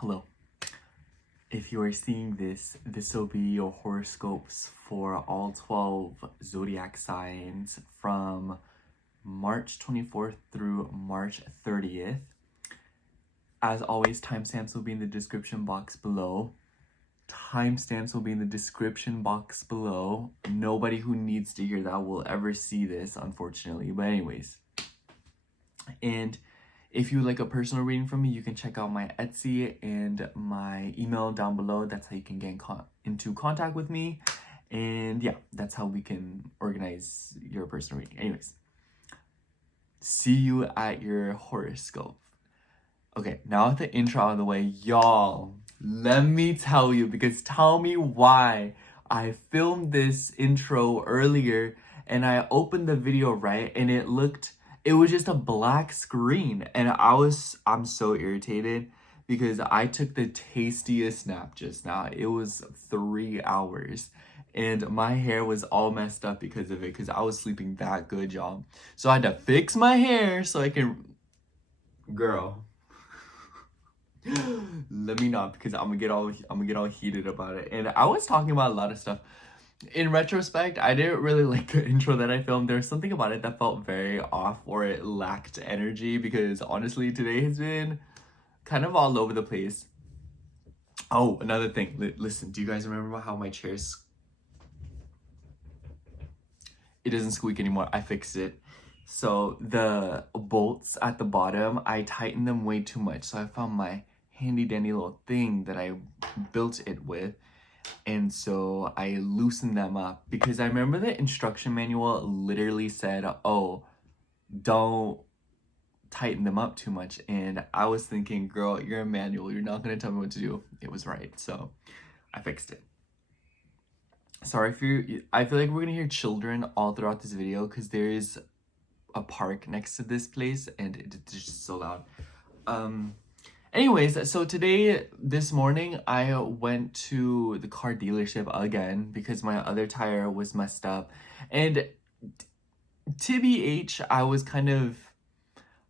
Hello. If you are seeing this, this will be your horoscopes for all 12 zodiac signs from March 24th through March 30th. As always, timestamps will be in the description box below. Timestamps will be in the description box below. Nobody who needs to hear that will ever see this, unfortunately. But anyways. And if you would like a personal reading from me, you can check out my Etsy and my email down below. That's how you can get into contact with me. And yeah, that's how we can organize your personal reading. Anyways, see you at your horoscope. Okay, now with the intro out of the way, y'all, let me tell you, because tell me why I filmed this intro earlier and I opened the video, right, and it was just a black screen, and I'm so irritated because I took the tastiest nap just now. It was 3 hours and my hair was all messed up because of it, because I was sleeping that good, y'all. So I had to fix my hair so I can, girl, let me not, because I'm gonna get all heated about it. And I was talking about a lot of stuff. In retrospect, I didn't really like the intro that I filmed. There's something about it that felt very off, or it lacked energy, because honestly, today has been kind of all over the place. Oh, another thing. Listen, do you guys remember how my chair's... It doesn't squeak anymore. I fixed it. So the bolts at the bottom, I tightened them way too much. So I found my handy dandy little thing that I built it with. And so I loosened them up, because I remember the instruction manual literally said, oh, don't tighten them up too much. And I was thinking, girl, you're a manual. You're not going to tell me what to do. It was right. So I fixed it. Sorry if I feel like we're going to hear children all throughout this video, because there is a park next to this place and it's just so loud. Anyways, so this morning, I went to the car dealership again because my other tire was messed up. And TBH, I was kind of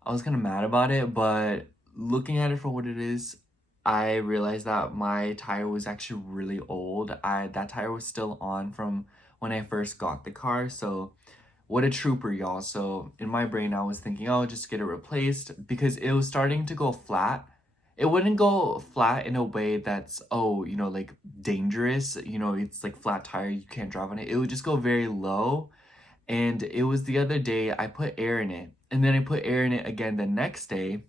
mad about it, but looking at it for what it is, I realized that my tire was actually really old. That tire was still on from when I first got the car, so what a trooper, y'all. So in my brain, I was thinking, oh, just get it replaced, because it was starting to go flat. It wouldn't go flat in a way that's, oh, you know, like dangerous. You know, it's like flat tire, you can't drive on it. It would just go very low. And it was the other day, I put air in it. And then I put air in it again the next day.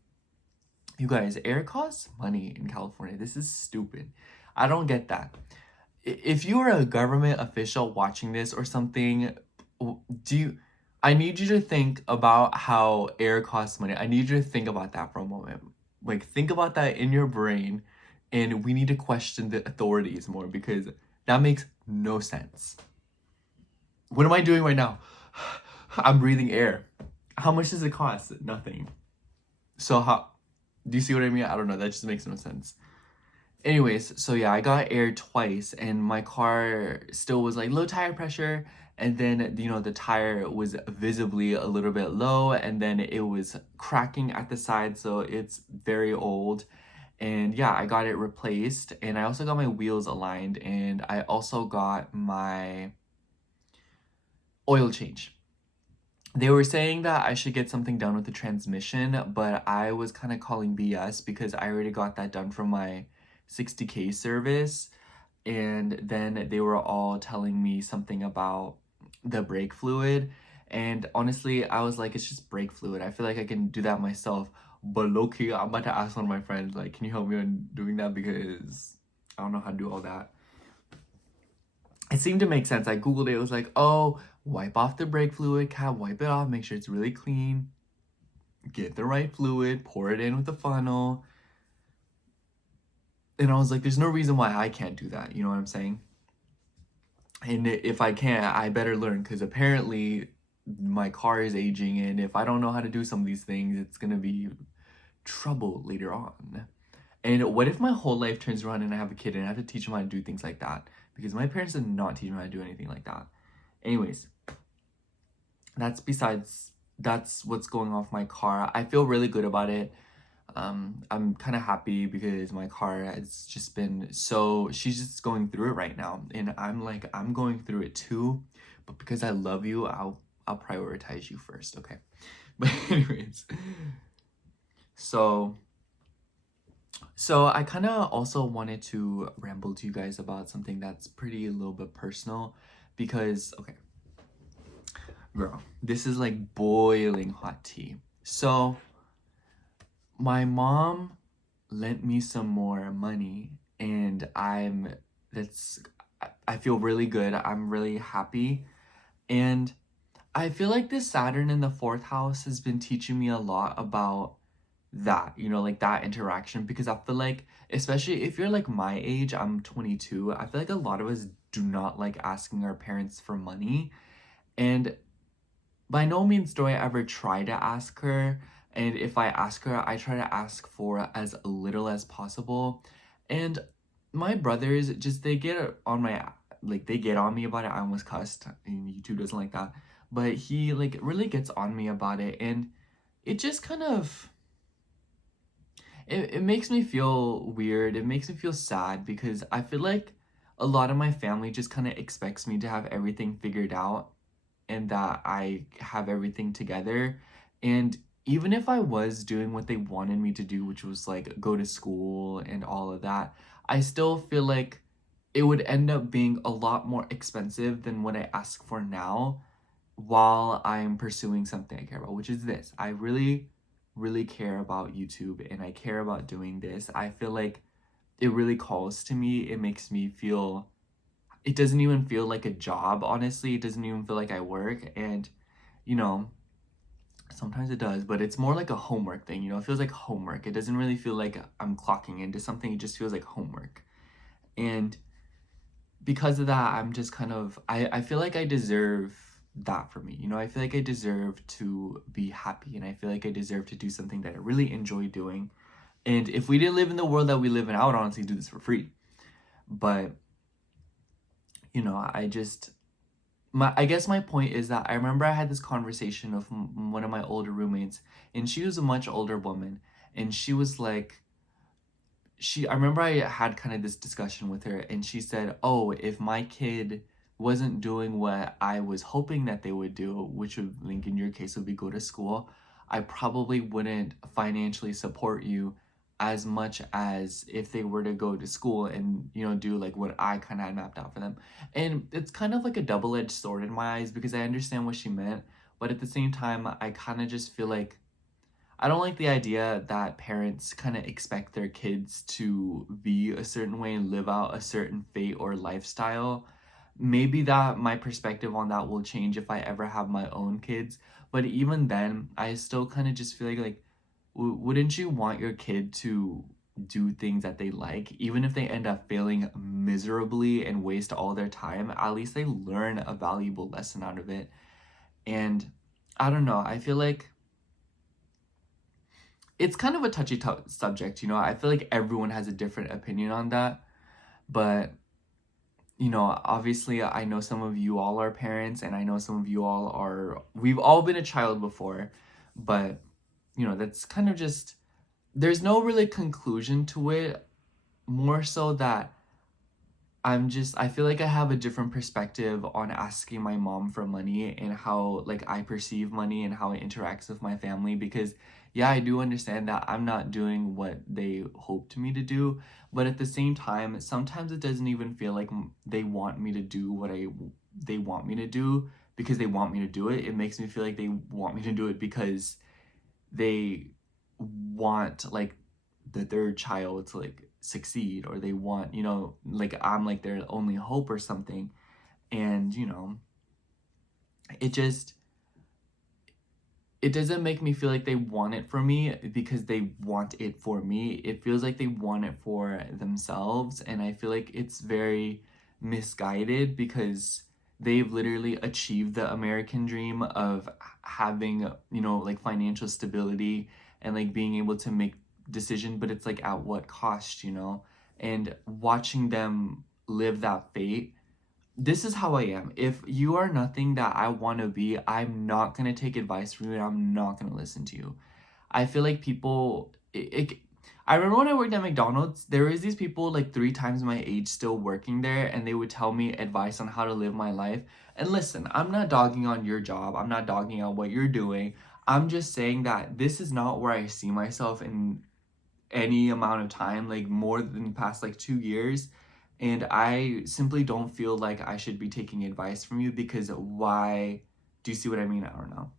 You guys, air costs money in California. This is stupid. I don't get that. If you are a government official watching this or something, I need you to think about how air costs money. I need you to think about that for a moment. Like, think about that in your brain, and we need to question the authorities more, because that makes no sense. What am I doing right now? I'm breathing air. How much does it cost? Nothing. So do you see what I mean? I don't know. That just makes no sense. Anyways, so yeah, I got air twice, and my car still was like low tire pressure. And then, you know, the tire was visibly a little bit low, and then it was cracking at the side, so it's very old. And yeah, I got it replaced, and I also got my wheels aligned, and I also got my oil change. They were saying that I should get something done with the transmission, but I was kind of calling BS, because I already got that done from my 60K service. And then they were all telling me something about the brake fluid, and honestly, I was like, it's just brake fluid. I feel like I can do that myself. But low-key, I'm about to ask one of my friends, like, can you help me on doing that, because I don't know how to do all that. It seemed to make sense. I googled it. It was like, oh, wipe off the brake fluid cap, wipe it off, make sure it's really clean, get the right fluid, pour it in with the funnel. And I was like, there's no reason why I can't do that. You know what I'm saying? And if I can't, I better learn, because apparently my car is aging, and if I don't know how to do some of these things, it's going to be trouble later on. And what if my whole life turns around and I have a kid and I have to teach him how to do things like that? Because my parents did not teach me how to do anything like that. Anyways, that's what's going off my car. I feel really good about it. I'm kind of happy because my car has just been so, she's just going through it right now, and I'm like, I'm going through it too, but because I love you, I'll prioritize you first, okay? But anyways, so I kind of also wanted to ramble to you guys about something that's pretty a little bit personal, because okay, girl, this is like boiling hot tea. So my mom lent me some more money, and I feel really good. I'm really happy. And I feel like this Saturn in the fourth house has been teaching me a lot about that, you know, like that interaction, because I feel like, especially if you're like my age, I'm 22, I feel like a lot of us do not like asking our parents for money. And by no means do I ever try to ask her. And if I ask her, I try to ask for as little as possible. And my brothers just, they get on my, like, they get on me about it. I almost cussed, and YouTube doesn't like that. But he, like, really gets on me about it. And it just kind of, it makes me feel weird. It makes me feel sad, because I feel like a lot of my family just kind of expects me to have everything figured out, and that I have everything together. And even if I was doing what they wanted me to do, which was like go to school and all of that, I still feel like it would end up being a lot more expensive than what I ask for now while I'm pursuing something I care about, which is this. I really, really care about YouTube, and I care about doing this. I feel like it really calls to me. It makes me feel, it doesn't even feel like a job, honestly. It doesn't even feel like I work. And, you know, sometimes it does, but it's more like a homework thing, you know? It feels like homework. It doesn't really feel like I'm clocking into something. It just feels like homework. And because of that, I'm just kind of, I feel like I deserve that for me. You know, I feel like I deserve to be happy, and I feel like I deserve to do something that I really enjoy doing. And if we didn't live in the world that we live in, I would honestly do this for free. But, you know, I guess my point is that I remember I had this conversation with one of my older roommates, and she was a much older woman, and she was like, I remember I had kind of this discussion with her, and she said, oh, if my kid wasn't doing what I was hoping that they would do, which would, like in your case, would be go to school, I probably wouldn't financially support you as much as if they were to go to school and, you know, do like what I kind of had mapped out for them. And it's kind of like a double-edged sword in my eyes, because I understand what she meant, but at the same time, I kind of just feel like I don't like the idea that parents kind of expect their kids to be a certain way and live out a certain fate or lifestyle. Maybe that my perspective on that will change if I ever have my own kids, but even then, I still kind of just feel like wouldn't you want your kid to do things that they like, even if they end up failing miserably and waste all their time? At least they learn a valuable lesson out of it. And I don't know, I feel like it's kind of a touchy subject, you know? I feel like everyone has a different opinion on that. But, you know, obviously I know some of you all are parents, and I know some of you all are, we've all been a child before. But, you know, that's kind of just, there's no really conclusion to it. More so that I feel like I have a different perspective on asking my mom for money, and how like I perceive money and how it interacts with my family. Because yeah, I do understand that I'm not doing what they hoped me to do, but at the same time, sometimes it doesn't even feel like they want me to do what they want me to do because they want me to do it. It makes me feel like they want me to do it because they want like the third child to like succeed, or they want, you know, like I'm like their only hope or something. And, you know, it just, it doesn't make me feel like they want it for me because they want it for me. It feels like they want it for themselves, and I feel like it's very misguided, because they've literally achieved the American dream of having, you know, like financial stability and like being able to make decision, but it's like at what cost, you know? And watching them live that fate, this is how I am. If you are nothing that I want to be, I'm not going to take advice from you, and I'm not going to listen to you. I feel like people I remember when I worked at McDonald's, there was these people like 3 times my age still working there, and they would tell me advice on how to live my life. And listen, I'm not dogging on your job. I'm not dogging on what you're doing. I'm just saying that this is not where I see myself in any amount of time, like more than the past like 2 years. And I simply don't feel like I should be taking advice from you, because why? Do you see what I mean? I don't know.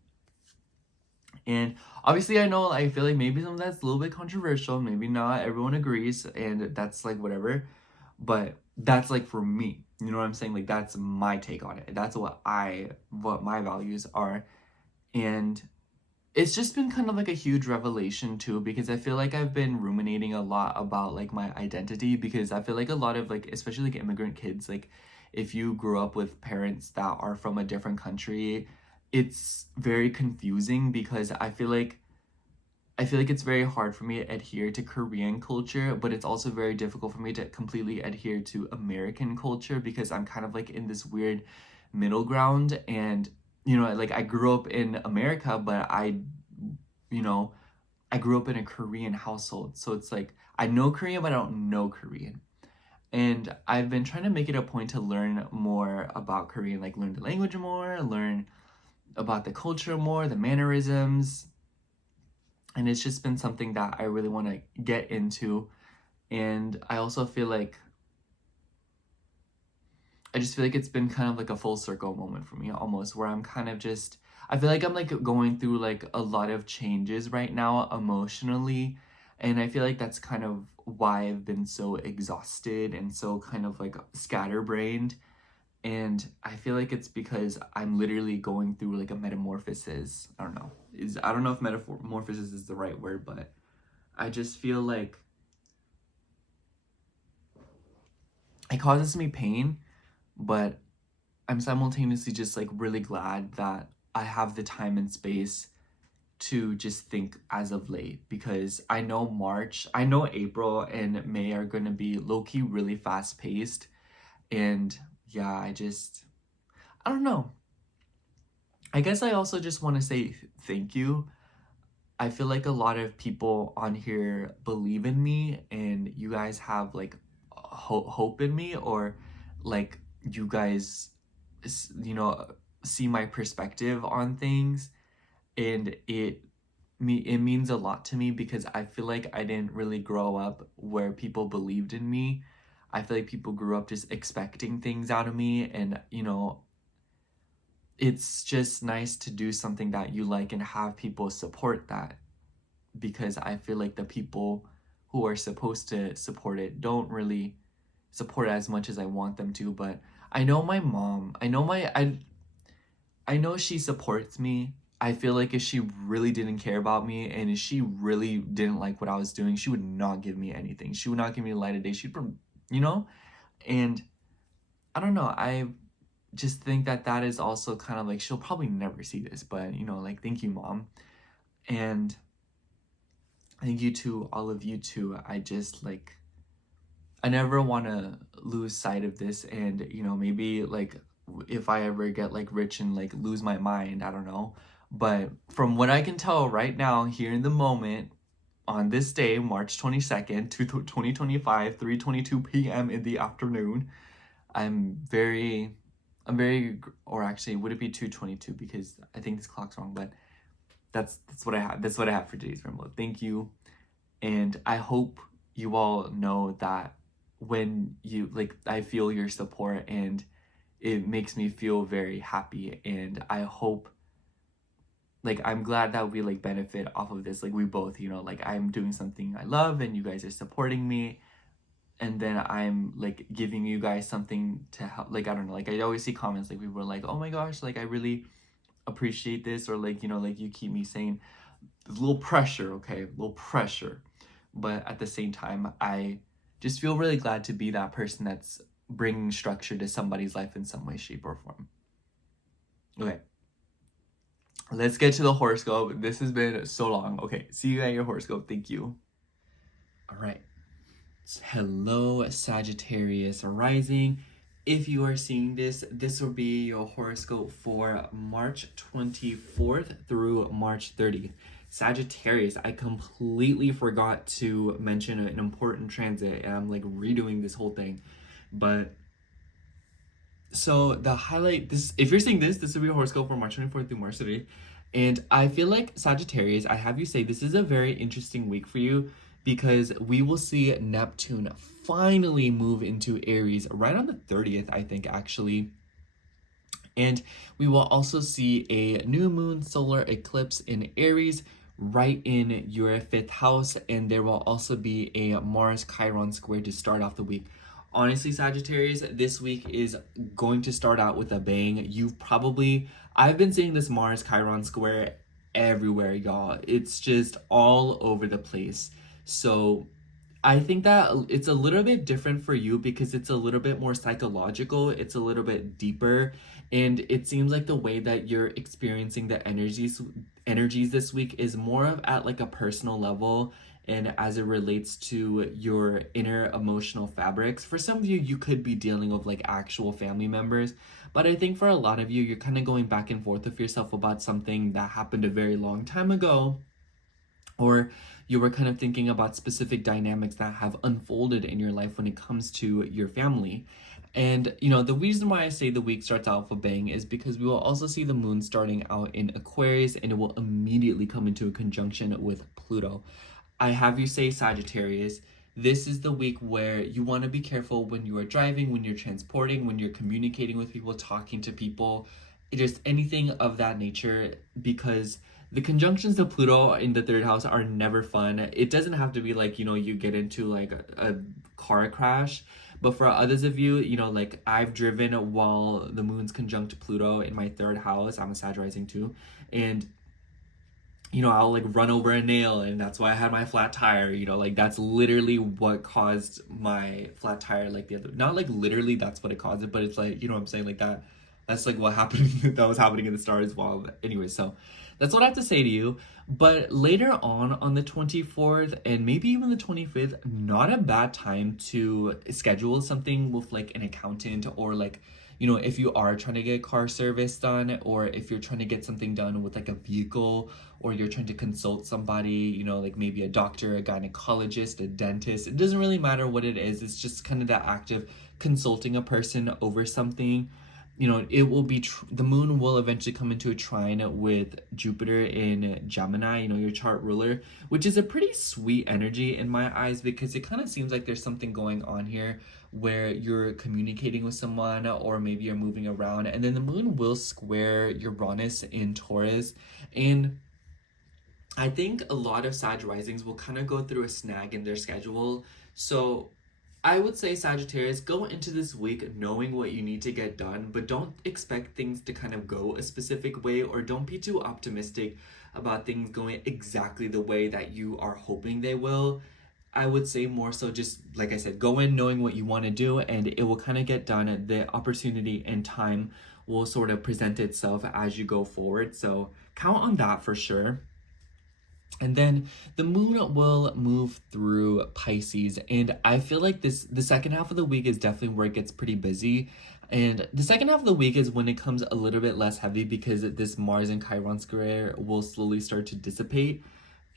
And obviously, I know, I feel like maybe some of that's a little bit controversial. Maybe not everyone agrees, and that's like whatever. But that's like for me. You know what I'm saying? Like that's my take on it. That's what my values are. And it's just been kind of like a huge revelation too, because I feel like I've been ruminating a lot about like my identity, because I feel like a lot of like, especially like immigrant kids, like if you grew up with parents that are from a different country, it's very confusing, because I feel like it's very hard for me to adhere to Korean culture, but it's also very difficult for me to completely adhere to American culture, because I'm kind of like in this weird middle ground. And you know, like I grew up in America, but you know, I grew up in a Korean household. So it's like I know Korean, but I don't know Korean. And I've been trying to make it a point to learn more about Korean, like learn the language more, learn about the culture more, the mannerisms. And it's just been something that I really want to get into. And I also feel like it's been kind of like a full circle moment for me almost, where I'm kind of just, I feel like I'm like going through like a lot of changes right now emotionally. And I feel like that's kind of why I've been so exhausted and so kind of like scatterbrained. And I feel like it's because I'm literally going through like a metamorphosis. I don't know. I don't know if metamorphosis is the right word, but I just feel like it causes me pain, but I'm simultaneously just like really glad that I have the time and space to just think as of late, because I know April and May are going to be low-key really fast-paced. And yeah, I don't know. I guess I also just want to say thank you. I feel like a lot of people on here believe in me, and you guys have like hope in me, or like you guys, you know, see my perspective on things. And it means a lot to me, because I feel like I didn't really grow up where people believed in me. I feel like people grew up just expecting things out of me, and you know, it's just nice to do something that you like and have people support that, because I feel like the people who are supposed to support it don't really support it as much as I want them to. But I know my mom, I know she supports me. I feel like if she really didn't care about me, and if she really didn't like what I was doing, she would not give me anything. She would not give me a light of day. You know? And I don't know. I just think that that is also kind of like, she'll probably never see this, but you know, like, thank you, Mom. And thank you to all of you too. I just like, I never want to lose sight of this. And you know, maybe like if I ever get like rich and like lose my mind, I don't know. But from what I can tell right now, here in the moment, on this day, March 22nd, 2025, 3:22 p.m. in the afternoon, or actually, would it be 2:22? Because I think this clock's wrong, but that's what I have. That's what I have for today's Ramble. Thank you. And I hope you all know that when you, like, I feel your support, and it makes me feel very happy. And I hope, like, I'm glad that we like benefit off of this. Like, we both, you know, like, I'm doing something I love and you guys are supporting me. And then I'm like giving you guys something to help. Like, I don't know, like I always see comments like people are like, oh my gosh, like I really appreciate this, or like, you know, like you keep me sane. There's a little pressure, okay, a little pressure. But at the same time, I just feel really glad to be that person that's bringing structure to somebody's life in some way, shape, or form. Okay. Let's get to the horoscope. This has been so long. Okay, see you at your horoscope. Thank you. All right. Hello, Sagittarius rising. If you are seeing this, this will be your horoscope for March 24th through March 30th. Sagittarius, I completely forgot to mention an important transit, and I'm like redoing this whole thing. But so the highlight, this, if you're seeing this will be a horoscope for March 24th through March 30th. And I feel like Sagittarius, I have you say this is a very interesting week for you because we will see Neptune finally move into Aries right on the 30th, I think, actually. And we will also see a new moon solar eclipse in Aries right in your 5th house. And there will also be a Mars Chiron square to start off the week. Honestly, Sagittarius, this week is going to start out with a bang. I've been seeing this Mars Chiron square everywhere, y'all. It's just all over the place. So I think that it's a little bit different for you because it's a little bit more psychological, it's a little bit deeper, and it seems like the way that you're experiencing the energies this week is more of at like a personal level and as it relates to your inner emotional fabrics. For some of you, you could be dealing with like actual family members, but I think for a lot of you, you're kind of going back and forth with yourself about something that happened a very long time ago, or you were kind of thinking about specific dynamics that have unfolded in your life when it comes to your family. And the reason why I say the week starts out with a bang is because we will also see the moon starting out in Aquarius, and it will immediately come into a conjunction with Pluto. I have you say, Sagittarius, this is the week where you want to be careful when you are driving, when you're transporting, when you're communicating with people, talking to people, just anything of that nature, because the conjunctions of Pluto in the 3rd house are never fun. It doesn't have to be like, you get into like a car crash. But for others of you, like I've driven while the moon's conjunct Pluto in my 3rd house. I'm a Sag rising too. And I'll like run over a nail, and that's why I had my flat tire. Like that's literally what caused my flat tire. Like not like literally that's what it caused it, but it's like, what I'm saying, like that's like what happened that was happening in the stars as well. Anyway, so that's what I have to say to you. But later on the 24th and maybe even the 25th, not a bad time to schedule something with like an accountant, or like, if you are trying to get car service done, or if you're trying to get something done with like a vehicle, or you're trying to consult somebody, like maybe a doctor, a gynecologist, a dentist. It doesn't really matter what it is. It's just kind of that act of consulting a person over something. It will be the moon will eventually come into a trine with Jupiter in Gemini, your chart ruler, which is a pretty sweet energy in my eyes, because it kind of seems like there's something going on here where you're communicating with someone, or maybe you're moving around, and then the moon will square Uranus in Taurus. And I think a lot of Sag risings will kind of go through a snag in their schedule. So I would say, Sagittarius, go into this week knowing what you need to get done, but don't expect things to kind of go a specific way, or don't be too optimistic about things going exactly the way that you are hoping they will. I would say more so just, like I said, go in knowing what you want to do, and it will kind of get done. The opportunity and time will sort of present itself as you go forward. So count on that for sure. And then the moon will move through Pisces, and I feel like the second half of the week is definitely where it gets pretty busy. And the second half of the week is when it comes a little bit less heavy, because this Mars and Chiron square will slowly start to dissipate,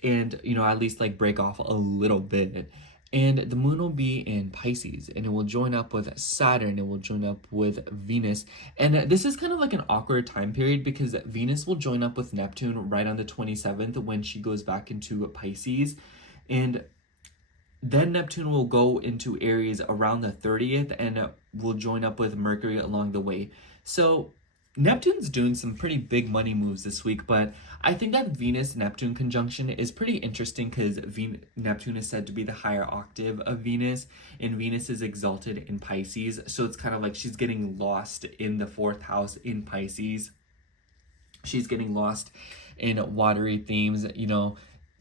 and at least like break off a little bit. And the moon will be in Pisces, and it will join up with Saturn, it will join up with Venus. And this is kind of like an awkward time period, because Venus will join up with Neptune right on the 27th when she goes back into Pisces. And then Neptune will go into Aries around the 30th, and will join up with Mercury along the way. So Neptune's doing some pretty big money moves this week, but I think that Venus-Neptune conjunction is pretty interesting, because Neptune is said to be the higher octave of Venus, and Venus is exalted in Pisces. So it's kind of like she's getting lost in the 4th house in Pisces. She's getting lost in watery themes.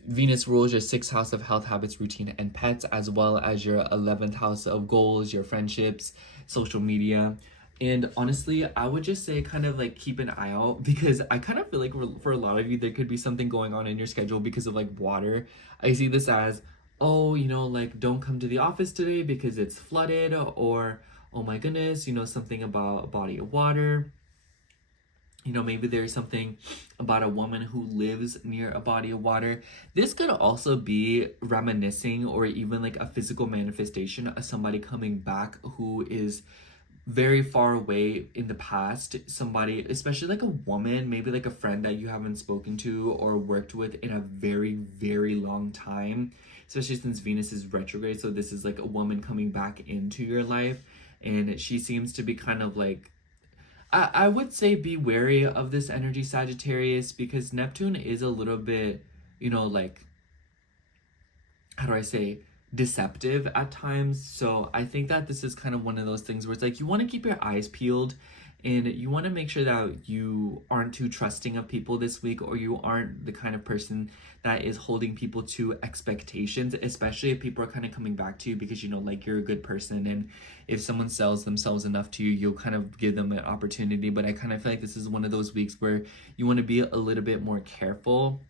Venus rules your 6th house of health, habits, routine, and pets, as well as your 11th house of goals, your friendships, social media. And honestly, I would just say kind of like keep an eye out, because I kind of feel like for a lot of you, there could be something going on in your schedule because of like water. I see this as, oh, like don't come to the office today because it's flooded, or oh my goodness, something about a body of water. You know, maybe there's something about a woman who lives near a body of water. This could also be reminiscing or even like a physical manifestation of somebody coming back who is very far away in the past. Somebody, especially like a woman, maybe like a friend that you haven't spoken to or worked with in a very, very long time, especially since Venus is retrograde. So this is like a woman coming back into your life, and she seems to be kind of like, I would say be wary of this energy, Sagittarius, because Neptune is a little bit, you know, like, how do I say, deceptive at times. So I think that this is kind of one of those things where it's like you want to keep your eyes peeled and you want to make sure that you aren't too trusting of people this week, or you aren't the kind of person that is holding people to expectations, especially if people are kind of coming back to you because, you know, like, you're a good person, and if someone sells themselves enough to you, you'll kind of give them an opportunity. But I kind of feel like this is one of those weeks where you want to be a little bit more careful.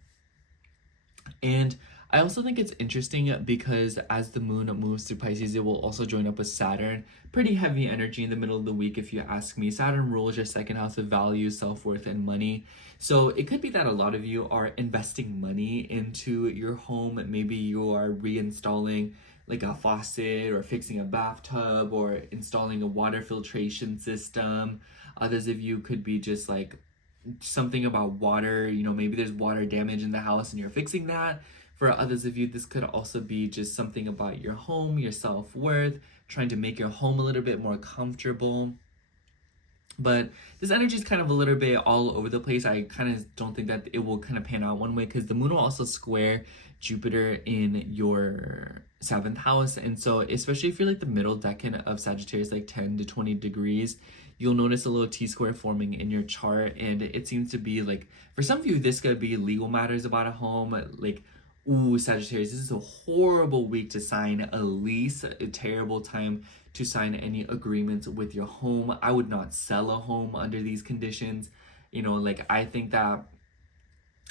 And I also think it's interesting because as the moon moves through Pisces, it will also join up with Saturn. Pretty heavy energy in the middle of the week, if you ask me. Saturn rules your second house of value, self-worth, and money. So it could be that a lot of you are investing money into your home. Maybe you are reinstalling like a faucet, or fixing a bathtub, or installing a water filtration system. Others of you could be just like something about water, you know, maybe there's water damage in the house and you're fixing that. For others of you, this could also be just something about your home, your self-worth, trying to make your home a little bit more comfortable. But this energy is kind of a little bit all over the place. I kind of don't think that it will kind of pan out one way, because the moon will also square Jupiter in your 7th house. And so especially if you're like the middle decan of Sagittarius, like 10 to 20 degrees, you'll notice a little T-square forming in your chart. And it seems to be like, for some of you, this could be legal matters about a home. Like, ooh, Sagittarius, this is a horrible week to sign a lease, a terrible time to sign any agreements with your home. I would not sell a home under these conditions. You know, like, I think that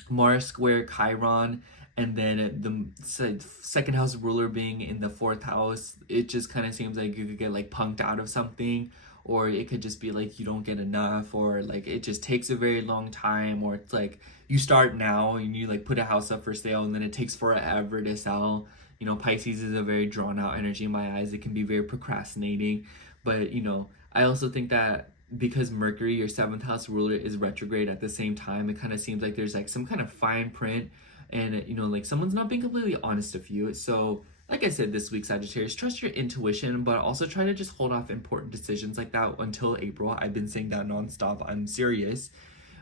Mars square Chiron, and then the second house ruler being in the 4th house, it just kind of seems like you could get like punked out of something, or it could just be like you don't get enough, or like it just takes a very long time, or it's like you start now and you like put a house up for sale and then it takes forever to sell. You know, Pisces is a very drawn out energy in my eyes. It can be very procrastinating. But, you know, I also think that because Mercury, your 7th house ruler, is retrograde at the same time, it kind of seems like there's like some kind of fine print, and, you know, like someone's not being completely honest with you. So like I said, this week, Sagittarius, trust your intuition, but also try to just hold off important decisions like that until April. I've been saying that nonstop. I'm serious.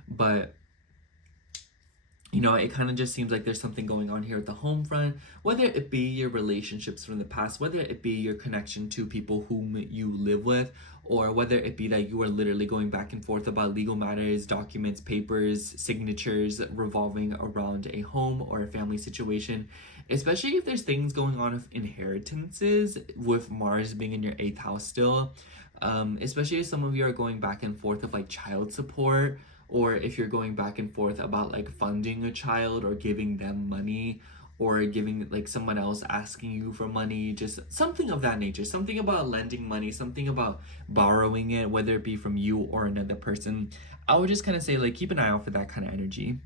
But, you know, it kind of just seems like there's something going on here at the home front, whether it be your relationships from the past, whether it be your connection to people whom you live with, or whether it be that you are literally going back and forth about legal matters, documents, papers, signatures revolving around a home or a family situation, especially if there's things going on with inheritances, with Mars being in your 8th house still. Especially if some of you are going back and forth of like child support, or if you're going back and forth about like funding a child or giving them money, or giving like someone else asking you for money, just something of that nature, something about lending money, something about borrowing it, whether it be from you or another person. I would just kind of say like keep an eye out for that kind of energy.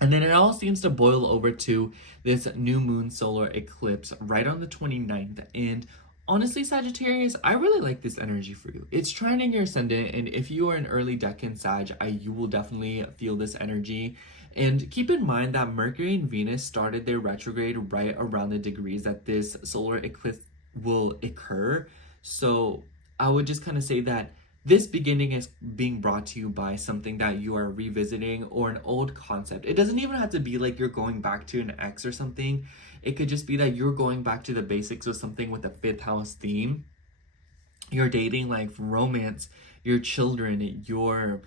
And then it all seems to boil over to this new moon solar eclipse right on the 29th. And honestly, Sagittarius, I really like this energy for you. It's trining your ascendant, and if you are an early decan Sag, you will definitely feel this energy. And keep in mind that Mercury and Venus started their retrograde right around the degrees that this solar eclipse will occur. So I would just kind of say that this beginning is being brought to you by something that you are revisiting, or an old concept. It doesn't even have to be like you're going back to an ex or something. It could just be that you're going back to the basics of something with a 5th house theme. You're dating like romance, your children, your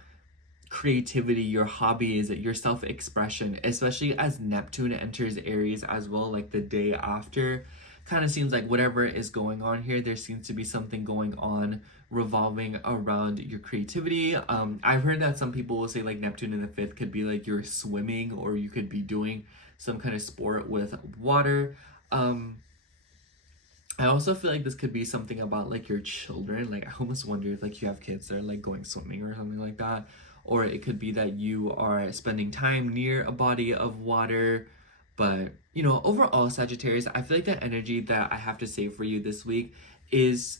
creativity, your hobbies, your self-expression, especially as Neptune enters Aries as well, like the day after. Kind of seems like whatever is going on here, there seems to be something going on revolving around your creativity. I've heard that some people will say like Neptune in the 5th could be like you're swimming, or you could be doing some kind of sport with water. I also feel like this could be something about like your children. Like I almost wonder if like you have kids that are like going swimming or something like that, or it could be that you are spending time near a body of water. But, you know, overall, Sagittarius, I feel like the energy that I have to say for you this week is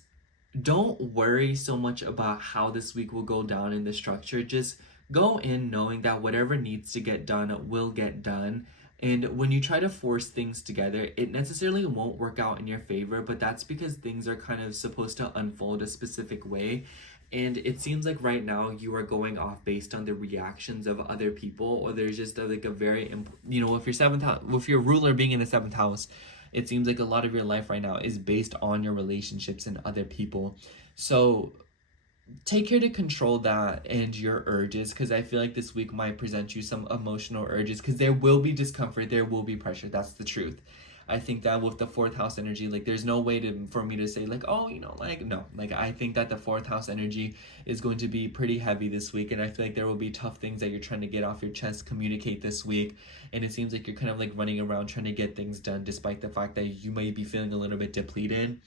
don't worry so much about how this week will go down in the structure. Just go in knowing that whatever needs to get done will get done. And when you try to force things together, it necessarily won't work out in your favor, but that's because things are kind of supposed to unfold a specific way. And it seems like right now you are going off based on the reactions of other people, or there's just like a very, you know, if your seventh house, with your ruler being in the seventh house, it seems like a lot of your life right now is based on your relationships and other people. So take care to control that and your urges, because I feel like this week might present you some emotional urges, because there will be discomfort, there will be pressure. That's the truth. I think that with the fourth house energy, like there's no way for me to say like, oh, you know, like, no, like I think that the fourth house energy is going to be pretty heavy this week, and I feel like there will be tough things that you're trying to get off your chest, communicate this week, and it seems like you're kind of like running around trying to get things done despite the fact that you may be feeling a little bit depleted.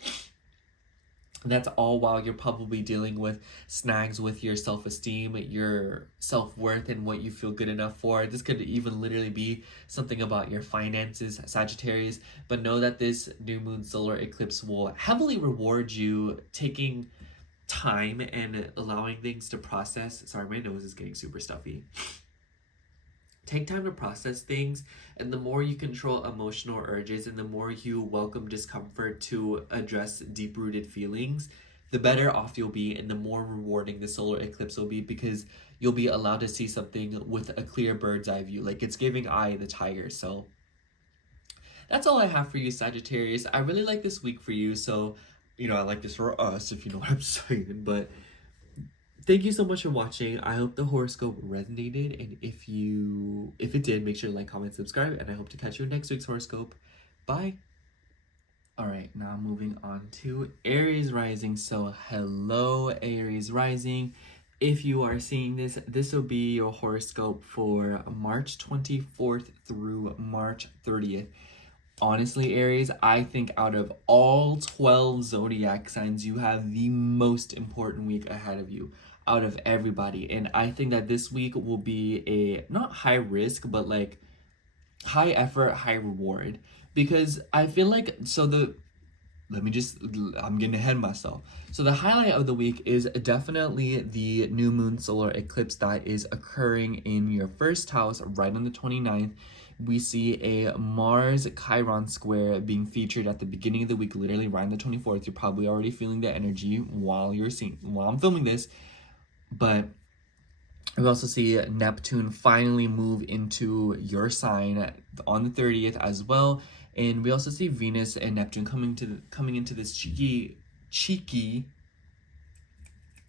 That's all while you're probably dealing with snags with your self-esteem, your self-worth, and what you feel good enough for. This could even literally be something about your finances, Sagittarius. But know that this new moon solar eclipse will heavily reward you taking time and allowing things to process. Sorry, my nose is getting super stuffy. Take time to process things, and the more you control emotional urges and the more you welcome discomfort to address deep-rooted feelings, the better off you'll be, and the more rewarding the solar eclipse will be, because you'll be allowed to see something with a clear bird's eye view. Like, it's giving Eye of the Tiger. So that's all I have for you, Sagittarius. I really like this week for you, so, you know, I like this for us, if you know what I'm saying. But thank you so much for watching. I hope the horoscope resonated, and if it did, make sure to like, comment, subscribe, and I hope to catch you in next week's horoscope. Bye. All right, now moving on to Aries rising. So hello, Aries rising. If you are seeing this, this will be your horoscope for March 24th through March 30th. Honestly, Aries, I think out of all 12 zodiac signs, you have the most important week ahead of you out of everybody. And I think that this week will be a, not high risk, but like high effort, high reward. Because I feel like, I'm getting ahead of myself. So the highlight of the week is definitely the new moon solar eclipse that is occurring in your first house right on the 29th. We see a Mars Chiron square being featured at the beginning of the week, literally right on the 24th. You're probably already feeling the energy while I'm filming this. But we also see Neptune finally move into your sign on the 30th as well. And we also see Venus and Neptune coming into this cheeky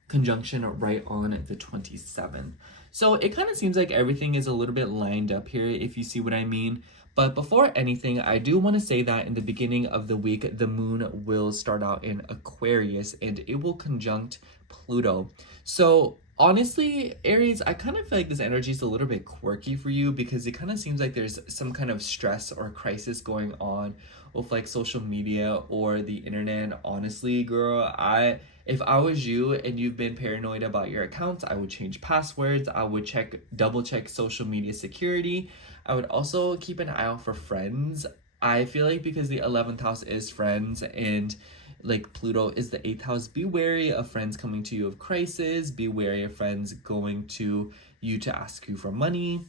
conjunction right on the 27th. So it kind of seems like everything is a little bit lined up here, if you see what I mean. But before anything, I do want to say that in the beginning of the week, the moon will start out in Aquarius, and it will conjunct Pluto. So honestly, Aries, I kind of feel like this energy is a little bit quirky for you, because it kind of seems like there's some kind of stress or crisis going on with like social media or the internet. And honestly, girl, if I was you and you've been paranoid about your accounts, I would change passwords. I would double check social media security. I would also keep an eye out for friends. I feel like because the 11th house is friends, and like Pluto is the 8th house, be wary of friends coming to you of crisis. Be wary of friends going to you to ask you for money.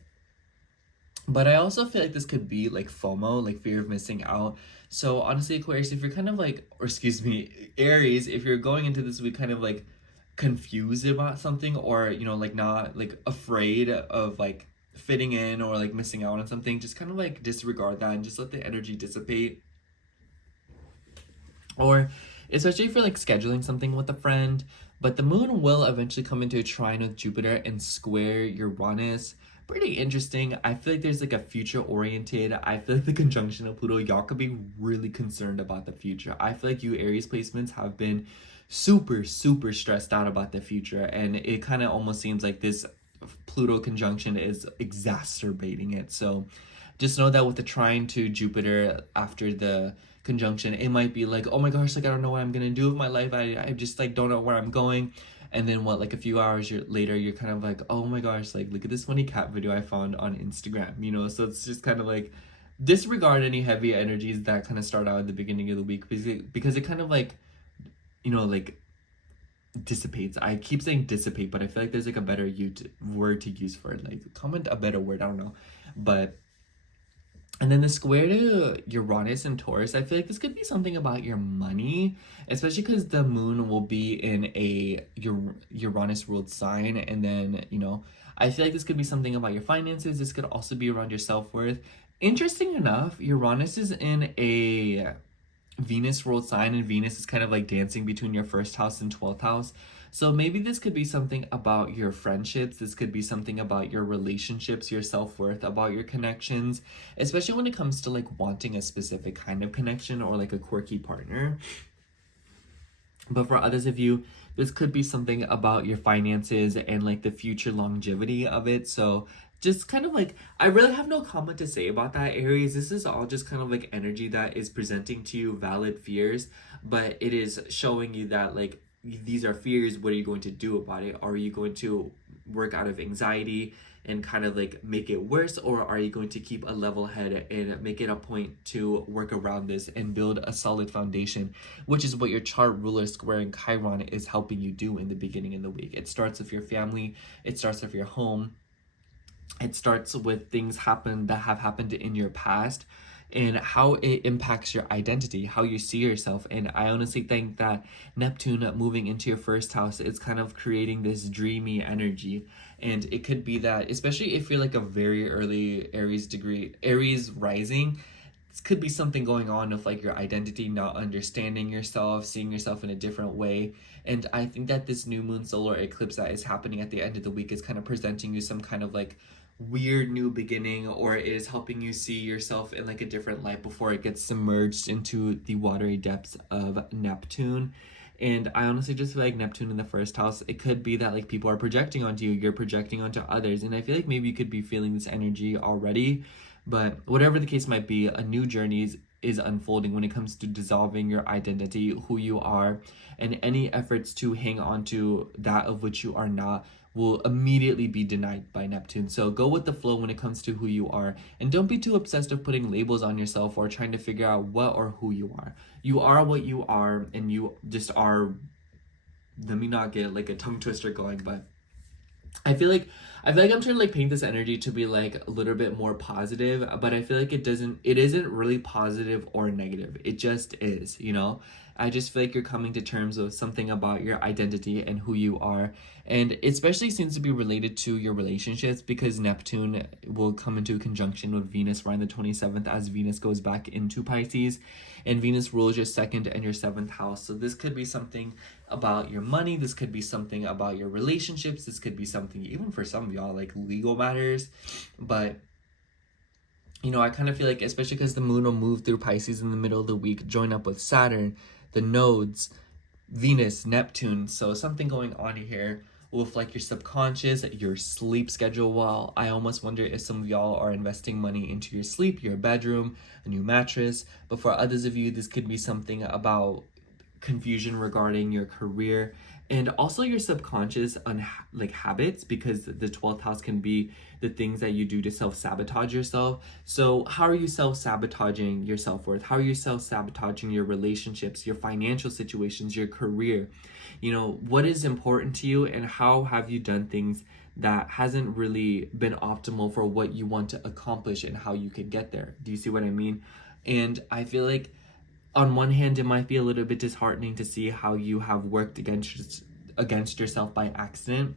But I also feel like this could be like FOMO, like fear of missing out. So honestly, Aquarius, if you're kind of like, or excuse me, Aries, if you're going into this week kind of like confused about something, or, you know, like not like afraid of like fitting in or like missing out on something, just kind of like disregard that and just let the energy dissipate. Or especially if you're like scheduling something with a friend. But the moon will eventually come into a trine with Jupiter and square Uranus. Pretty interesting. I feel like there's like a future oriented. I feel like the conjunction of Pluto, y'all could be really concerned about the future. I feel like you Aries placements have been super stressed out about the future, and it kind of almost seems like this Pluto conjunction is exacerbating it. So just know that with the trine to Jupiter after the conjunction, it might be like, oh my gosh, like I don't know what I'm gonna do with my life. I just like don't know where I'm going. and then what, like a few hours later, you're kind of like, oh my gosh, like look at this funny cat video I found on Instagram, you know? So it's just kind of like, disregard any heavy energies that kind of start out at the beginning of the week, because it kind of like, you know, like dissipates. I keep saying dissipate, but I feel like there's like a better word to use for it. Like, comment a better word, I don't know. But and then the square to Uranus and Taurus, I feel like this could be something about your money, especially because the moon will be in a Uranus ruled sign. And then, you know, I feel like this could be something about your finances. This could also be around your self-worth. Interesting enough, Uranus is in a Venus ruled sign, and Venus is kind of like dancing between your first house and 12th house. So maybe this could be something about your friendships. This could be something about your relationships, your self-worth, about your connections, especially when it comes to like wanting a specific kind of connection or like a quirky partner. But for others of you, this could be something about your finances and like the future longevity of it. So just kind of like, I really have no comment to say about that, Aries. This is all just kind of like energy that is presenting to you valid fears, but it is showing you that like these are fears. What are you going to do about it? Are you going to work out of anxiety and kind of like make it worse, or are you going to keep a level head and make it a point to work around this and build a solid foundation, which is what your chart ruler squaring Chiron is helping you do in the beginning of the week. It starts with your family, it starts with your home, it starts with things that have happened in your past and how it impacts your identity, how you see yourself. And I honestly think that Neptune moving into your first house is kind of creating this dreamy energy. And it could be that, especially if you're like a very early Aries rising, this could be something going on with like your identity, not understanding yourself, seeing yourself in a different way. And I think that this new moon solar eclipse that is happening at the end of the week is kind of presenting you some kind of like weird new beginning, or it is helping you see yourself in like a different light before it gets submerged into the watery depths of Neptune. And I honestly just feel like Neptune in the first house, it could be that like people are projecting onto you, you're projecting onto others. And I feel like maybe you could be feeling this energy already, but whatever the case might be, a new journey is unfolding when it comes to dissolving your identity, who you are, and any efforts to hang on to that of which you are not will immediately be denied by Neptune. So go with the flow when it comes to who you are, and don't be too obsessed with putting labels on yourself or trying to figure out what or who you are. You are what you are, and you just are. Let me not get like a tongue twister going, but I feel like I'm trying to like paint this energy to be like a little bit more positive, but I feel like it isn't really positive or negative. It just is, you know? I just feel like you're coming to terms with something about your identity and who you are. And it especially seems to be related to your relationships, because Neptune will come into conjunction with Venus around the 27th as Venus goes back into Pisces, and Venus rules your 2nd and your 7th house. So this could be something about your money. This could be something about your relationships. This could be something even for some of y'all like legal matters. But you know, I kind of feel like, especially because the moon will move through Pisces in the middle of the week, join up with Saturn, the nodes, Venus, Neptune. So something going on here with like your subconscious, your sleep schedule. Well, I almost wonder if some of y'all are investing money into your sleep, your bedroom, a new mattress. But for others of you, this could be something about confusion regarding your career and also your subconscious like habits, because the 12th house can be the things that you do to self-sabotage yourself. So how are you self-sabotaging your self-worth? How are you self-sabotaging your relationships, your financial situations, your career? You know, what is important to you, and how have you done things that hasn't really been optimal for what you want to accomplish and how you could get there? Do you see what I mean? And I feel like on one hand, it might be a little bit disheartening to see how you have worked against yourself by accident.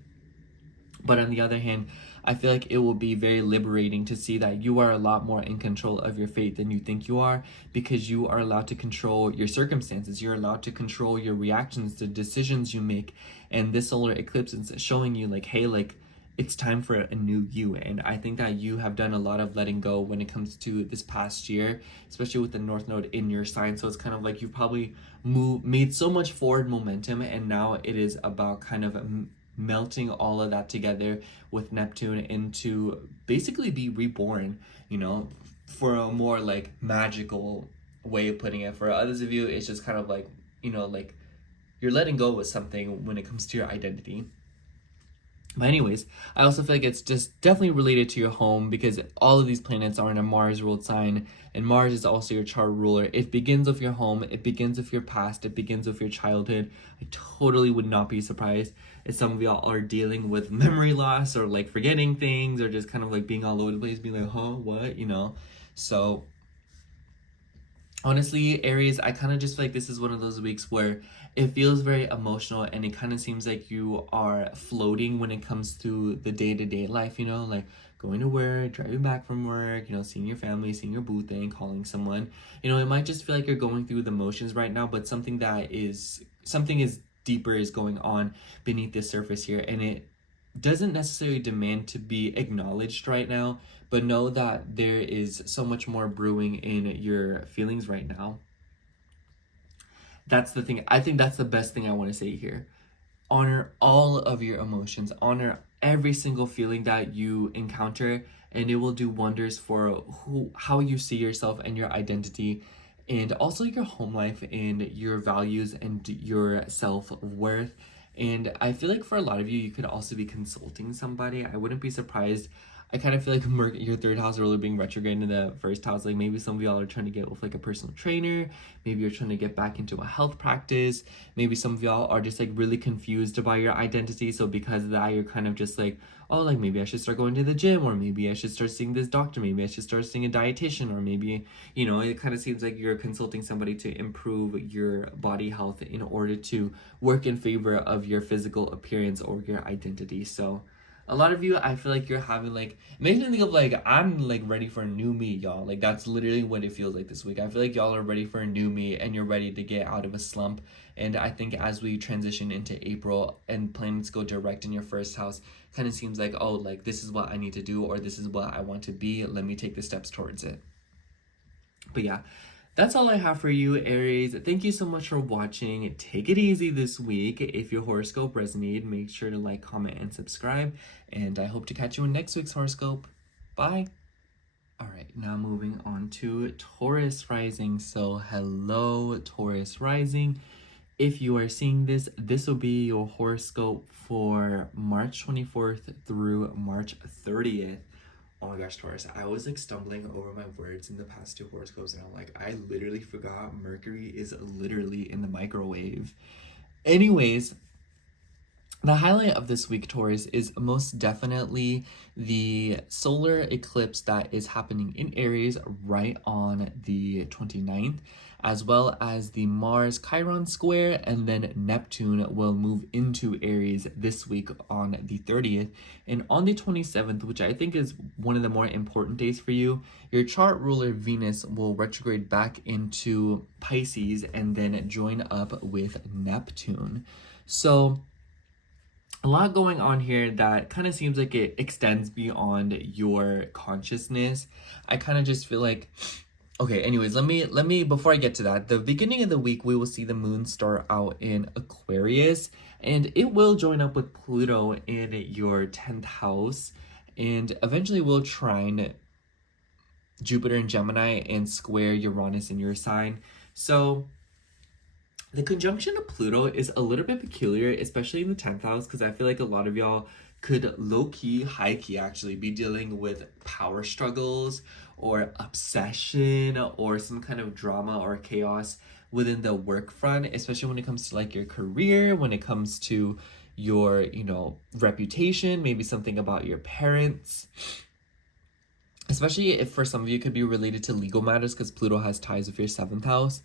But on the other hand, I feel like it will be very liberating to see that you are a lot more in control of your fate than you think you are, because you are allowed to control your circumstances. You're allowed to control your reactions to decisions you make. And this solar eclipse is showing you like, hey, like, it's time for a new you. And I think that you have done a lot of letting go when it comes to this past year, especially with the North Node in your sign. So it's kind of like you've probably made so much forward momentum, and now it is about kind of melting all of that together with Neptune into basically be reborn, you know, for a more like magical way of putting it. For others of you, it's just kind of like, you know, like you're letting go of something when it comes to your identity. But anyways, I also feel like it's just definitely related to your home, because all of these planets are in a Mars ruled sign, and Mars is also your chart ruler. It begins with your home, it begins with your past, it begins with your childhood. I totally would not be surprised if some of y'all are dealing with memory loss, or like forgetting things, or just kind of like being all over the place, being like, huh, what, you know? So honestly, Aries, I kind of just feel like this is one of those weeks where it feels very emotional, and it kind of seems like you are floating when it comes to the day-to-day life, you know, like going to work, driving back from work, you know, seeing your family, seeing your boo thing, calling someone. You know, it might just feel like you're going through the motions right now, but something is deeper is going on beneath the surface here, and it doesn't necessarily demand to be acknowledged right now, but know that there is so much more brewing in your feelings right now. That's the thing. I think that's the best thing I want to say here. Honor all of your emotions, honor every single feeling that you encounter, and it will do wonders for how you see yourself and your identity, and also your home life and your values and your self-worth. And I feel like for a lot of you, you could also be consulting somebody. I wouldn't be surprised. I kind of feel like your third house ruler being retrograde in the first house. Like maybe some of y'all are trying to get with like a personal trainer. Maybe you're trying to get back into a health practice. Maybe some of y'all are just like really confused about your identity. So because of that, you're kind of just like, oh, like maybe I should start going to the gym, or maybe I should start seeing this doctor. Maybe I should start seeing a dietitian, or maybe, you know, it kind of seems like you're consulting somebody to improve your body health in order to work in favor of your physical appearance or your identity. So a lot of you, I feel like you're having like, it makes me think of like, I'm like ready for a new me, y'all. Like that's literally what it feels like this week. I feel like y'all are ready for a new me, and you're ready to get out of a slump. And I think as we transition into April and planets go direct in your first house, kind of seems like, oh, like this is what I need to do, or this is what I want to be. Let me take the steps towards it. But yeah, that's all I have for you, Aries. Thank you so much for watching. Take it easy this week. If your horoscope resonated, make sure to like, comment, and subscribe. And I hope to catch you in next week's horoscope. Bye. All right, now moving on to Taurus rising. So hello, Taurus rising. If you are seeing this, this will be your horoscope for March 24th through March 30th. Oh my gosh, Taurus, I was like stumbling over my words in the past two horoscopes, and I'm like, I literally forgot Mercury is literally in the microwave. Anyways, the highlight of this week, Taurus, is most definitely the solar eclipse that is happening in Aries right on the 29th, as well as the Mars Chiron square, and then Neptune will move into Aries this week on the 30th. And on the 27th, which I think is one of the more important days for you, your chart ruler Venus will retrograde back into Pisces and then join up with Neptune. So a lot going on here that kind of seems like it extends beyond your consciousness. I kind of just feel like, okay, anyways, let me before I get to that, the beginning of the week we will see the moon start out in Aquarius, and it will join up with Pluto in your 10th house, and eventually will trine Jupiter in Gemini and square Uranus in your sign. So the conjunction of Pluto is a little bit peculiar, especially in the 10th house, because I feel like a lot of y'all could low-key, high-key actually be dealing with power struggles or obsession or some kind of drama or chaos within the work front, especially when it comes to like your career, when it comes to your, you know, reputation, maybe something about your parents. Especially if for some of you it could be related to legal matters, because Pluto has ties with your 7th house.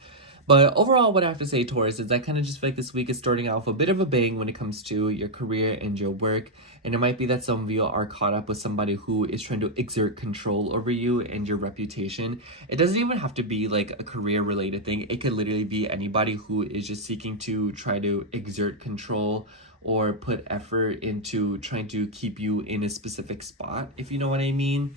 But overall, what I have to say, Taurus, is I kind of just feel like this week is starting off a bit of a bang when it comes to your career and your work. And it might be that some of you are caught up with somebody who is trying to exert control over you and your reputation. It doesn't even have to be like a career-related thing. It could literally be anybody who is just seeking to try to exert control or put effort into trying to keep you in a specific spot, if you know what I mean.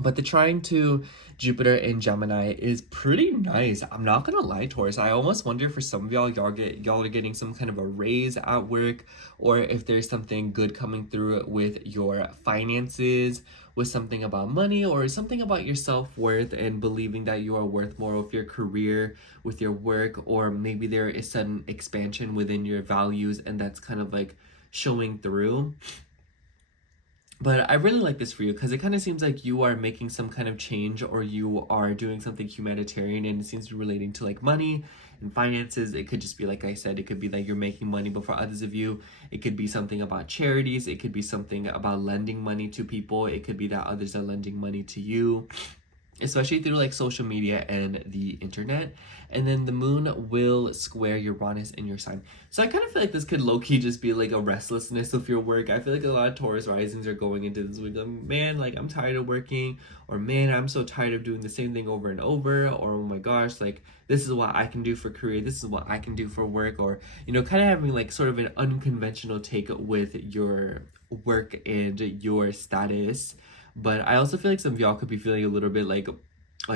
But the trine to Jupiter in Gemini is pretty nice. I'm not gonna lie, Taurus. I almost wonder for some of y'all are getting some kind of a raise at work, or if there's something good coming through with your finances, with something about money, or something about your self-worth and believing that you are worth more with your career, with your work, or maybe there is sudden expansion within your values and that's kind of like showing through. But I really like this for you because it kind of seems like you are making some kind of change, or you are doing something humanitarian, and it seems to be relating to like money and finances. It could just be, like I said, it could be that you're making money, but for others of you, it could be something about charities. It could be something about lending money to people. It could be that others are lending money to you, especially through like social media and the internet. And then the moon will square Uranus in your sign. So I kind of feel like this could low-key just be like a restlessness of your work. I feel like a lot of Taurus risings are going into this week like, man, like I'm tired of working, or man, I'm so tired of doing the same thing over and over, or oh my gosh, like this is what I can do for career, this is what I can do for work, or kind of having like sort of an unconventional take with your work and your status. But I also feel like some of y'all could be feeling a little bit like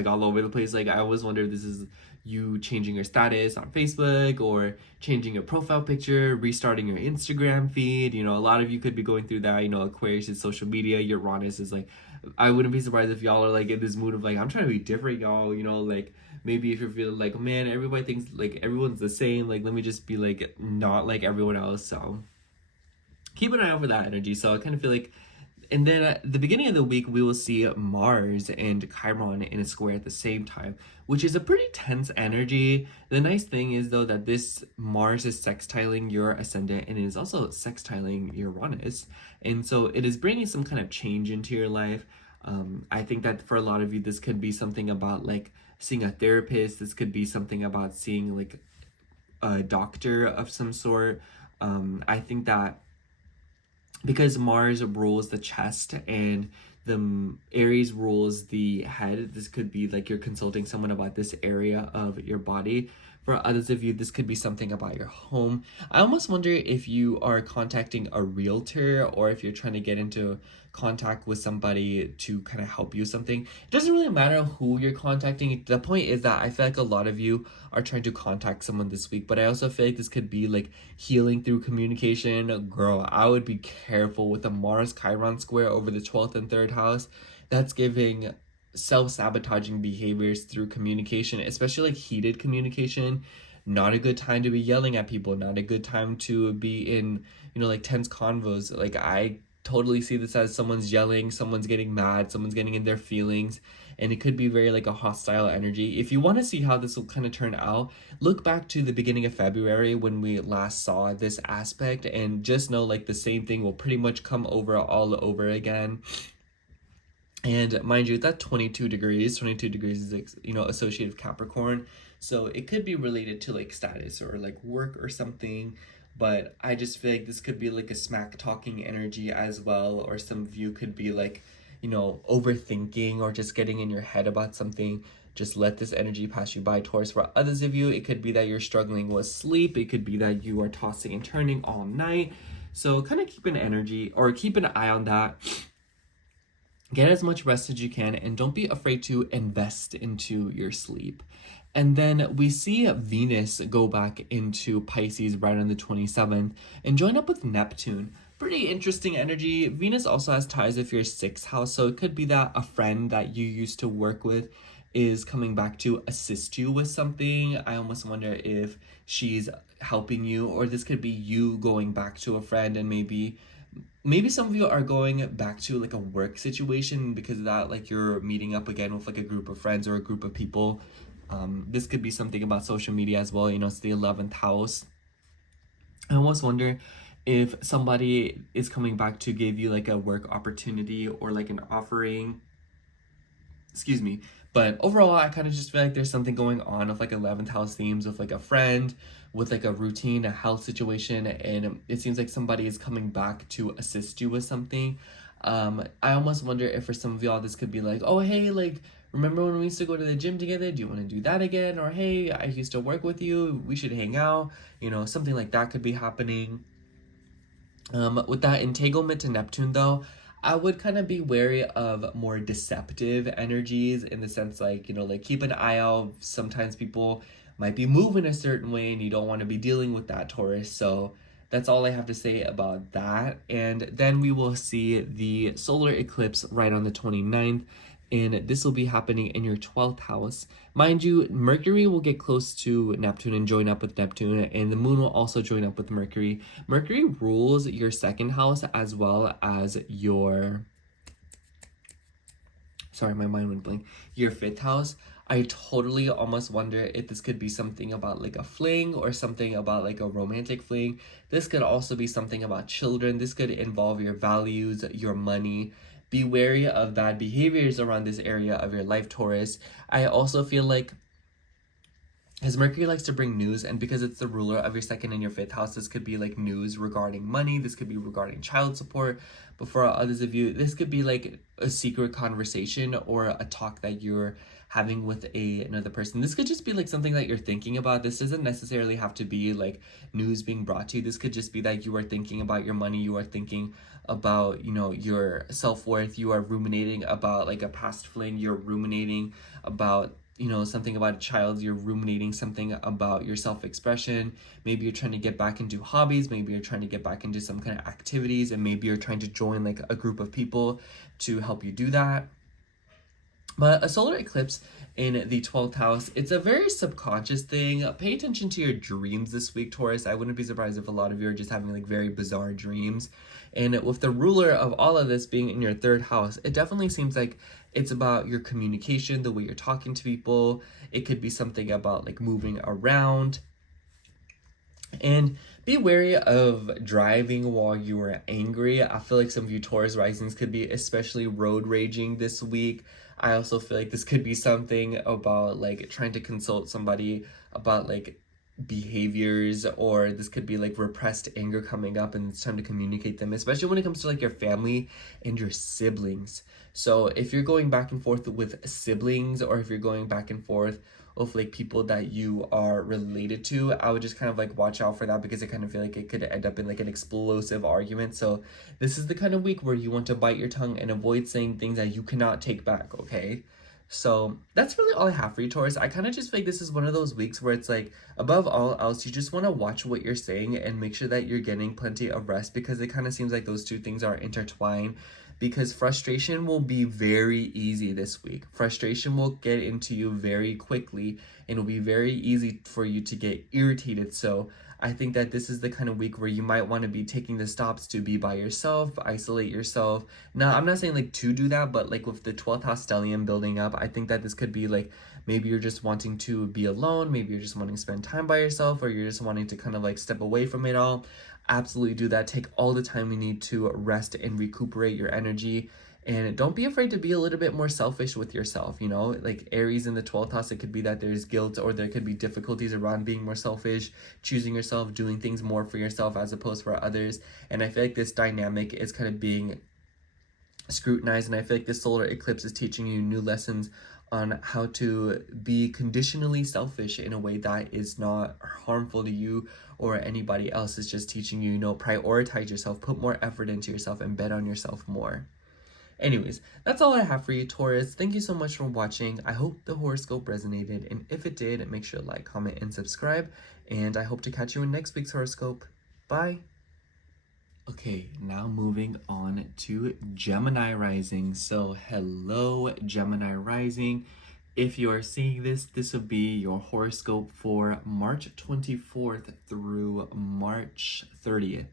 all over the place. Like I always wonder if this is you changing your status on Facebook, or changing your profile picture, restarting your Instagram feed. A lot of you could be going through that. Aquarius is social media, Uranus is like, I wouldn't be surprised if y'all are like in this mood of like, I'm trying to be different, y'all. Like maybe if you're feeling like, man, everybody thinks like everyone's the same, like let me just be like not like everyone else. So keep an eye out for that energy. So I kind of feel like, and then at the beginning of the week, we will see Mars and Chiron in a square at the same time, which is a pretty tense energy. The nice thing is, though, that this Mars is sextiling your ascendant, and it is also sextiling Uranus. And so it is bringing some kind of change into your life. I think that for a lot of you, this could be something about like seeing a therapist. This could be something about seeing like a doctor of some sort. I think that because Mars rules the chest and the Aries rules the head, this could be like you're consulting someone about this area of your body. For others of you, this could be something about your home. I almost wonder if you are contacting a realtor, or if you're trying to get into contact with somebody to kind of help you something. It doesn't really matter who you're contacting. The point is that I feel like a lot of you are trying to contact someone this week, but I also feel like this could be like healing through communication. Girl, I would be careful with a Mars Chiron square over the 12th and 3rd house. That's giving self-sabotaging behaviors through communication, especially like heated communication. Not a good time to be yelling at people, not a good time to be in like tense convos. Like I totally see this as someone's yelling, someone's getting mad, someone's getting in their feelings, and it could be very like a hostile energy. If you want to see how this will kind of turn out, look back to the beginning of February when we last saw this aspect, and just know like the same thing will pretty much come over all over again. And mind you, that 22 degrees is associated with Capricorn, so it could be related to like status or like work or something. But I just feel like this could be like a smack talking energy as well, or some of you could be like overthinking or just getting in your head about something. Just let this energy pass you by, Taurus. For others of you, it could be that you're struggling with sleep. It could be that you are tossing and turning all night. So kind of keep an eye on that. Get as much rest as you can, and don't be afraid to invest into your sleep. And then we see Venus go back into Pisces right on the 27th and join up with Neptune. Pretty interesting energy. Venus also has ties with your 6th house, so it could be that a friend that you used to work with is coming back to assist you with something. I almost wonder if she's helping you, or this could be you going back to a friend, and maybe some of you are going back to like a work situation because of that, like you're meeting up again with like a group of friends or a group of people. This could be something about social media as well. It's the 11th house. I almost wonder if somebody is coming back to give you like a work opportunity or like an offering. Excuse me. But overall, I kind of just feel like there's something going on with like 11th house themes with like a friend, with like a routine, a health situation, and it seems like somebody is coming back to assist you with something. I almost wonder if for some of y'all this could be like, oh hey, like remember when we used to go to the gym together? Do you want to do that again? Or hey, I used to work with you, we should hang out. Something like that could be happening. With that entanglement to Neptune though, I would kind of be wary of more deceptive energies, in the sense like, you know, like keep an eye out. Sometimes people might be moving a certain way and you don't want to be dealing with that, Taurus. So that's all I have to say about that. And then we will see the solar eclipse right on the 29th. And this will be happening in your 12th house. Mind you, Mercury will get close to Neptune and join up with Neptune, and the moon will also join up with Mercury. Mercury rules your second house as well as your, sorry, my mind went blank, your fifth house. I totally almost wonder if this could be something about like a fling or something about like a romantic fling. This could also be something about children. This could involve your values, your money. Be wary of bad behaviors around this area of your life, Taurus. I also feel like, as Mercury likes to bring news, and because it's the ruler of your second and your fifth house, this could be like news regarding money. This could be regarding child support. But for others of you, this could be like a secret conversation or a talk that you're having with another person. This could just be like something that you're thinking about. This doesn't necessarily have to be like news being brought to you. This could just be that you are thinking about your money. You are thinking about, you know, your self-worth. You are ruminating about like a past fling. You're ruminating about, you know, something about a child. You're ruminating something about your self-expression. Maybe you're trying to get back into hobbies. Maybe you're trying to get back into some kind of activities, and maybe you're trying to join like a group of people to help you do that. But a solar eclipse in the 12th house, it's a very subconscious thing. Pay attention to your dreams this week, Taurus. I wouldn't be surprised if a lot of you are just having like very bizarre dreams. And with the ruler of all of this being in your third house, it definitely seems like it's about your communication, the way you're talking to people. It could be something about like moving around. And be wary of driving while you are angry. I feel like some of you Taurus risings could be especially road raging this week. I also feel like this could be something about like trying to consult somebody about like behaviors, or this could be like repressed anger coming up and it's time to communicate them, especially when it comes to like your family and your siblings. So if you're going back and forth with siblings, or if you're going back and forth of like people that you are related to, I would just kind of like watch out for that, because I kind of feel like it could end up in like an explosive argument. So this is the kind of week where you want to bite your tongue and avoid saying things that you cannot take back, okay? So that's really all I have for you, Taurus. I kind of just feel like this is one of those weeks where it's like, above all else, you just want to watch what you're saying and make sure that you're getting plenty of rest, because it kind of seems like those two things are intertwined. Because frustration will be very easy this week. Frustration will get into you very quickly, and it'll be very easy for you to get irritated. So I think that this is the kind of week where you might want to be taking the stops to be by yourself, isolate yourself. Now, I'm not saying like to do that, but like with the 12th house stellium building up, I think that this could be like, maybe you're just wanting to be alone, maybe you're just wanting to spend time by yourself, or you're just wanting to kind of like step away from it all. Absolutely do that. Take all the time you need to rest and recuperate your energy. And don't be afraid to be a little bit more selfish with yourself, you know? Like Aries in the 12th house, it could be that there's guilt, or there could be difficulties around being more selfish, choosing yourself, doing things more for yourself as opposed for others. And I feel like this dynamic is kind of being scrutinized, and I feel like this solar eclipse is teaching you new lessons on how to be conditionally selfish in a way that is not harmful to you or anybody else. It's just teaching you, you know, prioritize yourself, put more effort into yourself, and bet on yourself more. Anyways, that's all I have for you, Taurus. Thank you so much for watching. I hope the horoscope resonated, and if it did, make sure to like, comment, and subscribe, and I hope to catch you in next week's horoscope. Bye! Okay, now moving on to Gemini rising. So hello, Gemini rising. If you are seeing this, this will be your horoscope for March 24th through March 30th.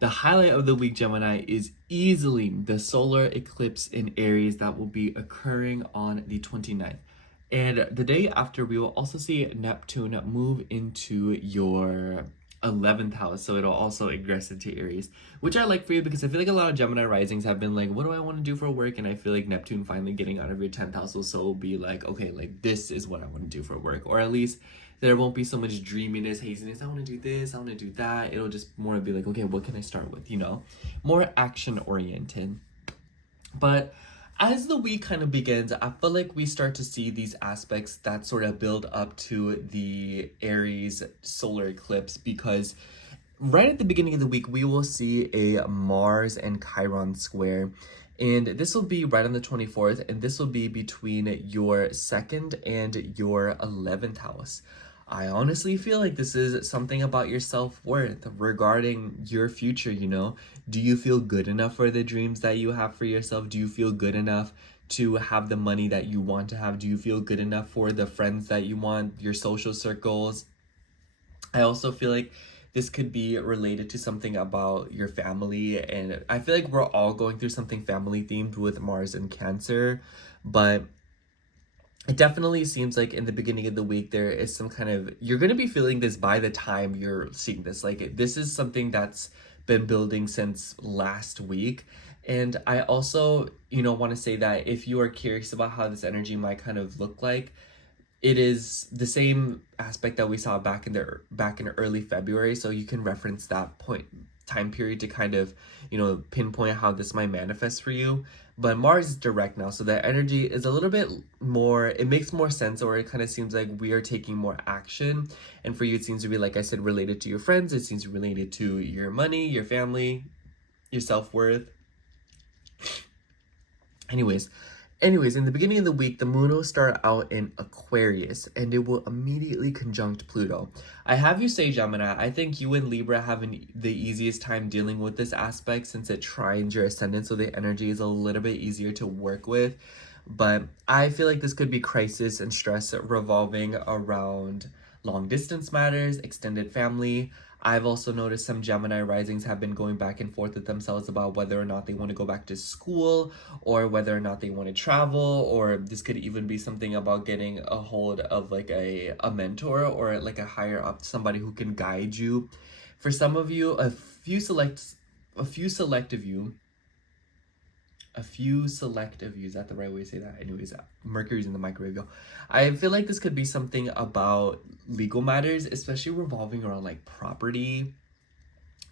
The highlight of the week, Gemini, is easily the solar eclipse in Aries that will be occurring on the 29th. And the day after, we will also see Neptune move into your 11th house, so it'll also ingress into Aries, which I like for you, because I feel like a lot of Gemini risings have been like, what do I want to do for work? And I feel like Neptune finally getting out of your 10th house will so be like, okay, like this is what I want to do for work, or at least there won't be so much dreaminess, haziness. I want to do this, I want to do that. It'll just more be like, okay, what can I start with, you know? More action oriented. But as the week kind of begins, I feel like we start to see these aspects that sort of build up to the Aries solar eclipse, because right at the beginning of the week, we will see a Mars and Chiron square. And this will be right on the 24th, and this will be between your second and your 11th house. I honestly feel like this is something about your self-worth regarding your future, you know? Do you feel good enough for the dreams that you have for yourself? Do you feel good enough to have the money that you want to have? Do you feel good enough for the friends that you want, your social circles? I also feel like this could be related to something about your family, and I feel like we're all going through something family themed with Mars and Cancer, but it definitely seems like in the beginning of the week there is some kind of, you're going to be feeling this by the time you're seeing this. Like, this is something that's been building since last week. And I also, want to say that if you are curious about how this energy might kind of look like, it is the same aspect that we saw back in early February, so you can reference that time period to kind of, pinpoint how this might manifest for you. But Mars is direct now, so that energy is a little bit more, it makes more sense, or it kind of seems like we are taking more action. And for you, it seems to be, like I said, related to your friends. It seems related to your money, your family, your self-worth. Anyways, in the beginning of the week, the moon will start out in Aquarius, and it will immediately conjunct Pluto. I have you say, Gemini, I think you and Libra have the easiest time dealing with this aspect since it trines your ascendant, so the energy is a little bit easier to work with. But I feel like this could be crisis and stress revolving around long distance matters, extended family. I've also noticed some Gemini risings have been going back and forth with themselves about whether or not they want to go back to school, or whether or not they want to travel, or this could even be something about getting a hold of like a mentor or like a higher up, somebody who can guide you. For some of you, a few select of you, is that the right way to say that? Anyways, Mercury's in the microwave, yo. I feel like this could be something about legal matters, especially revolving around like property.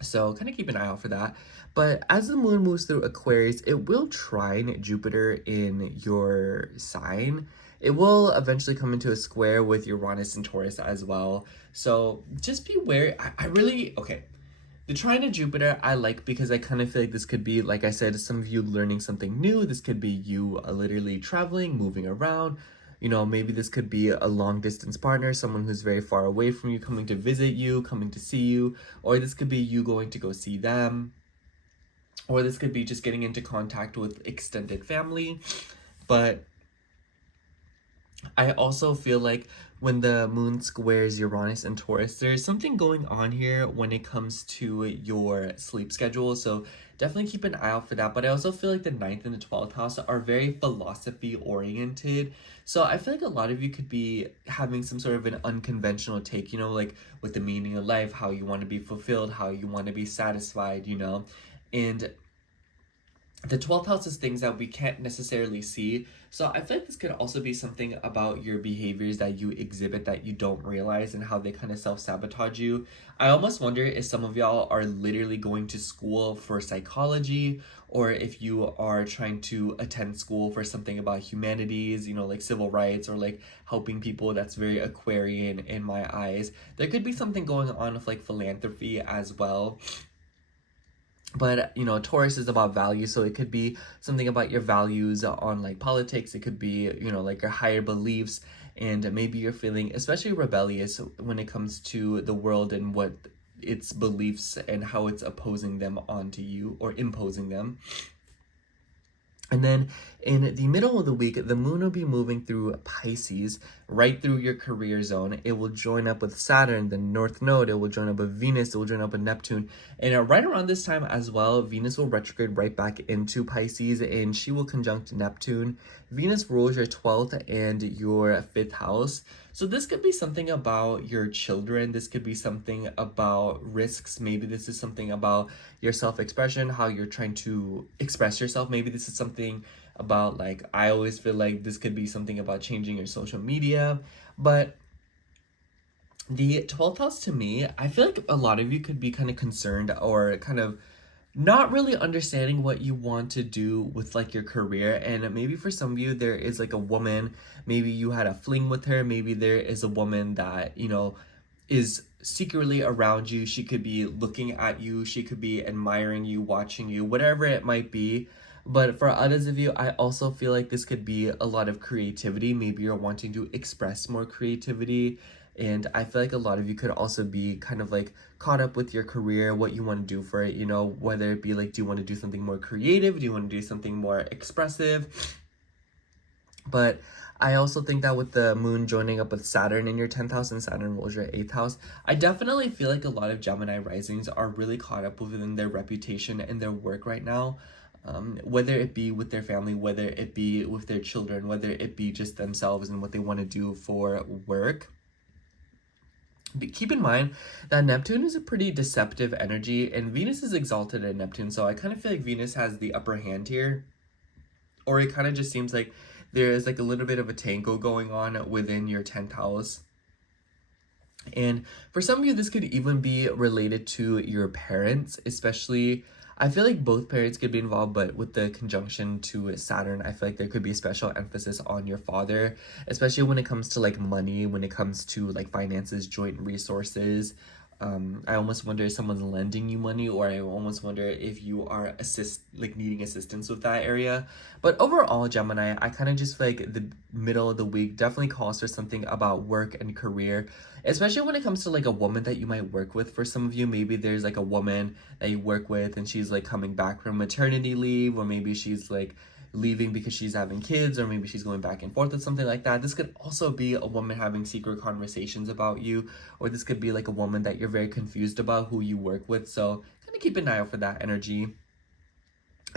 So kind of keep an eye out for that. But as the moon moves through Aquarius, it will trine Jupiter in your sign. It will eventually come into a square with Uranus and Taurus as well. So just be wary. Okay. The trine of Jupiter I like because I kind of feel like this could be, like I said, some of you learning something new. This could be you literally traveling, moving around. Maybe this could be a long distance partner, someone who's very far away from you, coming to visit you, coming to see you. Or this could be you going to go see them. Or this could be just getting into contact with extended family. But I also feel like when the moon squares Uranus and Taurus, there's something going on here when it comes to your sleep schedule. So definitely keep an eye out for that. But I also feel like the 9th and the 12th house are very philosophy oriented. So I feel like a lot of you could be having some sort of an unconventional take, like with the meaning of life, how you want to be fulfilled, how you want to be satisfied, and the 12th house is things that we can't necessarily see. So I feel like this could also be something about your behaviors that you exhibit that you don't realize and how they kind of self-sabotage you. I almost wonder if some of y'all are literally going to school for psychology, or if you are trying to attend school for something about humanities, like civil rights, or like helping people. That's very Aquarian in my eyes. There could be something going on with like philanthropy as well. But, Taurus is about values, so it could be something about your values on, like, politics. It could be, like, your higher beliefs, and maybe you're feeling especially rebellious when it comes to the world and what its beliefs and how it's opposing them onto you or imposing them. And then in the middle of the week, the moon will be moving through Pisces, right through your career zone. It will join up with Saturn, the North Node. It will join up with Venus. It will join up with Neptune. And right around this time as well, Venus will retrograde right back into Pisces, and she will conjunct Neptune. Venus rules your 12th and your 5th house. So this could be something about your children. This could be something about risks. Maybe this is something about your self-expression, how you're trying to express yourself. Maybe this is something about, like, I always feel like this could be something about changing your social media. But the 12th house, to me, I feel like a lot of you could be kind of concerned or kind of not really understanding what you want to do with like your career. And maybe for some of you there is like a woman, maybe you had a fling with her, maybe there is a woman that is secretly around you. She could be looking at you. She could be admiring you, watching you, whatever it might be. But for others of you, I also feel like this could be a lot of creativity. Maybe you're wanting to express more creativity. And I feel like a lot of you could also be kind of like caught up with your career, what you want to do for it, you know, whether it be like, do you want to do something more creative? Do you want to do something more expressive? But I also think that with the moon joining up with Saturn in your 10th house and Saturn rules your 8th house, I definitely feel like a lot of Gemini risings are really caught up within their reputation and their work right now. Whether it be with their family, whether it be with their children, whether it be just themselves and what they want to do for work. But keep in mind that Neptune is a pretty deceptive energy, and Venus is exalted in Neptune, so I kind of feel like Venus has the upper hand here. Or it kind of just seems like there is like a little bit of a tango going on within your 10th house. And for some of you, this could even be related to your parents, especially, I feel like both parents could be involved, but with the conjunction to Saturn, I feel like there could be a special emphasis on your father, especially when it comes to like money, when it comes to like finances, joint resources. I almost wonder if someone's lending you money, or I almost wonder if you are needing assistance with that area. But overall, Gemini, I kind of just feel like the middle of the week definitely calls for something about work and career, especially when it comes to like a woman that you might work with. For some of you, maybe there's like a woman that you work with and she's like coming back from maternity leave, or maybe she's like leaving because she's having kids, or maybe she's going back and forth with something like that. This could also be a woman having secret conversations about you, or this could be like a woman that you're very confused about who you work with. So kind of keep an eye out for that energy.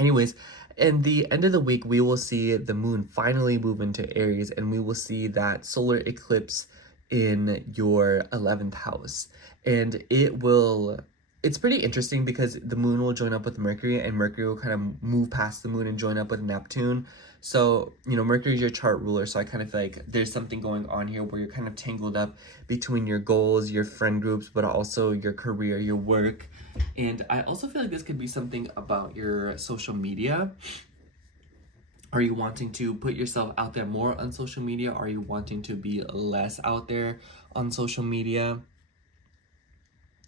Anyways, in the end of the week, we will see the moon finally move into Aries, and we will see that solar eclipse in your 11th house. And it's pretty interesting because the moon will join up with Mercury, and Mercury will kind of move past the moon and join up with Neptune. So, you know, Mercury is your chart ruler, so I kind of feel like there's something going on here where you're kind of tangled up between your goals, your friend groups, but also your career, your work. And I also feel like this could be something about your social media. Are you wanting to put yourself out there more on social media? Are you wanting to be less out there on social media?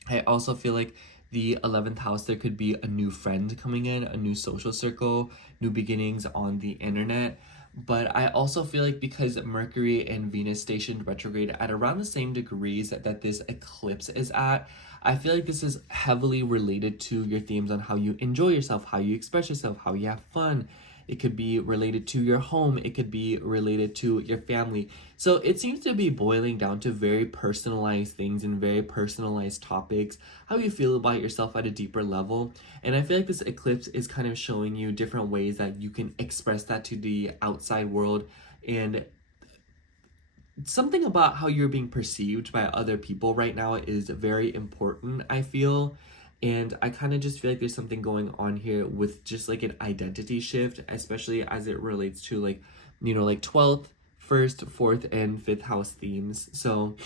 I also feel like the 11th house, there could be a new friend coming in, a new social circle, new beginnings on the internet. But I also feel like because Mercury and Venus stationed retrograde at around the same degrees that this eclipse is at, I feel like this is heavily related to your themes on how you enjoy yourself, how you express yourself, how you have fun. It could be related to your home. It could be related to your family. So it seems to be boiling down to very personalized things and very personalized topics, how you feel about yourself at a deeper level. And I feel like this eclipse is kind of showing you different ways that you can express that to the outside world, and something about how you're being perceived by other people right now is very important, I feel. And I kind of just feel like there's something going on here with just like an identity shift, especially as it relates to like, you know, like 12th, 1st, 4th, and 5th house themes. So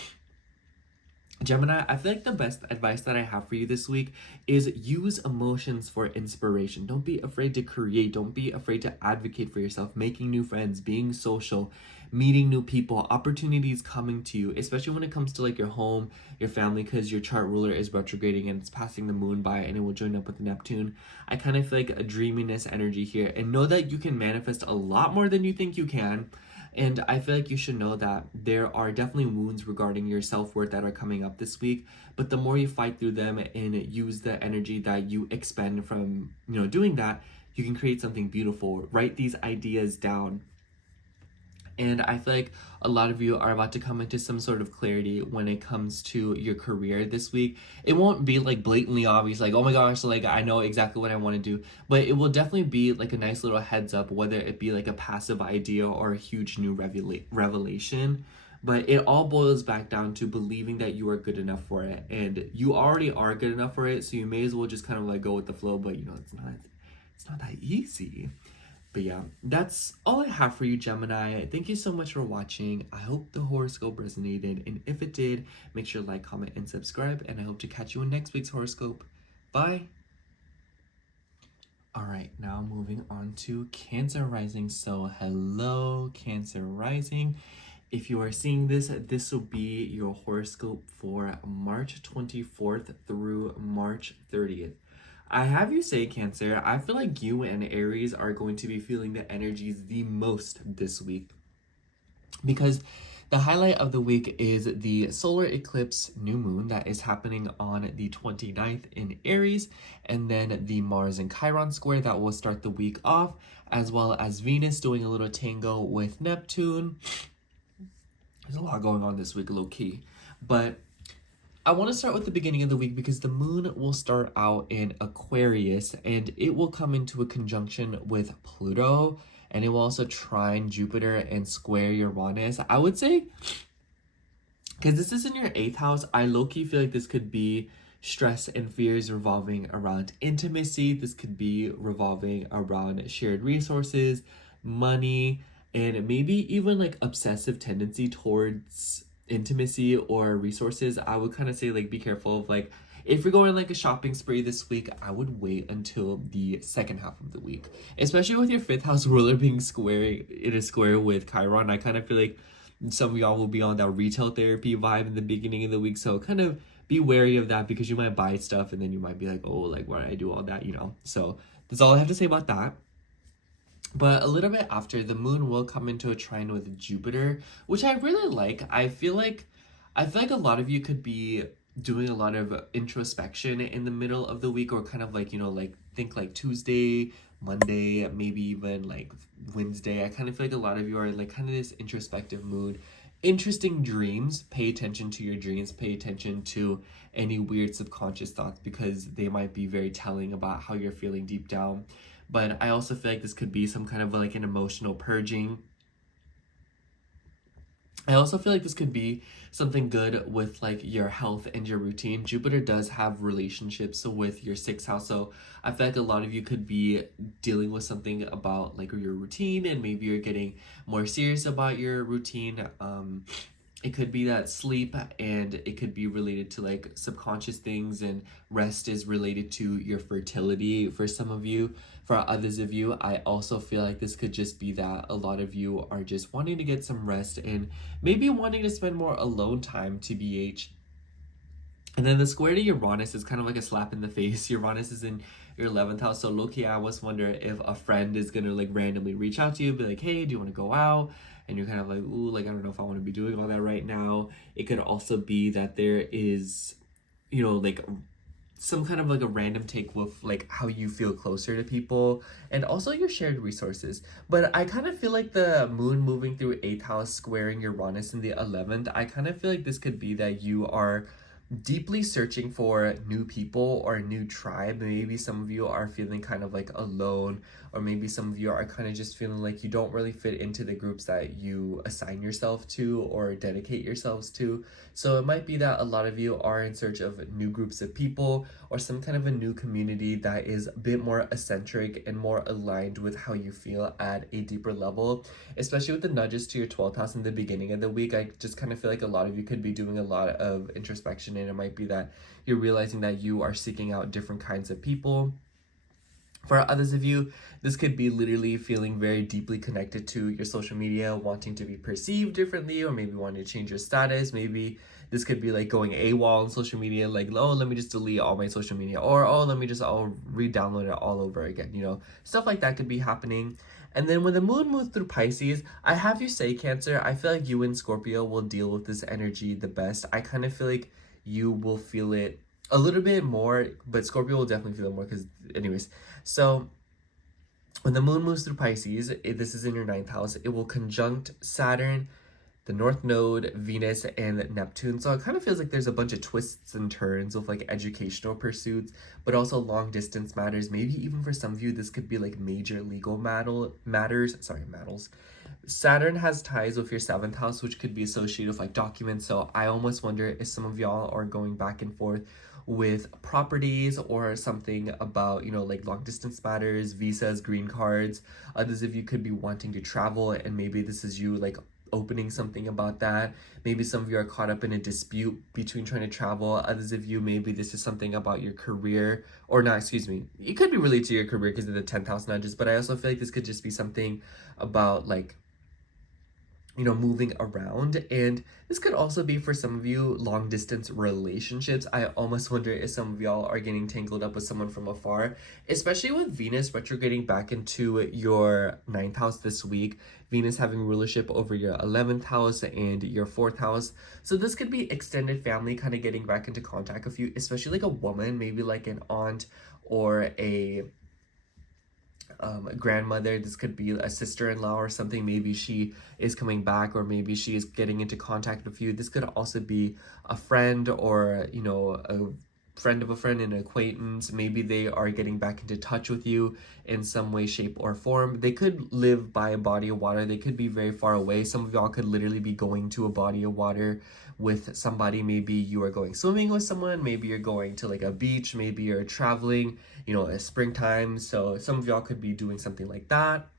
Gemini, I feel like the best advice that I have for you this week is use emotions for inspiration. Don't be afraid to create. Don't be afraid to advocate for yourself, making new friends, being social, meeting new people, opportunities coming to you, especially when it comes to like your home, your family, because your chart ruler is retrograding and it's passing the moon by and it will join up with Neptune. I kind of feel like a dreaminess energy here, and know that you can manifest a lot more than you think you can. And I feel like you should know that there are definitely wounds regarding your self-worth that are coming up this week, but the more you fight through them and use the energy that you expend from, you know, doing that, you can create something beautiful. Write these ideas down. And I feel like a lot of you are about to come into some sort of clarity when it comes to your career this week. It won't be like blatantly obvious, like, oh my gosh, like I know exactly what I want to do, but it will definitely be like a nice little heads up, whether it be like a passive idea or a huge new revelation. But it all boils back down to believing that you are good enough for it, and you already are good enough for it. So you may as well just kind of like go with the flow, but you know, it's not that easy. But yeah, that's all I have for you, Gemini. Thank you so much for watching. I hope the horoscope resonated, and if it did, make sure to like, comment, and subscribe, and I hope to catch you in next week's horoscope. Bye! Alright, now moving on to Cancer rising. So hello, Cancer rising. if you are seeing this, this will be your horoscope for March 24th through March 30th. I have you say, Cancer, I feel like you and Aries are going to be feeling the energies the most this week, because the highlight of the week is the solar eclipse new moon that is happening on the 29th in Aries, and then the Mars and Chiron square that will start the week off, as well as Venus doing a little tango with Neptune. There's a lot going on this week, low key. But I want to start with the beginning of the week because the moon will start out in Aquarius and it will come into a conjunction with Pluto, and it will also trine Jupiter and square Uranus. I would say, because this is in your 8th house, I low-key feel like this could be stress and fears revolving around intimacy. This could be revolving around shared resources, money, and maybe even like obsessive tendency towards intimacy or resources. I would kind of say like be careful of like, if you're going like a shopping spree this week, I would wait until the second half of the week, especially with your 5th house ruler being square in a square with Chiron. I kind of feel like some of y'all will be on that retail therapy vibe in the beginning of the week, so kind of be wary of that because you might buy stuff and then you might be like, oh, like why did I do all that, you know? So that's all I have to say about that. But a little bit after, the moon will come into a trine with Jupiter, which I really like. I feel like a lot of you could be doing a lot of introspection in the middle of the week, or kind of like, you know, like think like Tuesday, Monday, maybe even like Wednesday. I kind of feel like a lot of you are like kind of this introspective mood. Interesting dreams. Pay attention to your dreams. Pay attention to any weird subconscious thoughts because they might be very telling about how you're feeling deep down. But I also feel like this could be some kind of like an emotional purging. I also feel like this could be something good with like your health and your routine. Jupiter does have relationships with your 6th house, so I feel like a lot of you could be dealing with something about like your routine, and maybe you're getting more serious about your routine. It could be that sleep, and it could be related to like subconscious things, and rest is related to your fertility for some of you. For others of you, I also feel like this could just be that a lot of you are just wanting to get some rest and maybe wanting to spend more alone time, TBH. And then the square to Uranus is kind of like a slap in the face. Uranus is in your 11th house, so low-key I always wonder if a friend is gonna like randomly reach out to you, be like, hey, do you want to go out? And you're kind of like, ooh, like I don't know if I want to be doing all that right now. It could also be that there is, you know, like some kind of like a random take with like how you feel closer to people, and also your shared resources. But I kind of feel like the moon moving through 8th house squaring Uranus in the 11th, I kind of feel like this could be that you are deeply searching for new people or a new tribe. Maybe some of you are feeling kind of like alone, or maybe some of you are kind of just feeling like you don't really fit into the groups that you assign yourself to or dedicate yourselves to. So it might be that a lot of you are in search of new groups of people or some kind of a new community that is a bit more eccentric and more aligned with how you feel at a deeper level, especially with the nudges to your 12th house in the beginning of the week. I just kind of feel like a lot of you could be doing a lot of introspection, and it might be that you're realizing that you are seeking out different kinds of people. For others of you, this could be literally feeling very deeply connected to your social media, wanting to be perceived differently, or maybe wanting to change your status. Maybe this could be like going AWOL on social media, like, oh, let me just delete all my social media, or oh, let me just all re-download it all over again, you know, stuff like that could be happening. And then when the moon moves through Pisces, I have you say, Cancer, I feel like you and Scorpio will deal with this energy the best. I kind of feel like you will feel it a little bit more, but Scorpio will definitely feel it more because anyways. So when the moon moves through Pisces, this is in your 9th house, it will conjunct Saturn, the North Node, Venus, and Neptune. So it kind of feels like there's a bunch of twists and turns with like educational pursuits, but also long distance matters. Maybe even for some of you, this could be like major legal matters. Saturn has ties with your 7th house, which could be associated with like documents. So I almost wonder if some of y'all are going back and forth with properties or something about, you know, like long distance matters, visas, green cards. Others of you could be wanting to travel, and maybe this is you like opening something about that. Maybe some of you are caught up in a dispute between trying to travel. Others of you, maybe this is something about your career, or not, excuse me, it could be related to your career because of the 10th house nudges, but I also feel like this could just be something about like, moving around. And this could also be for some of you long distance relationships. I almost wonder if some of y'all are getting tangled up with someone from afar, especially with Venus retrograding back into your 9th house this week. Venus having rulership over your 11th house and your 4th house. So this could be extended family kind of getting back into contact with you, especially like a woman, maybe like an aunt or a grandmother. This could be a sister-in-law or something. Maybe she is coming back, or maybe she is getting into contact with you. This could also be a friend, or a friend of a friend, an acquaintance. Maybe they are getting back into touch with you in some way, shape, or form. They could live by a body of water. They could be very far away. Some of y'all could literally be going to a body of water with somebody. Maybe you are going swimming with someone. Maybe you're going to like a beach. Maybe you're traveling, it's springtime. So some of y'all could be doing something like that.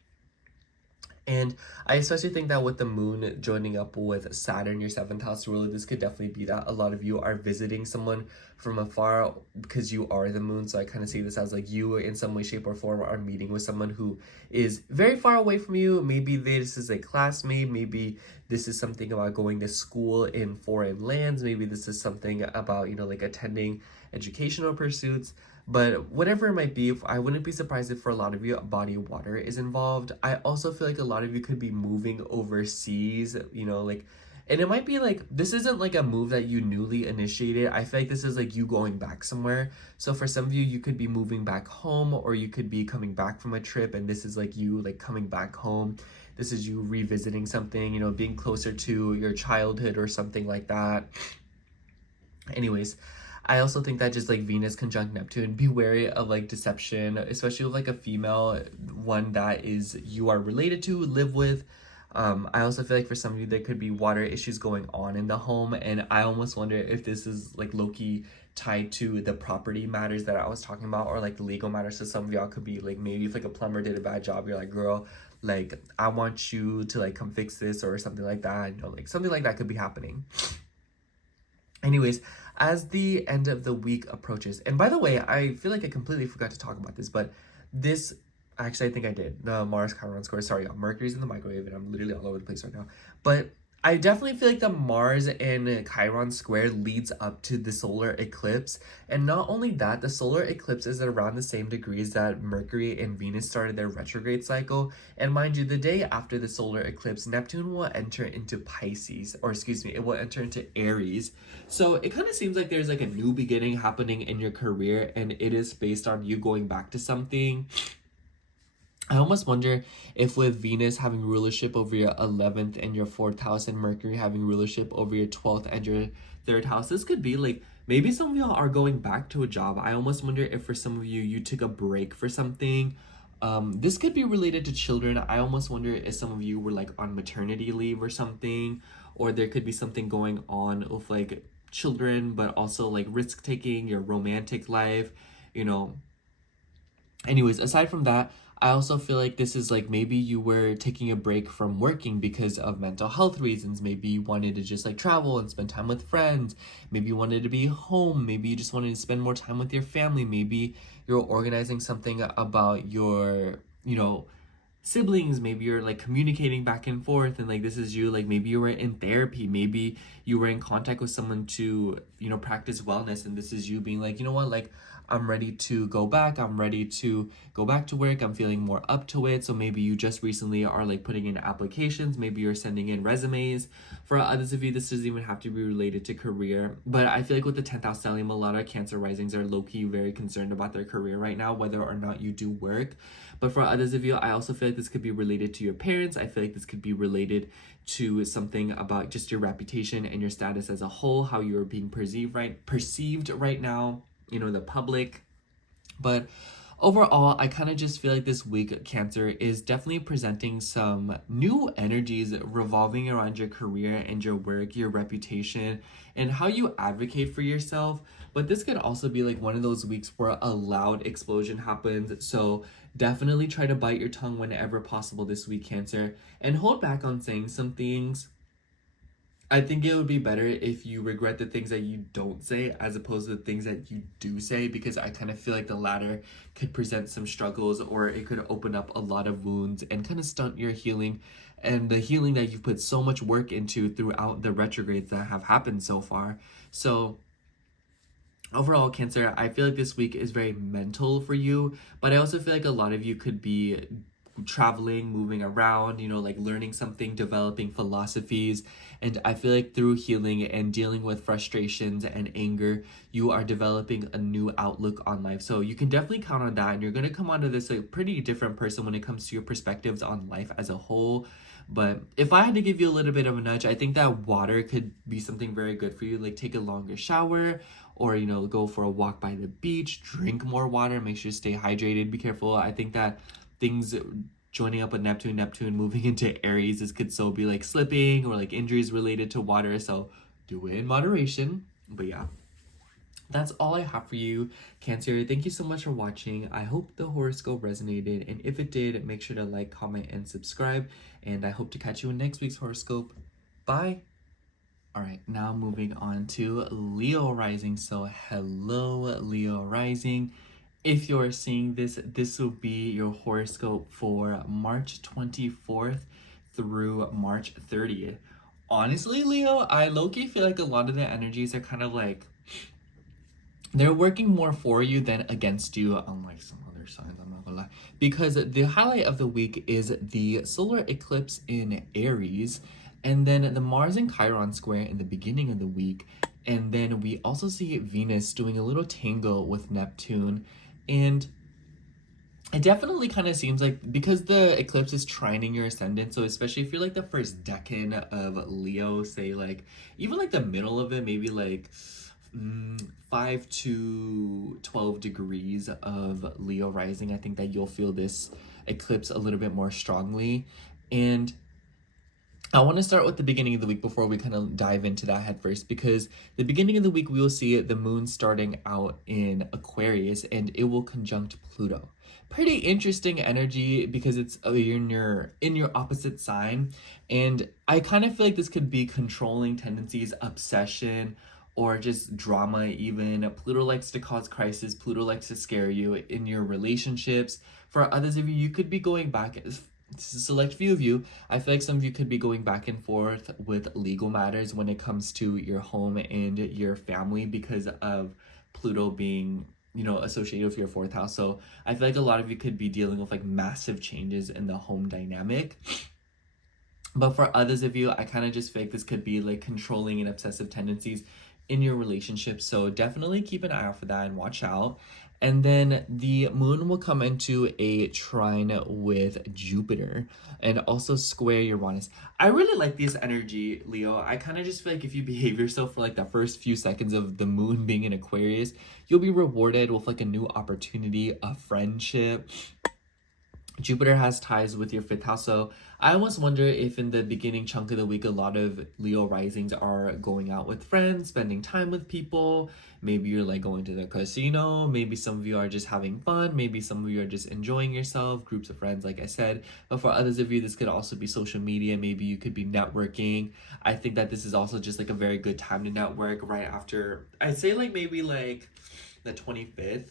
And I especially think that with the moon joining up with Saturn, your 7th house ruler, this could definitely be that a lot of you are visiting someone from afar because you are the moon. So I kind of see this as like you in some way, shape, or form are meeting with someone who is very far away from you. Maybe this is a classmate. Maybe this is something about going to school in foreign lands. Maybe this is something about, like attending educational pursuits. But whatever it might be, I wouldn't be surprised if for a lot of you, a body of water is involved. I also feel like a lot of you could be moving overseas, and it might be like, this isn't like a move that you newly initiated. I feel like this is like you going back somewhere. So for some of you, you could be moving back home, or you could be coming back from a trip, and this is like you like coming back home. This is you revisiting something, being closer to your childhood or something like that. Anyways, I also think that just like Venus conjunct Neptune, be wary of like deception, especially with like a female, one that is you are related to, live with. I also feel like for some of you, there could be water issues going on in the home. And I almost wonder if this is like low-key tied to the property matters that I was talking about, or like the legal matters. So some of y'all could be like, maybe if like a plumber did a bad job, you're like, girl, like I want you to like come fix this or something like that. Like something like that could be happening. Anyways, as the end of the week approaches, and by the way, I feel like I completely forgot to talk about this, but this, actually, I think I did. The Mars Chiron square. Sorry, y'all. Mercury's in the microwave, and I'm literally all over the place right now. But I definitely feel like the Mars and Chiron square leads up to the solar eclipse. And not only that, the solar eclipse is at around the same degrees that Mercury and Venus started their retrograde cycle. And mind you, the day after the solar eclipse, Neptune will enter into Pisces, or excuse me, it will enter into Aries. So it kind of seems like there's like a new beginning happening in your career, and it is based on you going back to something. I almost wonder if with Venus having rulership over your 11th and your 4th house, and Mercury having rulership over your 12th and your 3rd house, this could be like, maybe some of y'all are going back to a job. I almost wonder if for some of you, you took a break for something. This could be related to children. I almost wonder if some of you were like on maternity leave or something, or there could be something going on with like children, but also like risk taking, your romantic life, Anyways, aside from that, I also feel like this is like maybe you were taking a break from working because of mental health reasons. Maybe you wanted to just like travel and spend time with friends. Maybe you wanted to be home. Maybe you just wanted to spend more time with your family. Maybe you're organizing something about your, siblings. Maybe you're like communicating back and forth, and like this is you, like maybe you were in therapy, maybe you were in contact with someone to practice wellness, and this is you being like, like I'm ready to go back. I'm ready to go back to work. I'm feeling more up to it. So maybe you just recently are like putting in applications. Maybe you're sending in resumes. For others of you, this doesn't even have to be related to career. But I feel like with the 10th house stellium, a lot of Cancer risings are low-key very concerned about their career right now, whether or not you do work. But for others of you, I also feel like this could be related to your parents. I feel like this could be related to something about just your reputation and your status as a whole, how you're being perceived right now, the public. But overall, I kind of just feel like this week, Cancer, is definitely presenting some new energies revolving around your career and your work, your reputation, and how you advocate for yourself. But this could also be like one of those weeks where a loud explosion happens. So definitely try to bite your tongue whenever possible this week, Cancer, and hold back on saying some things. I think it would be better if you regret the things that you don't say as opposed to the things that you do say, because I kind of feel like the latter could present some struggles, or it could open up a lot of wounds and kind of stunt your healing and the healing that you've put so much work into throughout the retrogrades that have happened so far. So overall, Cancer, I feel like this week is very mental for you, but I also feel like a lot of you could be traveling, moving around, you know, like learning something, developing philosophies. And I feel like through healing and dealing with frustrations and anger, you are developing a new outlook on life. So you can definitely count on that. And you're going to come onto this a pretty different person when it comes to your perspectives on life as a whole. But if I had to give you a little bit of a nudge, I think that water could be something very good for you. Like take a longer shower, or, you know, go for a walk by the beach, drink more water, make sure to stay hydrated, be careful. I think that things joining up with Neptune moving into Aries, this could so be like slipping or like injuries related to water. So do it in moderation. But yeah, that's all I have for you, Cancer. Thank you so much for watching. I hope the horoscope resonated. And if it did, make sure to like, comment, and subscribe. And I hope to catch you in next week's horoscope. Bye. All right, now moving on to Leo rising. So hello, Leo rising. If you're seeing this, this will be your horoscope for March 24th through March 30th. Honestly, Leo, I low-key feel like a lot of the energies are kind of like, they're working more for you than against you, unlike some other signs, I'm not gonna lie. Because the highlight of the week is the solar eclipse in Aries, and then the Mars and Chiron square in the beginning of the week. And then we also see Venus doing a little tangle with Neptune. And it definitely kind of seems like, because the eclipse is trining your ascendant, so especially if you're like the first decan of Leo, say like, even like the middle of it, maybe like 5 to 12 degrees of Leo rising, I think that you'll feel this eclipse a little bit more strongly. And I want to start with the beginning of the week before we kind of dive into that head first, because the beginning of the week we will see the moon starting out in Aquarius, and it will conjunct Pluto. Pretty interesting energy because it's in your opposite sign, and I kind of feel like this could be controlling tendencies, obsession, or just drama even. Pluto likes to cause crisis. Pluto likes to scare you in your relationships. For others of you, you could be going back, a select few of you, I feel like some of you could be going back and forth with legal matters when it comes to your home and your family because of Pluto being, you know, associated with your fourth house. So I feel like a lot of you could be dealing with like massive changes in the home dynamic. But for others of you, I kind of just feel like this could be like controlling and obsessive tendencies in your relationship. So definitely keep an eye out for that and watch out. And then the moon will come into a trine with Jupiter and also square Uranus. I really like this energy, Leo. I kind of just feel like if you behave yourself for like the first few seconds of the moon being in Aquarius, you'll be rewarded with like a new opportunity, a friendship. Jupiter has ties with your fifth house, so I almost wonder if in the beginning chunk of the week, a lot of Leo risings are going out with friends, spending time with people. Maybe you're like going to the casino. Maybe some of you are just having fun. Maybe some of you are just enjoying yourself, groups of friends, like I said. But for others of you, this could also be social media. Maybe you could be networking. I think that this is also just like a very good time to network right after, I'd say like maybe like the 25th.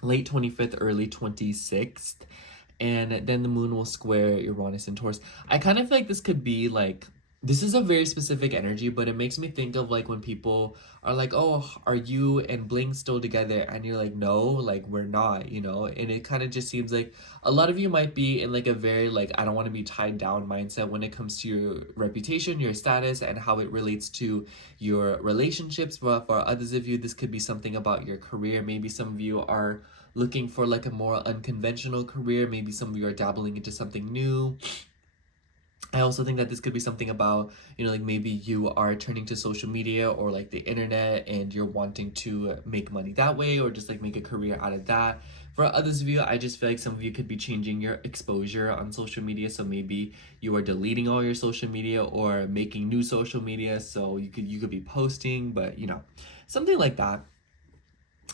Late 25th, early 26th, and then the moon will square Uranus and Taurus. I kind of feel like this could be like, this is a very specific energy, but it makes me think of like when people are like, oh, are you and Bling still together? And you're like, no, like we're not, you know? And it kind of just seems like a lot of you might be in like a very like, I don't want to be tied down mindset when it comes to your reputation, your status, and how it relates to your relationships. But for others of you, this could be something about your career. Maybe some of you are looking for like a more unconventional career. Maybe some of you are dabbling into something new. I also think that this could be something about, you know, like maybe you are turning to social media or like the internet and you're wanting to make money that way, or just like make a career out of that. For others of you, I just feel like some of you could be changing your exposure on social media. So maybe you are deleting all your social media or making new social media. So you could be posting, but you know, something like that.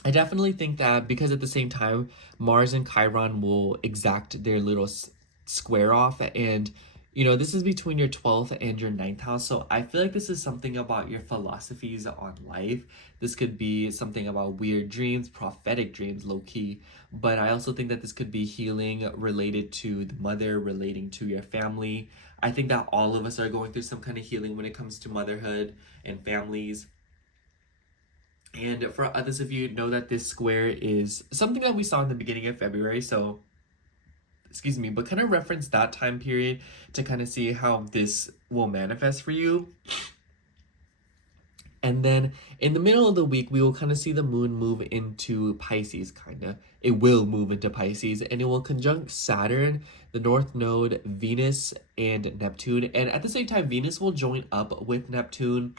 I definitely think that because at the same time, Mars and Chiron will exact their little square off, and you know, this is between your 12th and your 9th house. So I feel like this is something about your philosophies on life. This could be something about weird dreams, prophetic dreams, low key. But I also think that this could be healing related to the mother, relating to your family. I think that all of us are going through some kind of healing when it comes to motherhood and families. And for others of you, know that this square is something that we saw in the beginning of February. So excuse me, but kind of reference that time period to kind of see how this will manifest for you. And then in the middle of the week, we will kind of see the moon move into Pisces, kind of. It will move into Pisces, and it will conjunct Saturn, the North Node, Venus, and Neptune. And at the same time, Venus will join up with Neptune.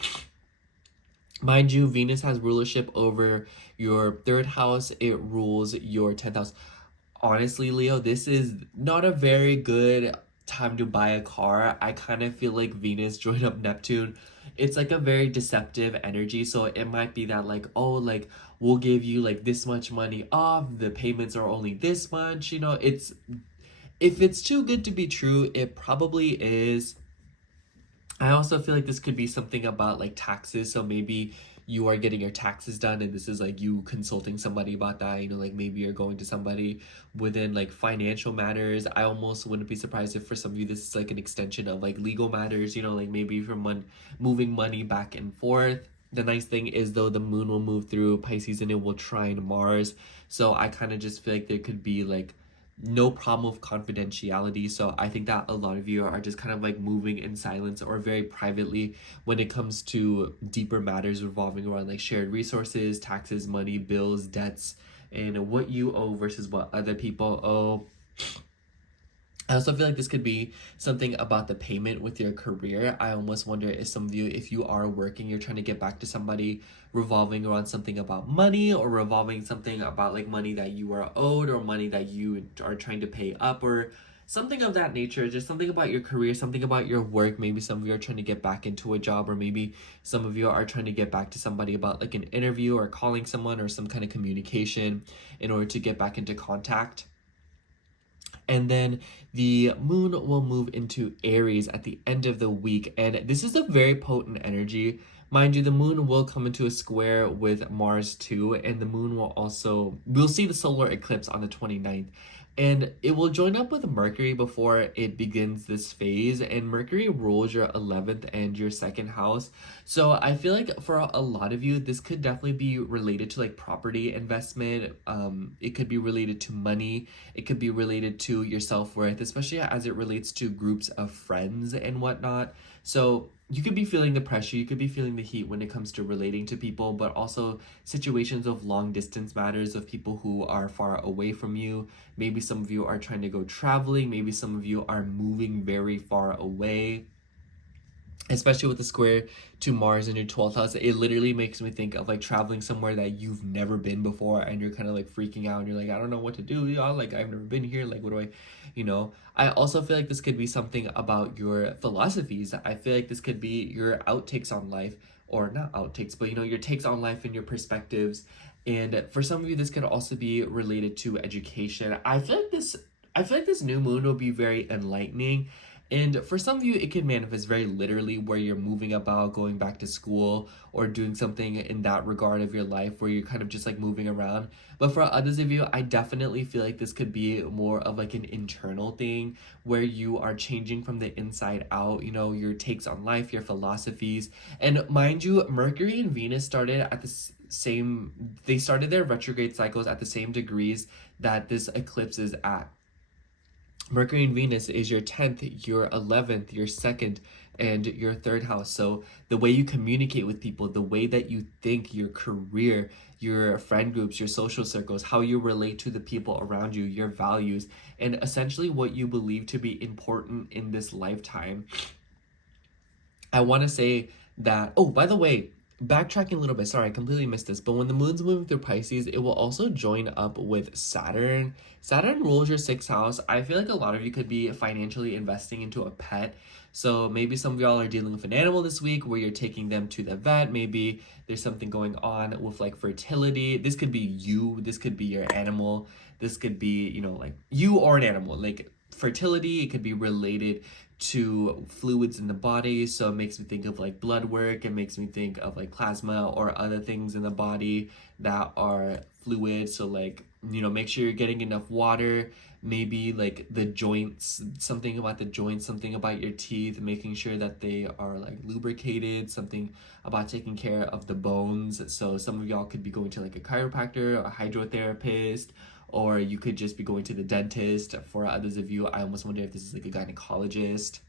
Mind you, Venus has rulership over your 3rd house. It rules your 10th house. Honestly, Leo, this is not a very good time to buy a car. I kind of feel like Venus joined up Neptune. It's like a very deceptive energy. So it might be that like, oh, like we'll give you like this much money off. The payments are only this much. You know, it's if it's too good to be true, it probably is. I also feel like this could be something about like taxes. So maybe you are getting your taxes done and this is like you consulting somebody about that, you know, like maybe you're going to somebody within like financial matters. I almost wouldn't be surprised if for some of you this is like an extension of like legal matters, you know, like maybe from moving money back and forth. The nice thing is though the moon will move through Pisces and it will trine Mars. So I kind of just feel like there could be like no problem with confidentiality. So I think that a lot of you are just kind of like moving in silence or very privately when it comes to deeper matters revolving around like shared resources, taxes, money, bills, debts, and what you owe versus what other people owe. I also feel like this could be something about the payment with your career. I almost wonder if some of you, if you are working, you're trying to get back to somebody revolving around something about money or revolving something about like money that you are owed or money that you are trying to pay up or something of that nature. Just something about your career, something about your work. Maybe some of you are trying to get back into a job, or maybe some of you are trying to get back to somebody about like an interview or calling someone or some kind of communication in order to get back into contact. And then the moon will move into Aries at the end of the week. And this is a very potent energy. Mind you, the moon will come into a square with Mars too. And the moon will also, we'll see the solar eclipse on the 29th. And it will join up with Mercury before it begins this phase. And Mercury rules your 11th and your 2nd house. So I feel like for a lot of you, this could definitely be related to like property investment. It could be related to money. It could be related to your self-worth, especially as it relates to groups of friends and whatnot. So you could be feeling the pressure, you could be feeling the heat when it comes to relating to people, but also situations of long distance matters of people who are far away from you. Maybe some of you are trying to go traveling. Maybe some of you are moving very far away. Especially with the square to Mars in your 12th house, it literally makes me think of like traveling somewhere that you've never been before and you're kind of like freaking out and you're like, I don't know what to do, y'all. Like, I've never been here. Like, what do I, you know? I also feel like this could be something about your philosophies. I feel like this could be your outtakes on life, or not outtakes, but you know, your takes on life and your perspectives. And for some of you, this could also be related to education. I feel like this new moon will be very enlightening. And for some of you, it can manifest very literally where you're moving about, going back to school, or doing something in that regard of your life where you're kind of just like moving around. But for others of you, I definitely feel like this could be more of like an internal thing where you are changing from the inside out, you know, your takes on life, your philosophies. And mind you, Mercury and Venus started at the they started their retrograde cycles at the same degrees that this eclipse is at. Mercury and Venus is your 10th, your 11th, your 2nd, and your 3rd house. So the way you communicate with people, the way that you think, your career, your friend groups, your social circles, how you relate to the people around you, your values, and essentially what you believe to be important in this lifetime. I want to say that, oh, by the way, backtracking a little bit, sorry, I completely missed this, but when the moon's moving through Pisces, it will also join up with Saturn. Saturn rules your 6th house. I feel like a lot of you could be financially investing into a pet. So maybe some of y'all are dealing with an animal this week where you're taking them to the vet. Maybe there's something going on with like fertility. This could be you. This could be your animal. This could be, you know, like you or an animal. Like fertility. It could be related to fluids in the body, so it makes me think of like blood work. It makes me think of like plasma or other things in the body that are fluid. So like, you know, make sure you're getting enough water. Maybe like the joints, something about the joints, something about your teeth, making sure that they are like lubricated, something about taking care of the bones. So some of y'all could be going to like a chiropractor, a hydrotherapist, or you could just be going to the dentist. For others of you, I almost wonder if this is like a gynecologist.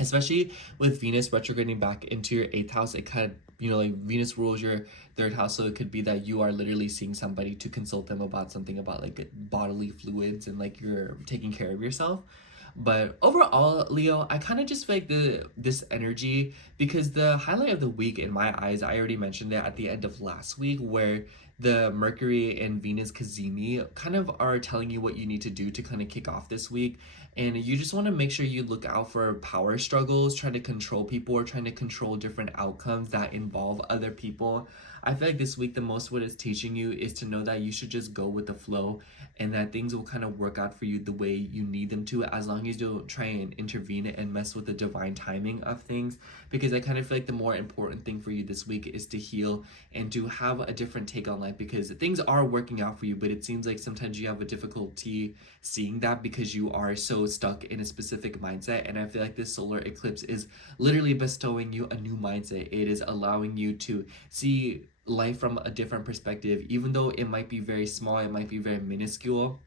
Especially with Venus retrograding back into your 8th house, it kind of, you know, like Venus rules your 3rd house, so it could be that you are literally seeing somebody to consult them about something about like bodily fluids and like you're taking care of yourself. But overall, Leo, I kind of just feel like this energy, because the highlight of the week in my eyes, I already mentioned it at the end of last week, where the Mercury and Venus Cazimi kind of are telling you what you need to do to kind of kick off this week. And you just want to make sure you look out for power struggles, trying to control people or trying to control different outcomes that involve other people. I feel like this week, the most what it's teaching you is to know that you should just go with the flow and that things will kind of work out for you the way you need them to, as long as you don't try and intervene and mess with the divine timing of things. Because I kind of feel like the more important thing for you this week is to heal and to have a different take on life, because things are working out for you, but it seems like sometimes you have a difficulty seeing that because you are so stuck in a specific mindset. And I feel like this solar eclipse is literally bestowing you a new mindset. It is allowing you to see life from a different perspective, even though it might be very small, it might be very minuscule,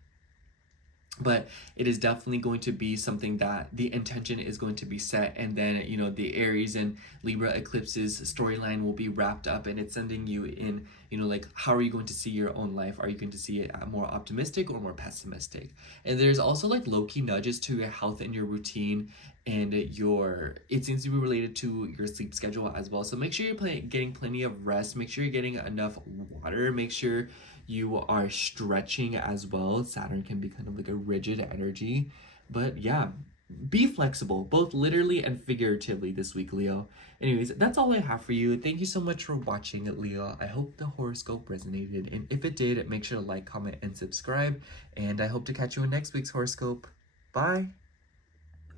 but it is definitely going to be something that the intention is going to be set. And then, you know, the Aries and Libra eclipses storyline will be wrapped up, and it's sending you in, you know, like, how are you going to see your own life? Are you going to see it more optimistic or more pessimistic? And there's also like low-key nudges to your health and your routine, and it seems to be related to your sleep schedule as well. So make sure you're getting plenty of rest. Make sure you're getting enough water. Make sure you are stretching as well. Saturn can be kind of like a rigid energy, but yeah, be flexible, both literally and figuratively this week, Leo. Anyways, that's all I have for you. Thank you so much for watching, Leo. I hope the horoscope resonated, and if it did, make sure to like, comment, and subscribe, and I hope to catch you in next week's horoscope. Bye.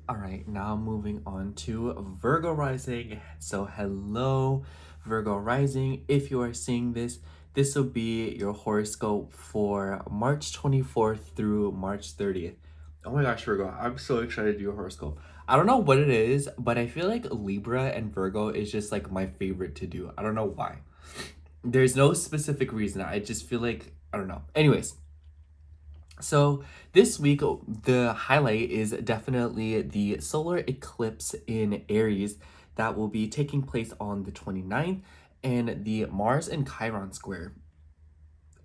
All right, now moving on to Virgo rising. So hello, Virgo rising. If you are seeing this, this will be your horoscope for March 24th through March 30th. Oh my gosh, Virgo, I'm so excited to do a horoscope. I don't know what it is, but I feel like Libra and Virgo is just like my favorite to do. I don't know why. There's no specific reason. I just feel like, I don't know. Anyways, so this week, the highlight is definitely the solar eclipse in Aries that will be taking place on the 29th, and the Mars and Chiron square.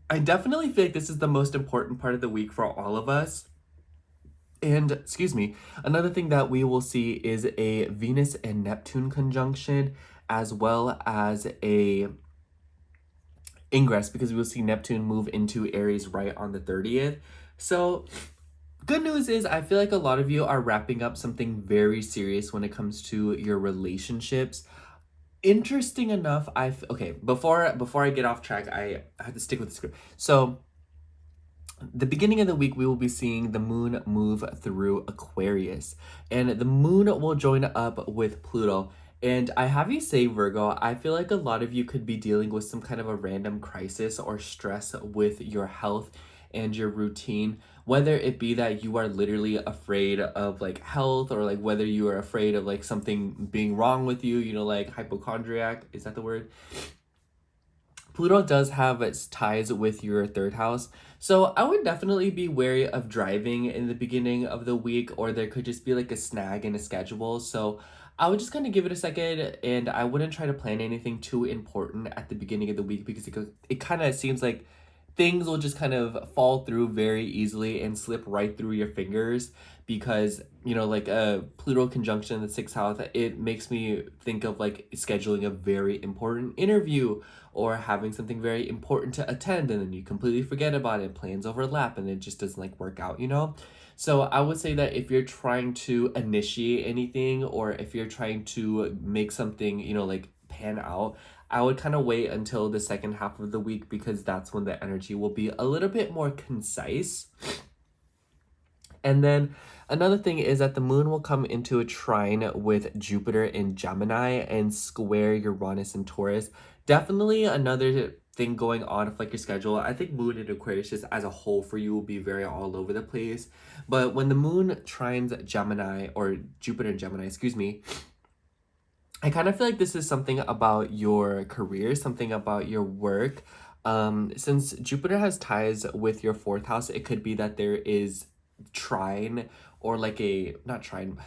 I definitely feel like this is the most important part of the week for all of us. And, excuse me, another thing that we will see is a Venus and Neptune conjunction, as well as a ingress, because we will see Neptune move into Aries right on the 30th. So good news is I feel like a lot of you are wrapping up something very serious when it comes to your relationships. Interesting enough, okay, before I get off track, I have to stick with the script. So the beginning of the week, we will be seeing the moon move through Aquarius, and the moon will join up with Pluto. And I have you say, Virgo, I feel like a lot of you could be dealing with some kind of a random crisis or stress with your health and your routine, whether it be that you are literally afraid of like health, or like whether you are afraid of like something being wrong with you, you know, like hypochondriac, is that the word? Pluto does have its ties with your 3rd house. So I would definitely be wary of driving in the beginning of the week, or there could just be like a snag in a schedule. So I would just kind of give it a second, and I wouldn't try to plan anything too important at the beginning of the week, because it kind of seems like things will just kind of fall through very easily and slip right through your fingers, because, you know, like a Pluto conjunction in the 6th house, it makes me think of like scheduling a very important interview or having something very important to attend, and then you completely forget about it, plans overlap, and it just doesn't like work out, you know? So I would say that if you're trying to initiate anything, or if you're trying to make something, you know, like pan out, I would kind of wait until the second half of the week, because that's when the energy will be a little bit more concise. And then another thing is that the moon will come into a trine with Jupiter in Gemini and square Uranus in Taurus. Definitely another thing going on with like your schedule. I think moon in Aquarius just as a whole for you will be very all over the place. But when the moon trines Gemini, or Jupiter in Gemini, excuse me, I kind of feel like this is something about your career, something about your work. Since Jupiter has ties with your fourth house, it could be that there is trine, or like a, not trine,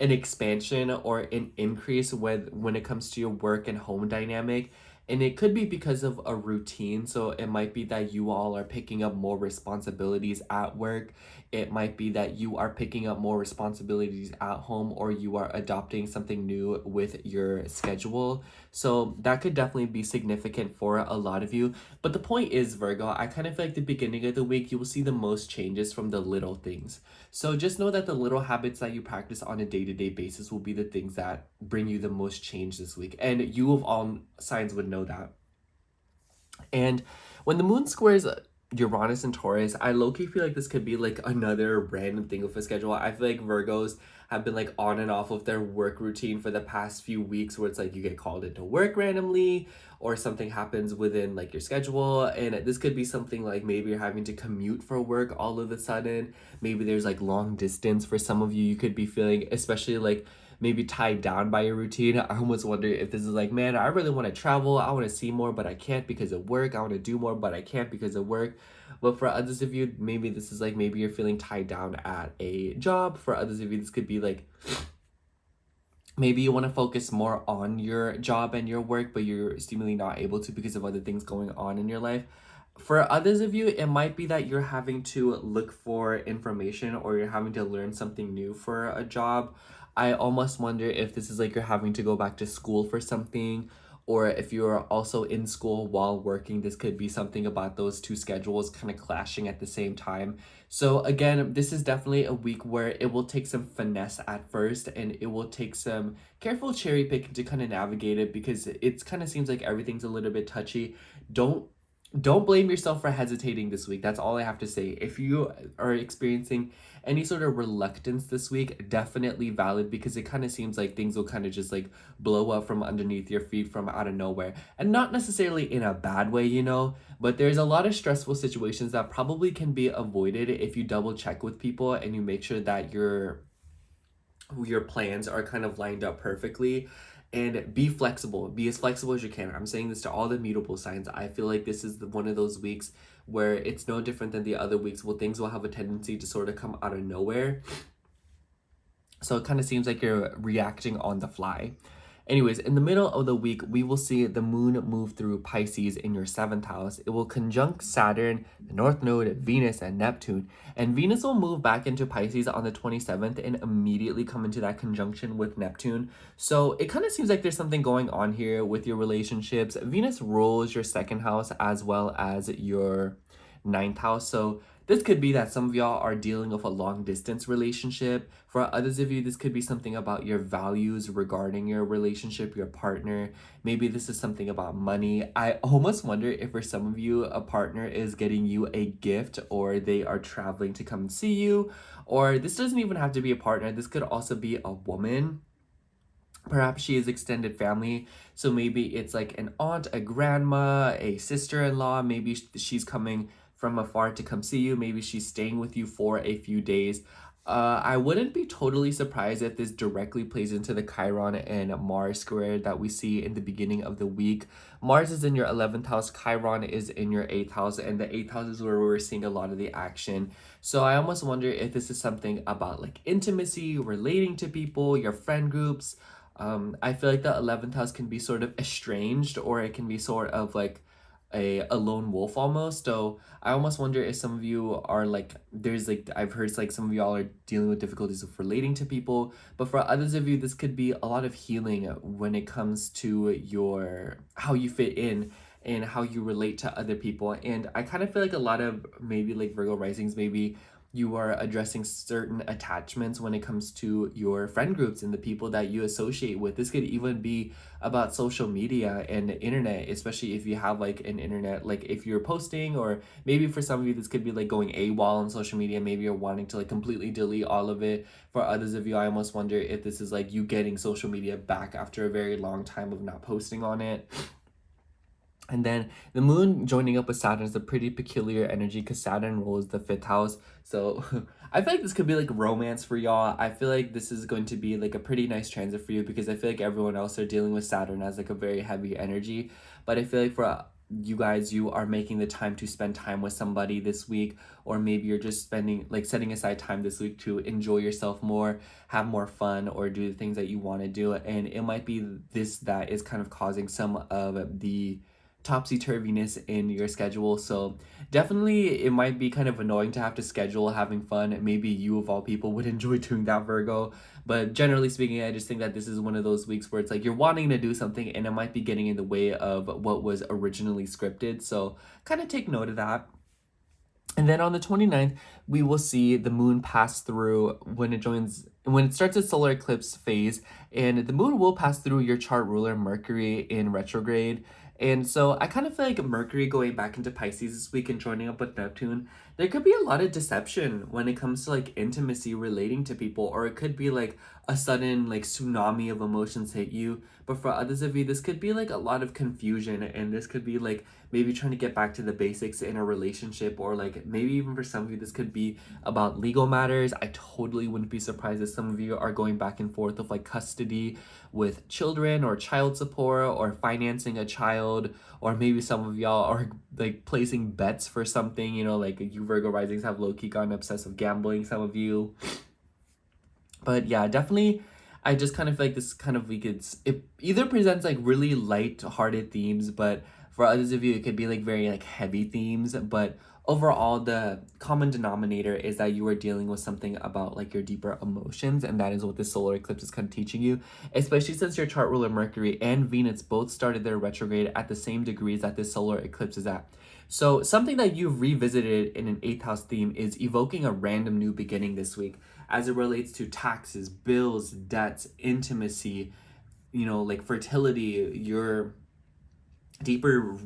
an expansion or an increase when it comes to your work and home dynamic. And it could be because of a routine. So it might be that you all are picking up more responsibilities at work. It might be that you are picking up more responsibilities at home, or you are adopting something new with your schedule. So that could definitely be significant for a lot of you. But the point is, Virgo, I kind of feel like the beginning of the week, you will see the most changes from the little things. So just know that the little habits that you practice on a day-to-day basis will be the things that bring you the most change this week. And you of all signs would know that. And when the moon squares Uranus and Taurus, I low-key feel like this could be like another random thing with a schedule. I feel like Virgos have been like on and off of their work routine for the past few weeks, where it's like you get called into work randomly, or something happens within like your schedule. And this could be something like maybe you're having to commute for work all of a sudden. Maybe there's like long distance for some of you. You could be feeling, especially like maybe tied down by your routine. I almost wonder if this is like, man, I really want to travel. I want to see more, but I can't because of work. I want to do more, but I can't because of work. But for others of you, maybe this is like, maybe you're feeling tied down at a job. For others of you, this could be like, maybe you want to focus more on your job and your work, but you're seemingly not able to because of other things going on in your life. For others of you, it might be that you're having to look for information, or you're having to learn something new for a job. I almost wonder if this is like you're having to go back to school for something, or if you're also in school while working. This could be something about those two schedules kind of clashing at the same time. So again, this is definitely a week where it will take some finesse at first, and it will take some careful cherry picking to kind of navigate it, because it kind of seems like everything's a little bit touchy. Don't blame yourself for hesitating this week. That's all I have to say. If you are experiencing any sort of reluctance this week, definitely valid, because it kind of seems like things will kind of just like blow up from underneath your feet from out of nowhere. And not necessarily in a bad way, you know, but there's a lot of stressful situations that probably can be avoided if you double check with people and you make sure that your plans are kind of lined up perfectly. And be flexible, be as flexible as you can. I'm saying this to all the mutable signs. I feel like this is one of those weeks where it's no different than the other weeks, where things will have a tendency to sort of come out of nowhere. So it kind of seems like you're reacting on the fly. Anyways, in the middle of the week, we will see the moon move through Pisces in your 7th house. It will conjunct Saturn, the North Node, Venus, and Neptune. And Venus will move back into Pisces on the 27th and immediately come into that conjunction with Neptune. So it kind of seems like there's something going on here with your relationships. Venus rules your 2nd house as well as your 9th house. So this could be that some of y'all are dealing with a long distance relationship. For others of you, this could be something about your values regarding your relationship, your partner. Maybe this is something about money. I almost wonder if for some of you, a partner is getting you a gift, or they are traveling to come see you. Or this doesn't even have to be a partner. This could also be a woman. Perhaps she is extended family, so maybe it's like an aunt, a grandma, a sister-in-law. Maybe she's coming from afar to come see you. Maybe she's staying with you for a few days. I wouldn't be totally surprised if this directly plays into the Chiron and Mars square that we see in the beginning of the week. Mars is in your 11th house, Chiron is in your 8th house, and the 8th house is where we're seeing a lot of the action. So I almost wonder if this is something about like intimacy, relating to people, your friend groups. I feel like the 11th house can be sort of estranged, or it can be sort of like a lone wolf almost. So I almost wonder if some of you are like, there's like, I've heard like some of y'all are dealing with difficulties of relating to people, but for others of you, this could be a lot of healing when it comes to your, how you fit in and how you relate to other people. And I kind of feel like a lot of maybe like Virgo risings, maybe you are addressing certain attachments when it comes to your friend groups and the people that you associate with. This could even be about social media and the internet, especially if you have like an internet, like if you're posting, or maybe for some of you this could be like going AWOL on social media. Maybe you're wanting to like completely delete all of it. For others of you, I almost wonder if this is like you getting social media back after a very long time of not posting on it. And then the moon joining up with Saturn is a pretty peculiar energy because Saturn rules the 5th house. So I feel like this could be like romance for y'all. I feel like this is going to be like a pretty nice transit for you because I feel like everyone else are dealing with Saturn as like a very heavy energy. But I feel like for you guys, you are making the time to spend time with somebody this week, or maybe you're just setting aside time this week to enjoy yourself more, have more fun, or do the things that you want to do. And it might be this that is kind of causing some of the topsy-turviness in your schedule. So definitely it might be kind of annoying to have to schedule having fun. Maybe you of all people would enjoy doing that, Virgo, but generally speaking, I just think that this is one of those weeks where it's like you're wanting to do something and it might be getting in the way of what was originally scripted. So kind of take note of that. And then on the 29th, we will see the moon pass through when it starts its solar eclipse phase, and the moon will pass through your chart ruler Mercury in retrograde. And so I kind of feel like Mercury going back into Pisces this week and joining up with Neptune, there could be a lot of deception when it comes to like intimacy relating to people, or it could be like a sudden like tsunami of emotions hit you. But for others of you, this could be like a lot of confusion, and this could be like maybe trying to get back to the basics in a relationship, or like maybe even for some of you, this could be about legal matters. I totally wouldn't be surprised if some of you are going back and forth of like custody with children, or child support, or financing a child, or maybe some of y'all are like placing bets for something, you know, like you Virgo risings have low-key gotten obsessed with gambling, some of you. But yeah, definitely I just kind of feel like this kind of week, it either presents like really light-hearted themes, but for others of you it could be like very like heavy themes. But overall, the common denominator is that you are dealing with something about like your deeper emotions, and that is what this solar eclipse is kind of teaching you, especially since your chart ruler Mercury and Venus both started their retrograde at the same degrees that this solar eclipse is at. So something that you've revisited in an 8th house theme is evoking a random new beginning this week as it relates to taxes, bills, debts, intimacy, you know, like fertility, your deeper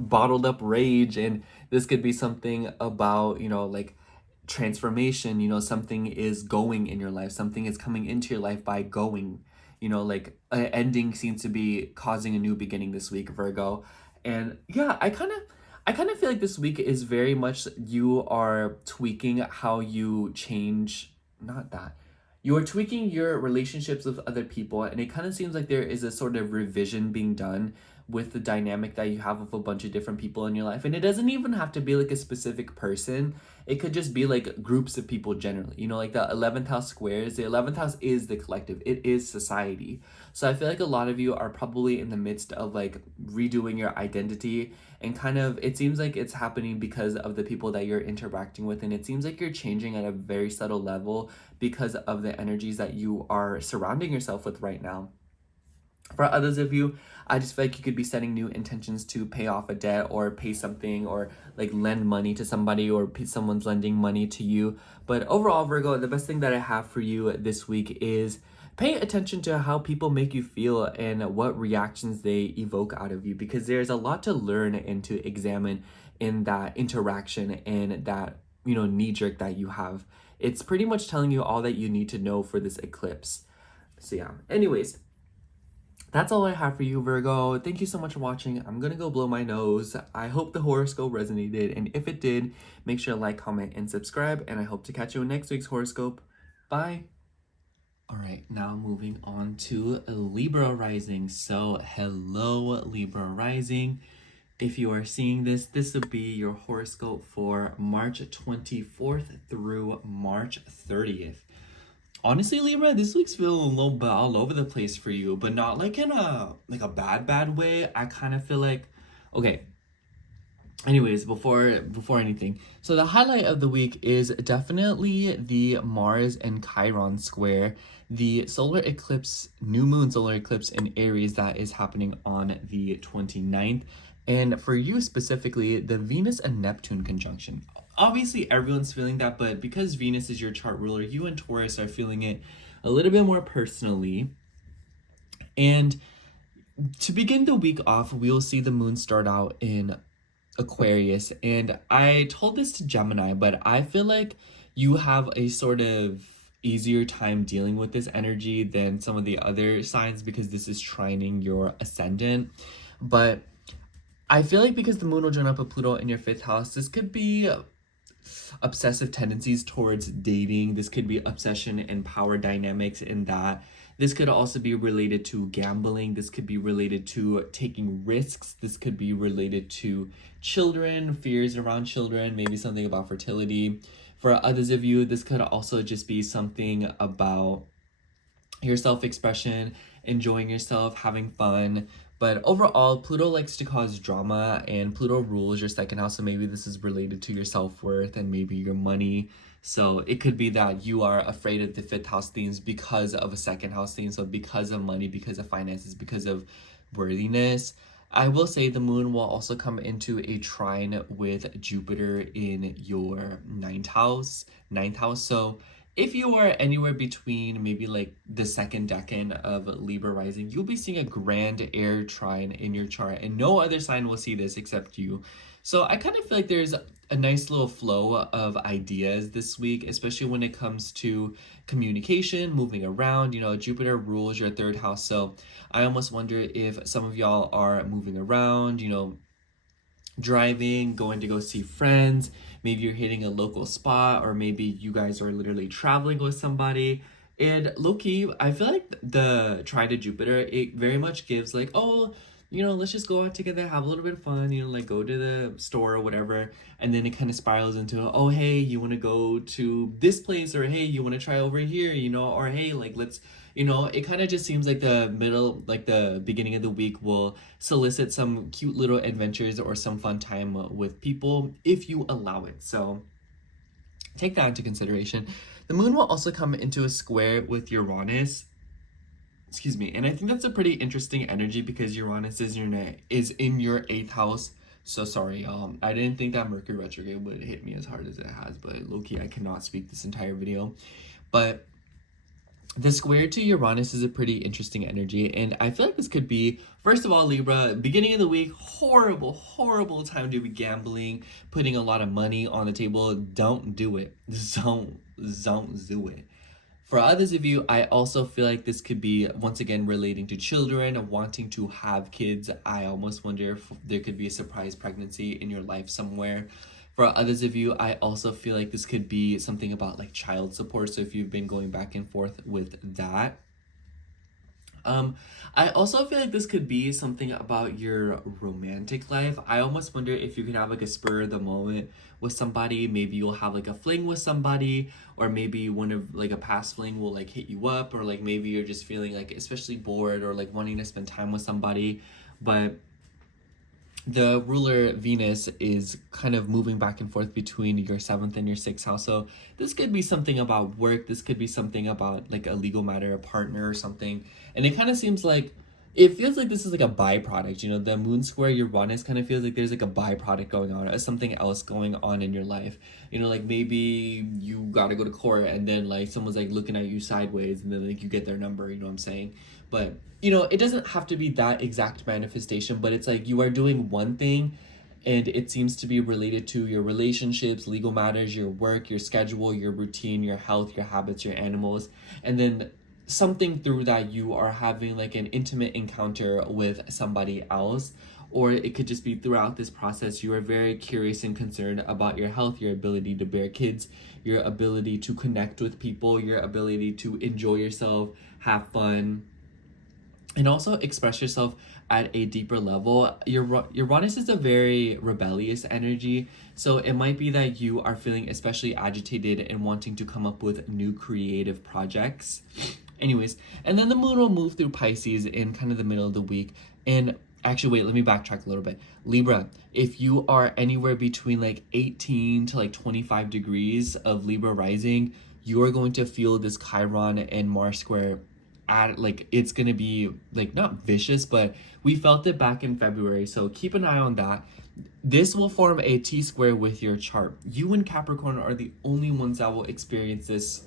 bottled up rage. And this could be something about, you know, like transformation, you know, something is going in your life, something is coming into your life by going, you know, like an ending seems to be causing a new beginning this week, Virgo. And yeah, I kind of feel like this week is very much you are tweaking how you change, not that. You are tweaking your relationships with other people, and it kind of seems like there is a sort of revision being done with the dynamic that you have with a bunch of different people in your life. And it doesn't even have to be like a specific person. It could just be like groups of people generally. You know, like the 11th house squares. The 11th house is the collective. It is society. So I feel like a lot of you are probably in the midst of like redoing your identity, and kind of it seems like it's happening because of the people that you're interacting with, and it seems like you're changing at a very subtle level because of the energies that you are surrounding yourself with right now. For others of you, I just feel like you could be setting new intentions to pay off a debt, or pay something, or like lend money to somebody, or someone's lending money to you. But overall, Virgo, the best thing that I have for you this week is pay attention to how people make you feel and what reactions they evoke out of you, because there's a lot to learn and to examine in that interaction and that, you know, knee jerk that you have. It's pretty much telling you all that you need to know for this eclipse. So yeah, anyways, that's all I have for you, Virgo. Thank you so much for watching. I'm gonna go blow my nose. I hope the horoscope resonated, and if it did, make sure to like, comment, and subscribe, and I hope to catch you in next week's horoscope. Bye. All right, now moving on to Libra rising. So hello, Libra rising. If you are seeing this, this will be your horoscope for March 24th through March 30th. Honestly, Libra, this week's feeling a little bit all over the place for you, but not like in a bad way. I kind of feel like, okay. Anyways, before anything, so the highlight of the week is definitely the Mars and Chiron square, the solar eclipse, new moon solar eclipse in Aries that is happening on the 29th. And for you specifically, the Venus and Neptune conjunction. obviously everyone's feeling that, but because Venus is your chart ruler, you and Taurus are feeling it a little bit more personally. And to begin the week off, we'll see the moon start out in Aquarius. And I told this to Gemini, but I feel like you have a sort of easier time dealing with this energy than some of the other signs because this is trining your ascendant. But I feel like because the moon will join up with Pluto in your 5th house, this could be obsessive tendencies towards dating. This could be obsession and power dynamics in that. This could also be related to gambling. This could be related to taking risks. This could be related to children, fears around children, maybe something about fertility. For others of you, this could also just be something about your self-expression, enjoying yourself, having fun. But overall, Pluto likes to cause drama, and Pluto rules your 2nd house, so maybe this is related to your self-worth and maybe your money. So it could be that you are afraid of the 5th house themes because of a 2nd house theme, so because of money, because of finances, because of worthiness. I will say the moon will also come into a trine with Jupiter in your 9th house. So if you are anywhere between maybe like the 2nd decan of Libra rising, you'll be seeing a grand air trine in your chart, and no other sign will see this except you. So I kind of feel like there's a nice little flow of ideas this week, especially when it comes to communication, moving around. You know, Jupiter rules your 3rd house, so I almost wonder if some of y'all are moving around, you know, driving, going to go see friends, maybe you're hitting a local spot, or maybe you guys are literally traveling with somebody. And low-key, I feel like the trine to Jupiter, it very much gives like, oh, you know, let's just go out together, have a little bit of fun, you know, like go to the store or whatever. And then it kind of spirals into, oh, hey, you want to go to this place, or hey, you want to try over here, you know, or hey, like let's, you know, it kind of just seems like the middle, like the beginning of the week will solicit some cute little adventures or some fun time with people if you allow it. So take that into consideration. The moon will also come into a square with Uranus. Excuse me. And I think that's a pretty interesting energy because Uranus is in your 8th house. So sorry, I didn't think that Mercury retrograde would hit me as hard as it has, but low-key, I cannot speak this entire video. But the square to Uranus is a pretty interesting energy, and I feel like this could be, first of all, Libra, beginning of the week, horrible time to be gambling, putting a lot of money on the table. Don't do it. Don't do it. For others of you, I also feel like this could be, once again, relating to children, wanting to have kids. I almost wonder if there could be a surprise pregnancy in your life somewhere. For others of you, I also feel like this could be something about like child support. So if you've been going back and forth with that. I also feel like this could be something about your romantic life. I almost wonder if you can have like a spur of the moment with somebody. Maybe you'll have like a fling with somebody, or maybe one of like a past fling will like hit you up, or like maybe you're just feeling like especially bored or like wanting to spend time with somebody. But the ruler Venus is kind of moving back and forth between your 7th and your 6th house. So this could be something about work. This could be something about like a legal matter, a partner or something. And it kind of seems like, it feels like this is like a byproduct, you know, the moon square Uranus kind of feels like there's like a byproduct going on, or something else going on in your life. You know, like maybe you got to go to court and then like someone's like looking at you sideways and then like you get their number, you know what I'm saying? But, you know, it doesn't have to be that exact manifestation, but it's like you are doing one thing and it seems to be related to your relationships, legal matters, your work, your schedule, your routine, your health, your habits, your animals. And then something through that you are having like an intimate encounter with somebody else, or it could just be throughout this process you are very curious and concerned about your health, your ability to bear kids, your ability to connect with people, your ability to enjoy yourself, have fun, and also express yourself at a deeper level. Uranus is a very rebellious energy, so it might be that you are feeling especially agitated and wanting to come up with new creative projects. Anyways, and then the moon will move through Pisces in kind of the middle of the week. And actually, wait, let me backtrack a little bit. Libra, if you are anywhere between like 18 to like 25 degrees of Libra rising, you are going to feel this Chiron and Mars square like it's gonna be like not vicious, but we felt it back in February, so keep an eye on that. This will form a T-square with your chart. You and Capricorn are the only ones that will experience this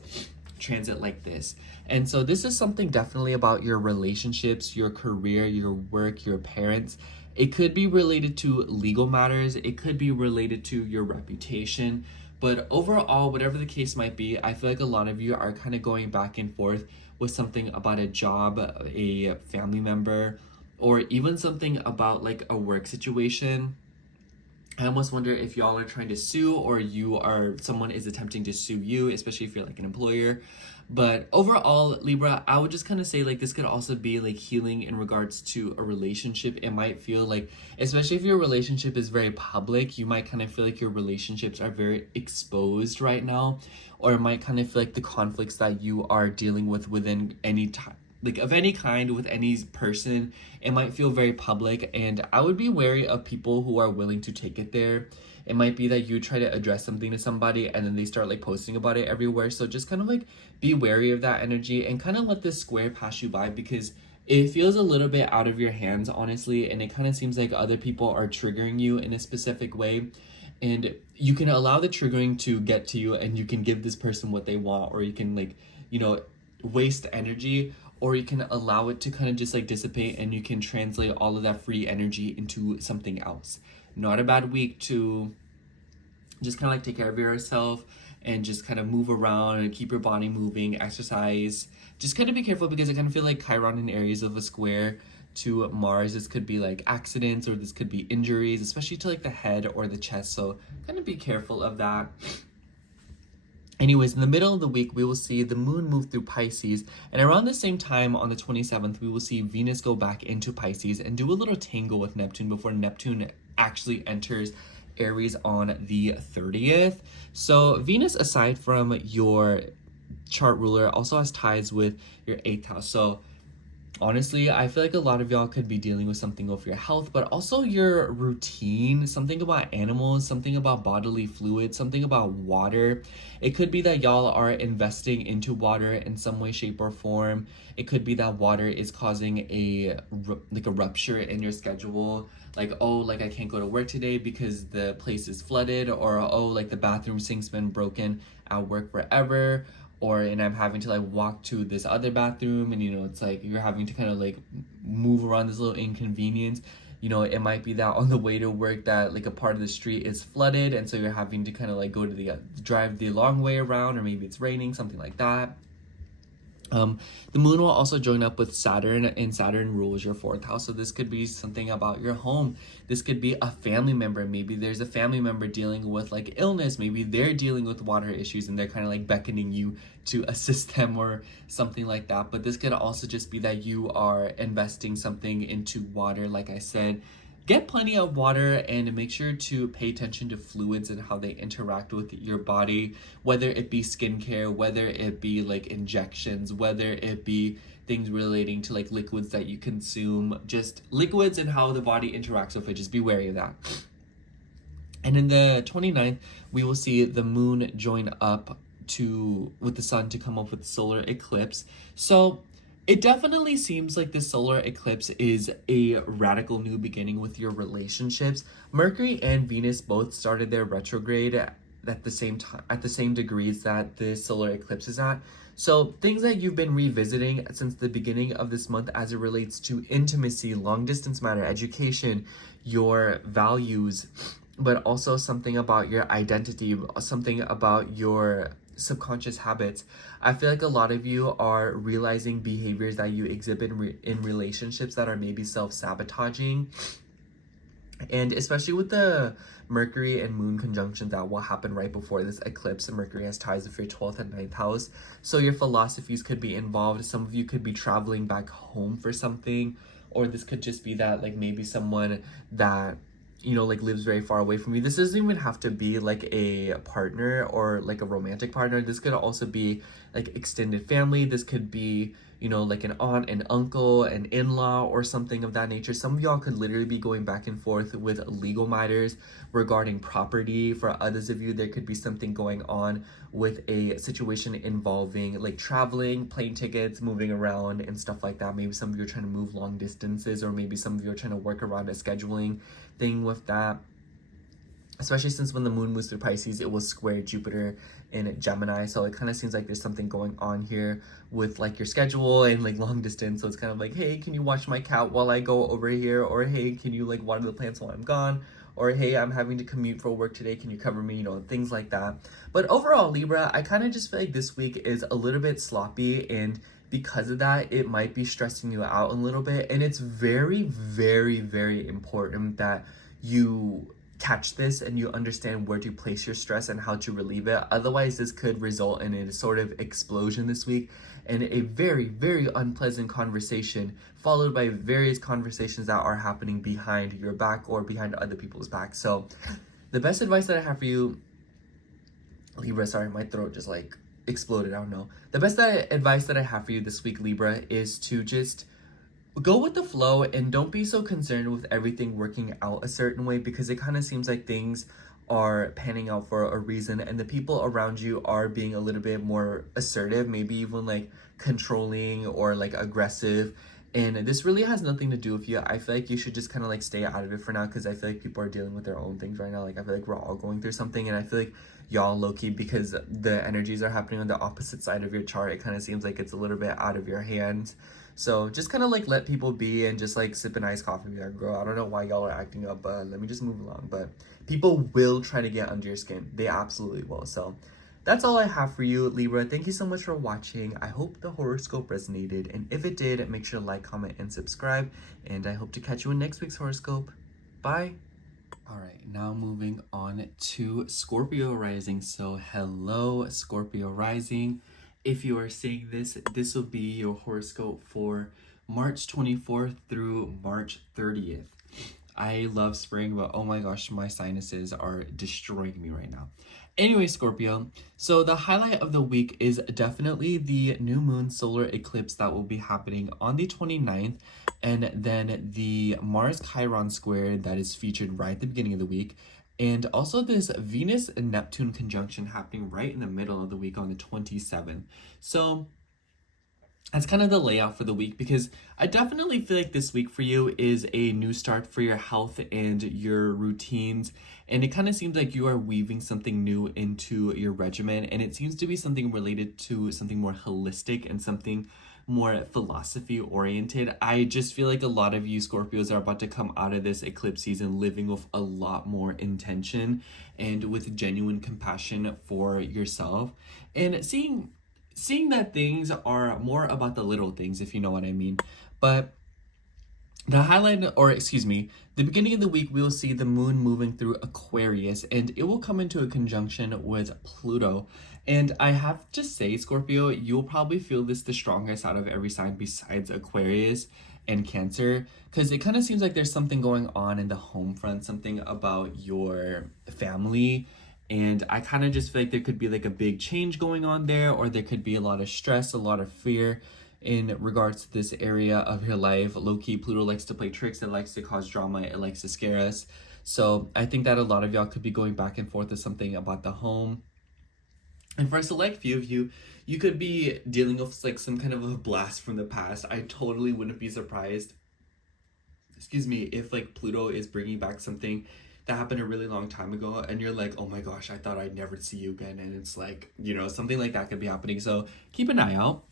transit like this. And so this is something definitely about your relationships, your career, your work, your parents. It could be related to legal matters. It could be related to your reputation. But overall, whatever the case might be, I feel like a lot of you are kind of going back and forth with something about a job, a family member, or even something about like a work situation. I almost wonder if y'all are trying to sue, or someone is attempting to sue you, especially if you're like an employer. But overall, Libra, I would just kind of say like this could also be like healing in regards to a relationship. It might feel like, especially if your relationship is very public, you might kind of feel like your relationships are very exposed right now, or it might kind of feel like the conflicts that you are dealing with within any time, like of any kind, with any person, it might feel very public. And I would be wary of people who are willing to take it there. It might be that you try to address something to somebody and then they start like posting about it everywhere. So just kind of like be wary of that energy and kind of let this square pass you by, because it feels a little bit out of your hands, honestly, and it kind of seems like other people are triggering you in a specific way. And you can allow the triggering to get to you, and you can give this person what they want, or you can like, waste energy, or you can allow it to kind of just like dissipate, and you can translate all of that free energy into something else. Not a bad week to just kind of like take care of yourself and just kind of move around and keep your body moving, exercise. Just kind of be careful, because I kind of feel like Chiron in Aries of a square to Mars, this could be like accidents, or this could be injuries, especially to like the head or the chest. So kind of be careful of that. Anyways, in the middle of the week, we will see the moon move through Pisces, and around the same time on the 27th, we will see Venus go back into Pisces and do a little tangle with Neptune before Neptune actually enters Aries on the 30th. So Venus, aside from your chart ruler, also has ties with your 8th house. So honestly, I feel like a lot of y'all could be dealing with something with your health, but also your routine, something about animals, something about bodily fluids, something about water. It could be that y'all are investing into water in some way, shape, or form. It could be that water is causing a rupture in your schedule. Like, oh, like I can't go to work today because the place is flooded, or oh, like the bathroom sink's been broken at work forever. And I'm having to like walk to this other bathroom, and it's like you're having to kind of like move around this little inconvenience. It might be that on the way to work that like a part of the street is flooded, and so you're having to kind of like go to the drive the long way around, or maybe it's raining, something like that. The moon will also join up with Saturn, and Saturn rules your 4th house. So this could be something about your home. This could be a family member. Maybe there's a family member dealing with like illness. Maybe they're dealing with water issues, and they're kind of like beckoning you to assist them or something like that. But this could also just be that you are investing something into water. Like I said, get plenty of water, and make sure to pay attention to fluids and how they interact with your body, whether it be skincare, whether it be like injections, whether it be things relating to like liquids that you consume, just liquids and how the body interacts with it. Just be wary of that. And in the 29th, we will see the moon join up with the sun to come up with solar eclipse. So it definitely seems like the solar eclipse is a radical new beginning with your relationships. Mercury and Venus both started their retrograde at the same time, at the same degrees that the solar eclipse is at. So things that you've been revisiting since the beginning of this month as it relates to intimacy, long distance matter, education, your values, but also something about your identity, something about your subconscious habits. I feel like a lot of you are realizing behaviors that you exhibit in relationships that are maybe self-sabotaging. And especially with the Mercury and Moon conjunction that will happen right before this eclipse, and Mercury has ties with your 12th and 9th house. So your philosophies could be involved. Some of you could be traveling back home for something, or this could just be that like maybe someone that like lives very far away from you. This doesn't even have to be like a partner or like a romantic partner. This could also be like extended family. This could be you know, like an aunt, an uncle, an in-law, or something of that nature. Some of y'all could literally be going back and forth with legal matters regarding property. For others of you, there could be something going on with a situation involving like traveling, plane tickets, moving around and stuff like that. Maybe some of you are trying to move long distances, or maybe some of you are trying to work around a scheduling thing with that. Especially since when the moon moves through Pisces, it will square Jupiter in Gemini. So it kind of seems like there's something going on here with like your schedule and like long distance. So it's kind of like, hey, can you watch my cat while I go over here? Or hey, can you like water the plants while I'm gone? Or hey, I'm having to commute for work today, can you cover me? You know, things like that. But overall, Libra, I kind of just feel like this week is a little bit sloppy, and because of that, it might be stressing you out a little bit. And it's very, very, very important that you catch this and you understand where to place your stress and how to relieve it. Otherwise, this could result in a sort of explosion this week and a very, very unpleasant conversation, followed by various conversations that are happening behind your back or behind other people's back. So the best advice that I have for you, Libra, sorry, my throat just like exploded, I don't know. The best advice that I have for you this week, Libra, is to just go with the flow and don't be so concerned with everything working out a certain way, because it kind of seems like things are panning out for a reason and the people around you are being a little bit more assertive, maybe even like controlling or like aggressive. And this really has nothing to do with you. I feel like you should just kind of like stay out of it for now, because I feel like people are dealing with their own things right now. Like I feel like we're all going through something, and I feel like y'all low-key, because the energies are happening on the opposite side of your chart, it kind of seems like it's a little bit out of your hands. So just kind of like let people be and just like sip an iced coffee and be like, girl, I don't know why y'all are acting up, but let me just move along. But people will try to get under your skin. They absolutely will. So that's all I have for you, Libra. Thank you so much for watching. I hope the horoscope resonated. And if it did, make sure to like, comment, and subscribe. And I hope to catch you in next week's horoscope. Bye. All right, now moving on to Scorpio rising. So hello, Scorpio rising. If you are seeing this, this will be your horoscope for March 24th through March 30th. I love spring, but oh my gosh, my sinuses are destroying me right now. Anyway, Scorpio, so the highlight of the week is definitely the new moon solar eclipse that will be happening on the 29th, and then the Mars Chiron square that is featured right at the beginning of the week. And also this Venus and Neptune conjunction happening right in the middle of the week on the 27th. So that's kind of the layout for the week, because I definitely feel like this week for you is a new start for your health and your routines. And it kind of seems like you are weaving something new into your regimen. And it seems to be something related to something more holistic and something more philosophy oriented. I just feel like a lot of you Scorpios are about to come out of this eclipse season living with a lot more intention and with genuine compassion for yourself, and seeing that things are more about the little things, if you know what I mean. But the highlight, or excuse me, the beginning of the week, we will see the moon moving through Aquarius, and it will come into a conjunction with Pluto. And I have to say, Scorpio, you'll probably feel this the strongest out of every sign besides Aquarius and Cancer, because it kind of seems like there's something going on in the home front, something about your family. And I kind of just feel like there could be like a big change going on there, or there could be a lot of stress, a lot of fear in regards to this area of your life. Low-key, Pluto likes to play tricks, it likes to cause drama, it likes to scare us. So I think that a lot of y'all could be going back and forth with something about the home. And for a select few of you, you could be dealing with like some kind of a blast from the past. I totally wouldn't be surprised, excuse me, if like Pluto is bringing back something that happened a really long time ago, and you're like, oh my gosh, I thought I'd never see you again. And it's like, you know, something like that could be happening. So keep an eye out.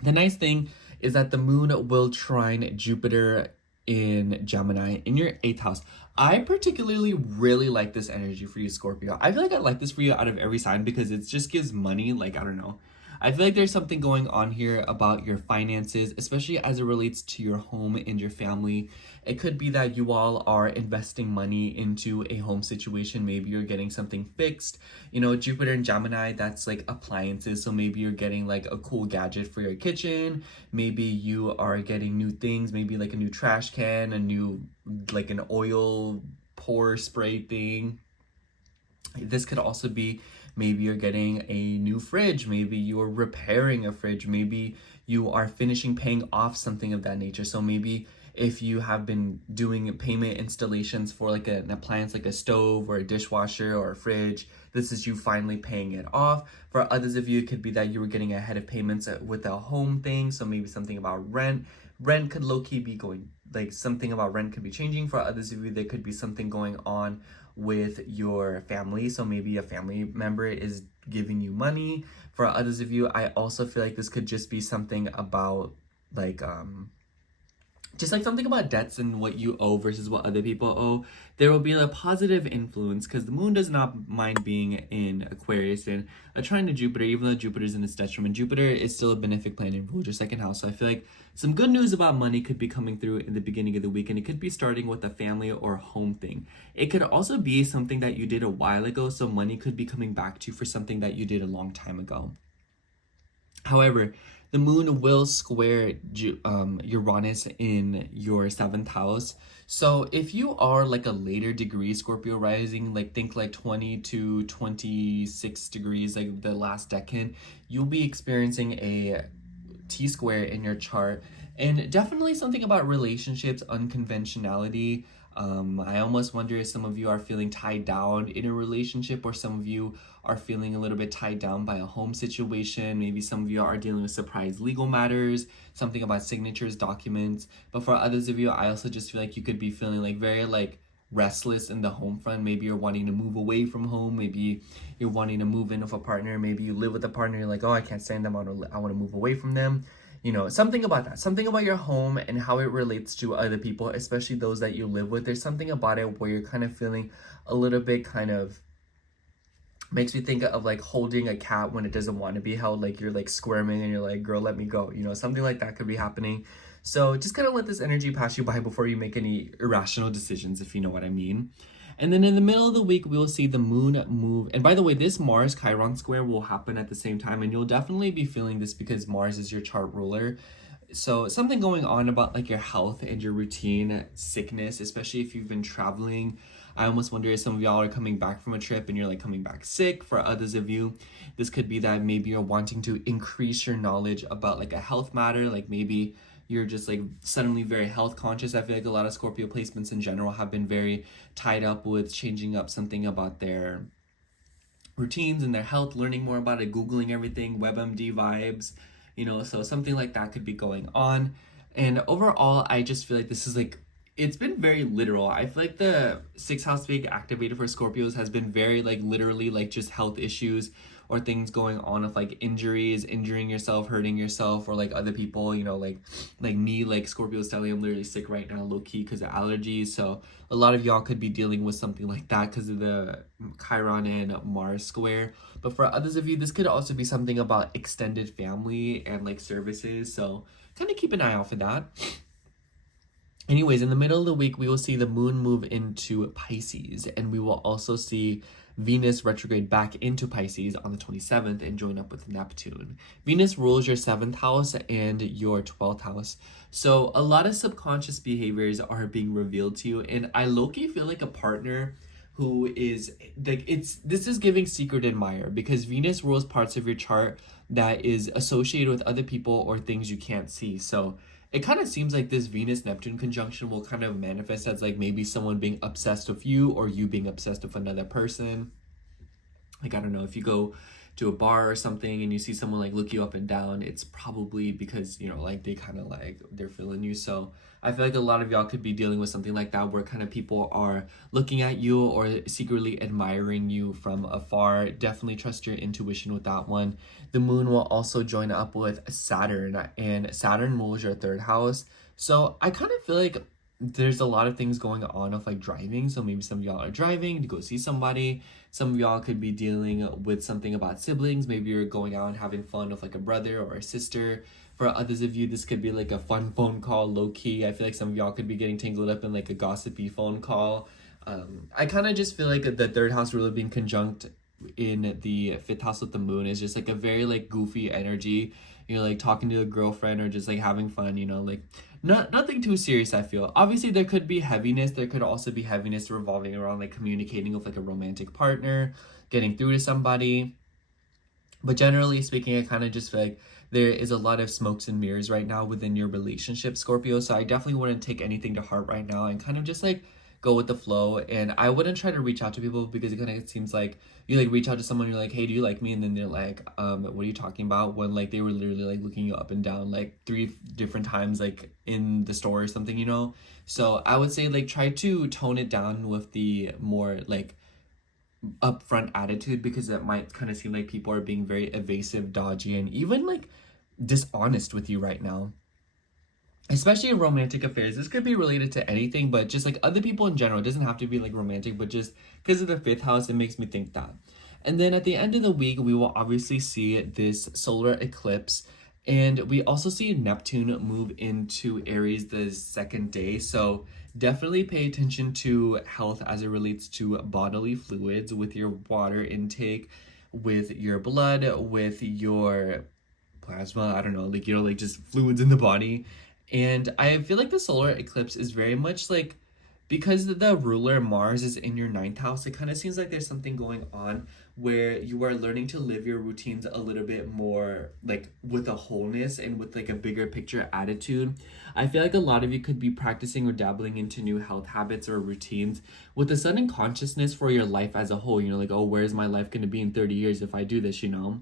The nice thing is that the moon will trine Jupiter in Gemini in your 8th house. I particularly really like this energy for you, Scorpio. I feel like I like this for you out of every sign because it just gives money. Like, I don't know. I feel like there's something going on here about your finances, especially as it relates to your home and your family. It could be that you all are investing money into a home situation. Maybe you're getting something fixed. You know, Jupiter and Gemini, that's like appliances. So maybe you're getting like a cool gadget for your kitchen. Maybe you are getting new things, maybe like a new trash can, a new, like an oil pour spray thing. This could also be maybe you're getting a new fridge, maybe you're repairing a fridge, maybe you are finishing paying off something of that nature. So maybe if you have been doing payment installations for like an appliance like a stove or a dishwasher or a fridge, this is you finally paying it off. For others of you, it could be that you were getting ahead of payments with a home thing. So maybe something about rent. Rent could low-key be going, like something about rent could be changing. For others of you, there could be something going on with your family. So maybe a family member is giving you money. For others of you, I also feel like this could just be something about like just like something about debts and what you owe versus what other people owe. There will be a positive influence because the moon does not mind being in Aquarius and a trine to Jupiter, even though Jupiter is in its detriment. Jupiter is still a benefic planet and rules your second house. So I feel like some good news about money could be coming through in the beginning of the week, and it could be starting with a family or home thing. It could also be something that you did a while ago, so money could be coming back to you for something that you did a long time ago. However, the moon will square Uranus in your 7th house. So if you are like a later degree Scorpio rising, like think like 20 to 26 degrees, like the last decan, you'll be experiencing a T-square in your chart. And definitely something about relationships, unconventionality. I almost wonder if some of you are feeling tied down in a relationship, or some of you are feeling a little bit tied down by a home situation. Maybe some of you are dealing with surprise legal matters, something about signatures, documents. But for others of you, I also just feel like you could be feeling like very like restless in the home front. Maybe you're wanting to move away from home. Maybe you're wanting to move in with a partner. Maybe you live with a partner. You're like, oh, I can't stand them. I want to move away from them. You know, something about that, something about your home and how it relates to other people, especially those that you live with. There's something about it where you're kind of feeling a little bit kind of makes me think of like holding a cat when it doesn't want to be held, like you're like squirming and you're like, girl, let me go, you know, something like that could be happening. So just kind of let this energy pass you by before you make any irrational decisions, if you know what I mean. And then in the middle of the week, we will see the moon move. And by the way, this Mars Chiron square will happen at the same time. And you'll definitely be feeling this because Mars is your chart ruler. So something going on about like your health and your routine, sickness, especially if you've been traveling. I almost wonder if some of y'all are coming back from a trip and you're like coming back sick. For others of you, this could be that maybe you're wanting to increase your knowledge about like a health matter. Like maybe you're just like suddenly very health conscious. I feel like a lot of Scorpio placements in general have been very tied up with changing up something about their routines and their health, learning more about it, Googling everything, WebMD vibes, you know, so something like that could be going on. And overall, I just feel like this is like, it's been very literal. I feel like the 6th house being activated for Scorpios has been very like literally like just health issues or things going on with like injuries, injuring yourself, hurting yourself, or like other people, you know, like me, like Scorpio's telling I'm literally sick right now, low key, because of allergies. So a lot of y'all could be dealing with something like that because of the Chiron and Mars square. But for others of you, this could also be something about extended family and like services. So kind of keep an eye out for that. Anyways, in the middle of the week, we will see the moon move into Pisces, and we will also see Venus retrograde back into Pisces on the 27th and join up with Neptune. Venus rules your 7th house and your 12th house. So a lot of subconscious behaviors are being revealed to you, and I low-key feel like a partner who is like, this is giving secret admirer, because Venus rules parts of your chart that is associated with other people or things you can't see. So it kind of seems like this Venus-Neptune conjunction will kind of manifest as like maybe someone being obsessed with you or you being obsessed with another person. Like, I don't know, if you go to a bar or something and you see someone like look you up and down, it's probably because, you know, like they kind of like, they're feeling you. So I feel like a lot of y'all could be dealing with something like that, where kind of people are looking at you or secretly admiring you from afar. Definitely trust your intuition with that one. The moon will also join up with Saturn, and Saturn rules your 3rd house. So I kind of feel like there's a lot of things going on of like driving. So maybe some of y'all are driving to go see somebody. Some of y'all could be dealing with something about siblings. Maybe you're going out and having fun with like a brother or a sister. For others of you, this could be like a fun phone call, low key. I feel like some of y'all could be getting tangled up in like a gossipy phone call. I kind of just feel like the 3rd house really being conjunct in the 5th house with the moon is just like a very like goofy energy. You're like talking to a girlfriend or just like having fun, you know, like nothing too serious. I feel obviously there could be heaviness. There could also be heaviness revolving around like communicating with like a romantic partner, getting through to somebody. But generally speaking, I kind of just feel like there is a lot of smokes and mirrors right now within your relationship, Scorpio. So I definitely wouldn't take anything to heart right now and kind of just like go with the flow. And I wouldn't try to reach out to people because it kind of seems like you like reach out to someone, you're like, hey, do you like me? And then they're like, what are you talking about? When like they were literally like looking you up and down like 3 different times, like in the store or something, you know? So I would say like try to tone it down with the more like upfront attitude, because that might kind of seem like people are being very evasive, dodgy, and even like dishonest with you right now, especially in romantic affairs. This could be related to anything, but just like other people in general. It doesn't have to be like romantic, but just because of the fifth house, it makes me think that. And then at the end of the week, we will obviously see this solar eclipse, and we also see Neptune move into Aries the second day. So definitely pay attention to health as it relates to bodily fluids, with your water intake, with your blood, with your plasma, I don't know, like, you know, like just fluids in the body. And I feel like the solar eclipse is very much like, because the ruler Mars is in your ninth house, it kind of seems like there's something going on where you are learning to live your routines a little bit more like with a wholeness and with like a bigger picture attitude. I feel like a lot of you could be practicing or dabbling into new health habits or routines with a sudden consciousness for your life as a whole. You know, like, oh, where's my life going to be in 30 years if I do this, you know?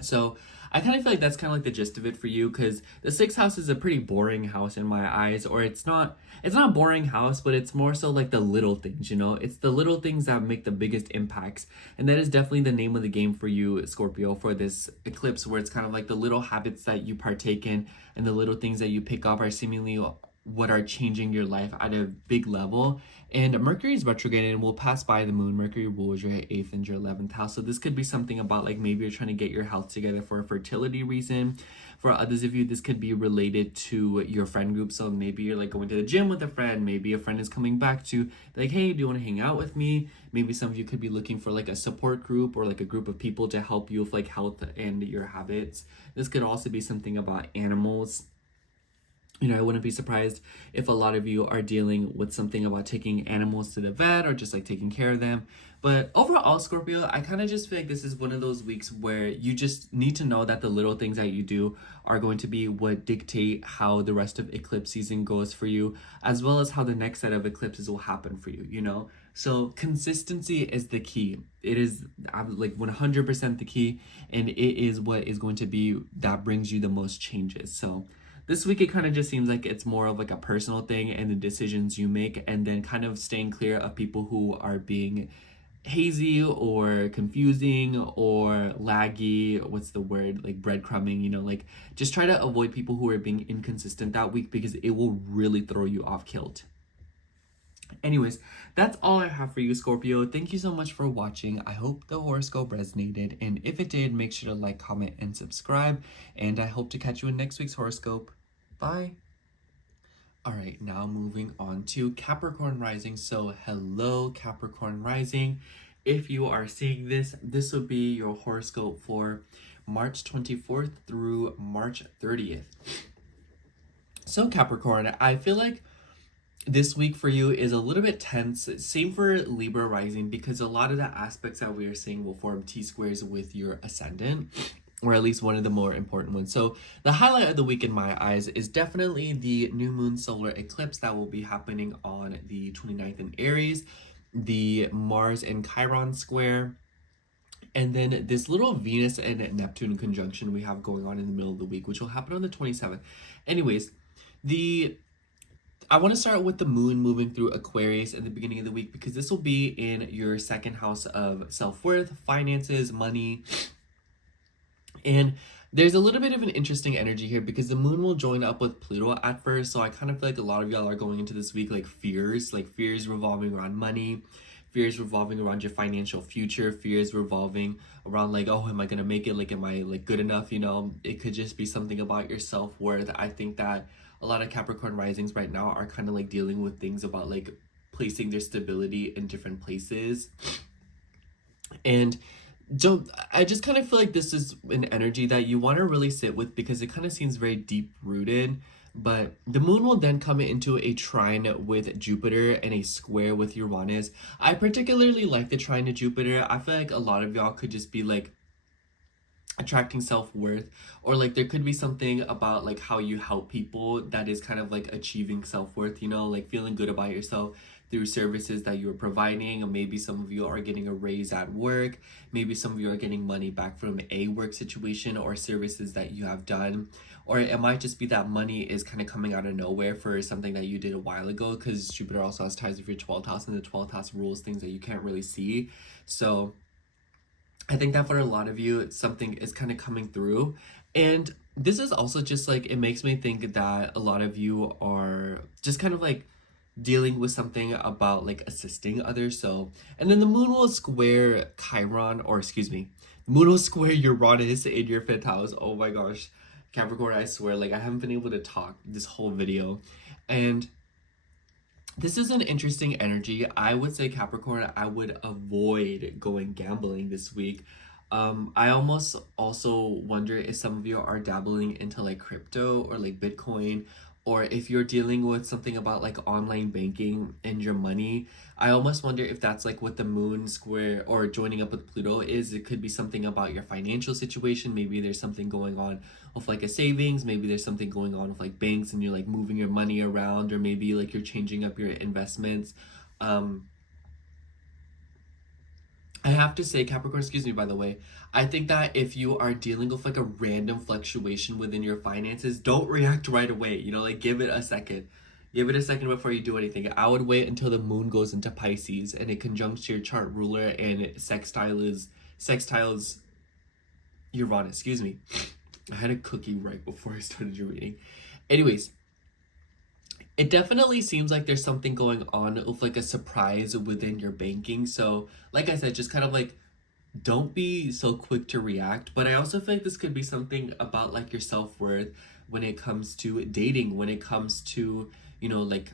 So I kind of feel like that's kind of like the gist of it for you, because the sixth house is a pretty boring house in my eyes. Or it's not a boring house, but it's more so like the little things, you know? It's the little things that make the biggest impacts. And that is definitely the name of the game for you, Scorpio, for this eclipse, where it's kind of like the little habits that you partake in and the little things that you pick up are seemingly what are changing your life at a big level. And Mercury is retrograde and will pass by the moon. Mercury rules your 8th and your 11th house. So this could be something about like maybe you're trying to get your health together for a fertility reason. For others of you, this could be related to your friend group. So maybe you're like going to the gym with a friend. Maybe a friend is coming back to like, hey, do you want to hang out with me? Maybe some of you could be looking for like a support group or like a group of people to help you with like health and your habits. This could also be something about animals. You know, I wouldn't be surprised if a lot of you are dealing with something about taking animals to the vet or just like taking care of them. But overall, Scorpio, I kind of just feel like this is one of those weeks where you just need to know that the little things that you do are going to be what dictate how the rest of eclipse season goes for you, as well as how the next set of eclipses will happen for you, you know? So consistency is the key. It is like 100% the key, and it is what is going to be that brings you the most changes. So this week, it kind of just seems like it's more of like a personal thing and the decisions you make, and then kind of staying clear of people who are being hazy or confusing or laggy. What's the word? Like breadcrumbing, you know, like just try to avoid people who are being inconsistent that week, because it will really throw you off kilt. Anyways, that's all I have for you, Scorpio. Thank you so much for watching. I hope the horoscope resonated, and if it did, make sure to like, comment, and subscribe, and I hope to catch you in next week's horoscope. Bye. All right, now moving on to Capricorn rising. So hello, Capricorn rising. If you are seeing this, this will be your horoscope for March 24th through March 30th. So Capricorn, I feel like this week for you is a little bit tense. Same for Libra rising, because a lot of the aspects that we are seeing will form T-squares with your ascendant, or at least one of the more important ones. So the highlight of the week in my eyes is definitely the new moon solar eclipse that will be happening on the 29th in Aries, the Mars and Chiron square, and then this little Venus and Neptune conjunction we have going on in the middle of the week, which will happen on the 27th. Anyways, I want to start with the moon moving through Aquarius at the beginning of the week, because this will be in your second house of self-worth, finances, money. And there's a little bit of an interesting energy here, because the moon will join up with Pluto at first. So I kind of feel like a lot of y'all are going into this week like fears revolving around money, fears revolving around your financial future, fears revolving around like, oh, am I gonna make it? Like, am I like good enough? You know, it could just be something about your self-worth. I think that a lot of Capricorn risings right now are kind of like dealing with things about like placing their stability in different places. And I just kind of feel like this is an energy that you want to really sit with, because it kind of seems very deep rooted. But the moon will then come into a trine with Jupiter and a square with Uranus. I particularly like the trine to Jupiter. I feel like a lot of y'all could just be like attracting self-worth, or like there could be something about like how you help people that is kind of like achieving self-worth, you know, like feeling good about yourself through services that you're providing. Or maybe some of you are getting a raise at work, maybe some of you are getting money back from a work situation or services that you have done, or it might just be that money is kind of coming out of nowhere for something that you did a while ago, because Jupiter also has ties with your 12th house, and the 12th house rules things that you can't really see. So I think that for a lot of you, something is kind of coming through. And this is also just like, it makes me think that a lot of you are just kind of like dealing with something about like assisting others. So, and then the moon will square Chiron, or excuse me, the moon will square Uranus in your 5th house. Oh my gosh, Capricorn, I swear, like I haven't been able to talk this whole video. And this is an interesting energy. I would say, Capricorn, I would avoid going gambling this week. I almost also wonder if some of you are dabbling into like crypto or like Bitcoin, or if you're dealing with something about like online banking and your money. I almost wonder if that's like what the moon square or joining up with Pluto is. It could be something about your financial situation. Maybe there's something going on with like a savings. Maybe there's something going on with like banks and you're like moving your money around, or maybe like you're changing up your investments. I have to say, Capricorn, excuse me, by the way, I think that if you are dealing with like a random fluctuation within your finances, don't react right away. You know, like give it a second. Give it a second before you do anything. I would wait until the moon goes into Pisces and it conjuncts your chart ruler and it sextiles Uranus. Excuse me. I had a cookie right before I started reading. Anyways, it definitely seems like there's something going on with like a surprise within your banking. So, like I said, just kind of like don't be so quick to react. But I also feel like this could be something about like your self-worth when it comes to dating, when it comes to, you know, like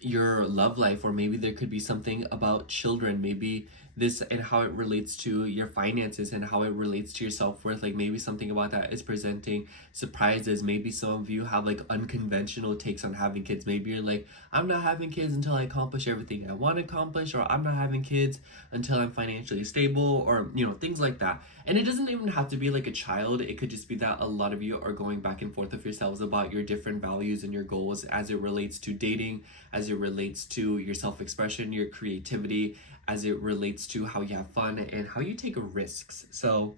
your love life, or maybe there could be something about children, maybe this and how it relates to your finances and how it relates to your self-worth. Like maybe something about that is presenting surprises. Maybe some of you have like unconventional takes on having kids. Maybe you're like, I'm not having kids until I accomplish everything I want to accomplish, or I'm not having kids until I'm financially stable, or you know, things like that. And it doesn't even have to be like a child. It could just be that a lot of you are going back and forth with yourselves about your different values and your goals as it relates to dating, as it relates to your self-expression, your creativity, as it relates to how you have fun and how you take risks. So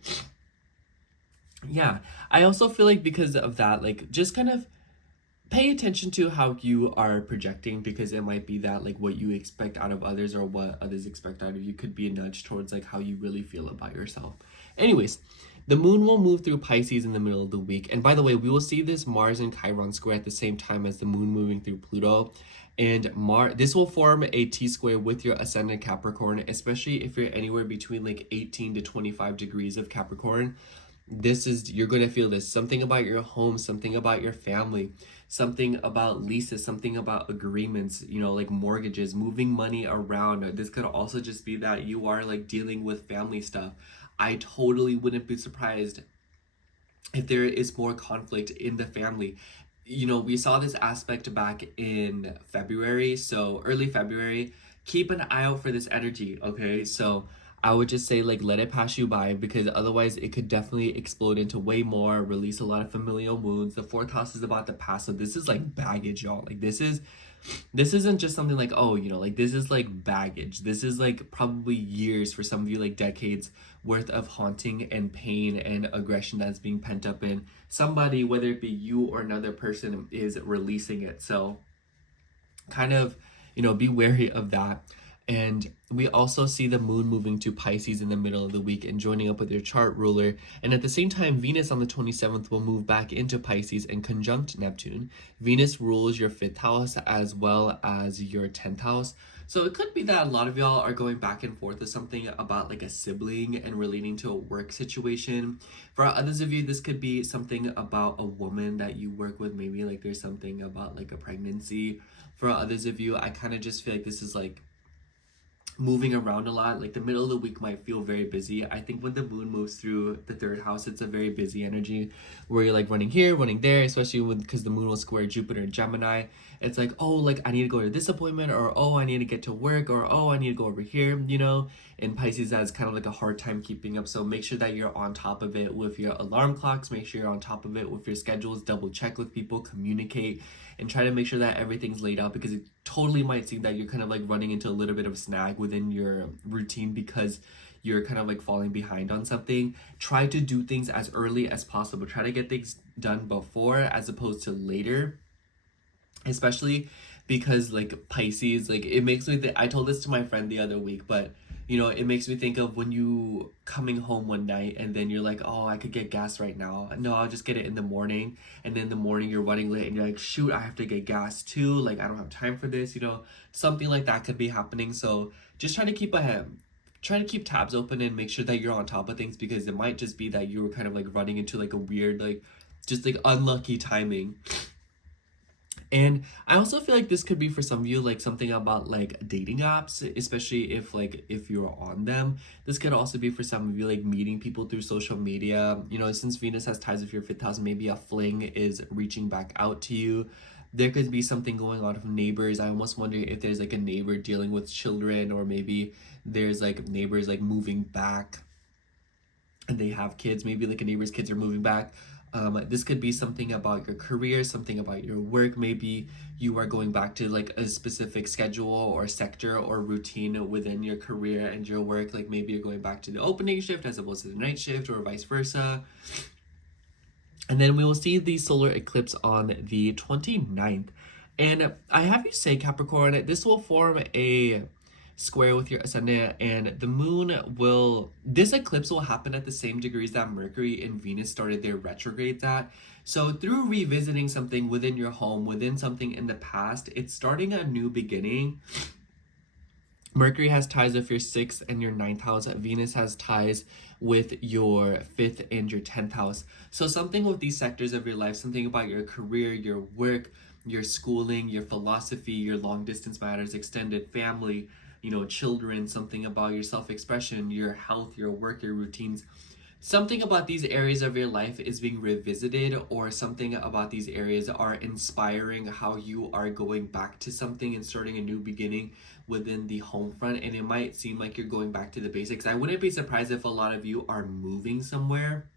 yeah, I also feel like because of that, like just kind of pay attention to how you are projecting, because it might be that like what you expect out of others or what others expect out of you could be a nudge towards like how you really feel about yourself. Anyways, the moon will move through Pisces in the middle of the week. And by the way, we will see this Mars and Chiron square at the same time as the moon moving through Pluto. And this will form a T-square with your ascendant Capricorn, especially if you're anywhere between like 18 to 25 degrees of Capricorn. You're going to feel this. Something about your home, something about your family, something about leases, something about agreements, you know, like mortgages, moving money around. This could also just be that you are like dealing with family stuff. I totally wouldn't be surprised if there is more conflict in the family. You know, we saw this aspect back in February, so early February. Keep an eye out for this energy, okay? So I would just say like let it pass you by, because otherwise it could definitely explode into way more, release a lot of familial wounds. The 4th house is about the past, so this is like baggage, y'all. Like this isn't just something like, oh, you know, like this is like baggage. This is like probably years, for some of you like decades worth of haunting and pain and aggression that's being pent up in somebody, whether it be you or another person is releasing it. So kind of, you know, be wary of that. And we also see the moon moving to Pisces in the middle of the week and joining up with your chart ruler. And at the same time, Venus on the 27th will move back into Pisces and conjunct Neptune. Venus rules your 5th house as well as your 10th house. So it could be that a lot of y'all are going back and forth with something about like a sibling and relating to a work situation. For others of you, this could be something about a woman that you work with. Maybe like there's something about like a pregnancy. For others of you, I kind of just feel like this is like moving around a lot. Like the middle of the week might feel very busy. I think when the moon moves through the third house, it's a very busy energy where you're like running here, running there, especially because the moon will square Jupiter and Gemini. It's like, oh, like I need to go to this appointment, or oh, I need to get to work, or oh, I need to go over here, you know. And Pisces has kind of like a hard time keeping up. So make sure that you're on top of it with your alarm clocks. Make sure you're on top of it with your schedules. Double check with people, communicate, and try to make sure that everything's laid out, because it totally might seem that you're kind of like running into a little bit of snag within your routine because you're kind of like falling behind on something. Try to do things as early as possible. Try to get things done before as opposed to later, especially because like Pisces, like it makes me I told this to my friend the other week, but you know, it makes me think of when you coming home one night and then you're like, oh, I could get gas right now. No, I'll just get it in the morning. And then in the morning you're running late and you're like, shoot, I have to get gas too. Like, I don't have time for this, you know, something like that could be happening. So just try to keep tabs open and make sure that you're on top of things, because it might just be that you were kind of like running into like a weird, like just like unlucky timing. And I also feel like this could be for some of you like something about like dating apps, especially if you're on them. This could also be for some of you like meeting people through social media. You know, since Venus has ties with your fifth house, maybe a fling is reaching back out to you. There could be something going on with neighbors. I almost wonder if there's like a neighbor dealing with children, or maybe there's like neighbors like moving back and they have kids. Maybe like a neighbor's kids are moving back. This could be something about your career, something about your work. Maybe you are going back to like a specific schedule or sector or routine within your career and your work. Like maybe you're going back to the opening shift as opposed to the night shift, or vice versa. And then we will see the solar eclipse on the 29th. And I have you say, Capricorn, this will form a square with your ascendant, and the moon this eclipse will happen at the same degrees that Mercury and Venus started their retrogrades at. So through revisiting something within your home, within something in the past, it's starting a new beginning. Mercury has ties with your 6th and your 9th house. Venus has ties with your 5th and your 10th house. So something with these sectors of your life, something about your career, your work, your schooling, your philosophy, your long distance matters, extended family, you know, children, something about your self-expression, your health, your work, your routines. Something about these areas of your life is being revisited, or something about these areas are inspiring how you are going back to something and starting a new beginning within the home front. And it might seem like you're going back to the basics. I wouldn't be surprised if a lot of you are moving somewhere.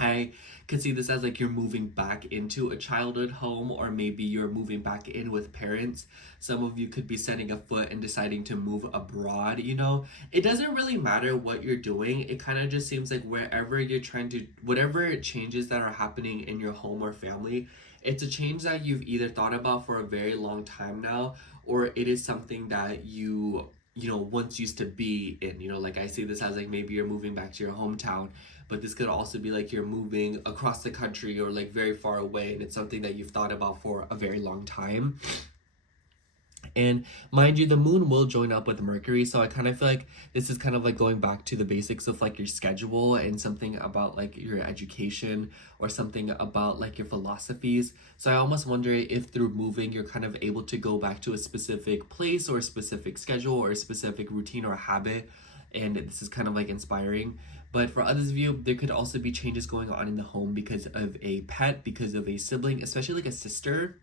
I could see this as like you're moving back into a childhood home, or maybe you're moving back in with parents. Some of you could be setting a foot and deciding to move abroad, you know. It doesn't really matter what you're doing. It kind of just seems like wherever you're trying to, whatever changes that are happening in your home or family, it's a change that you've either thought about for a very long time now, or it is something that you know, once used to be in, you know, like I see this as like maybe you're moving back to your hometown, but this could also be like you're moving across the country or like very far away, and it's something that you've thought about for a very long time. And mind you, the moon will join up with Mercury, so I kind of feel like this is kind of like going back to the basics of like your schedule and something about like your education or something about like your philosophies. So I almost wonder if through moving you're kind of able to go back to a specific place or a specific schedule or a specific routine or habit, and this is kind of like inspiring. But for others of you, there could also be changes going on in the home because of a pet, because of a sibling, especially like a sister.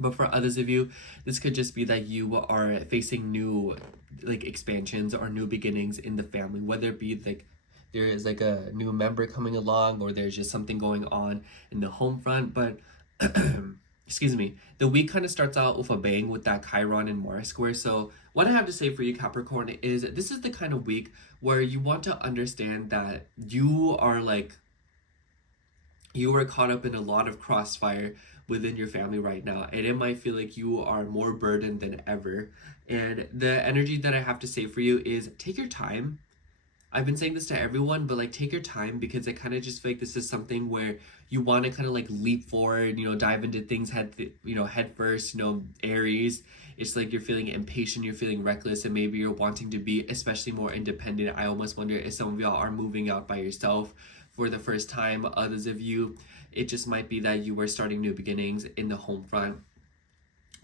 But for others of you, this could just be that you are facing new like expansions or new beginnings in the family, whether it be like there is like a new member coming along, or there's just something going on in the home front. But excuse me, the week kind of starts out with a bang with that Chiron and Mars square. So what I have to say for you, Capricorn, is this is the kind of week where you want to understand that you are caught up in a lot of crossfire within your family right now, and it might feel like you are more burdened than ever. And the energy that I have to say for you is take your time. I've been saying this to everyone, but like take your time, because I kind of just feel like this is something where you want to kind of like leap forward, you know, dive into things head first, you know, Aries. It's like you're feeling impatient, you're feeling reckless, and maybe you're wanting to be especially more independent. I almost wonder if some of y'all are moving out by yourself for the first time. Others of you, it just might be that you were starting new beginnings in the home front.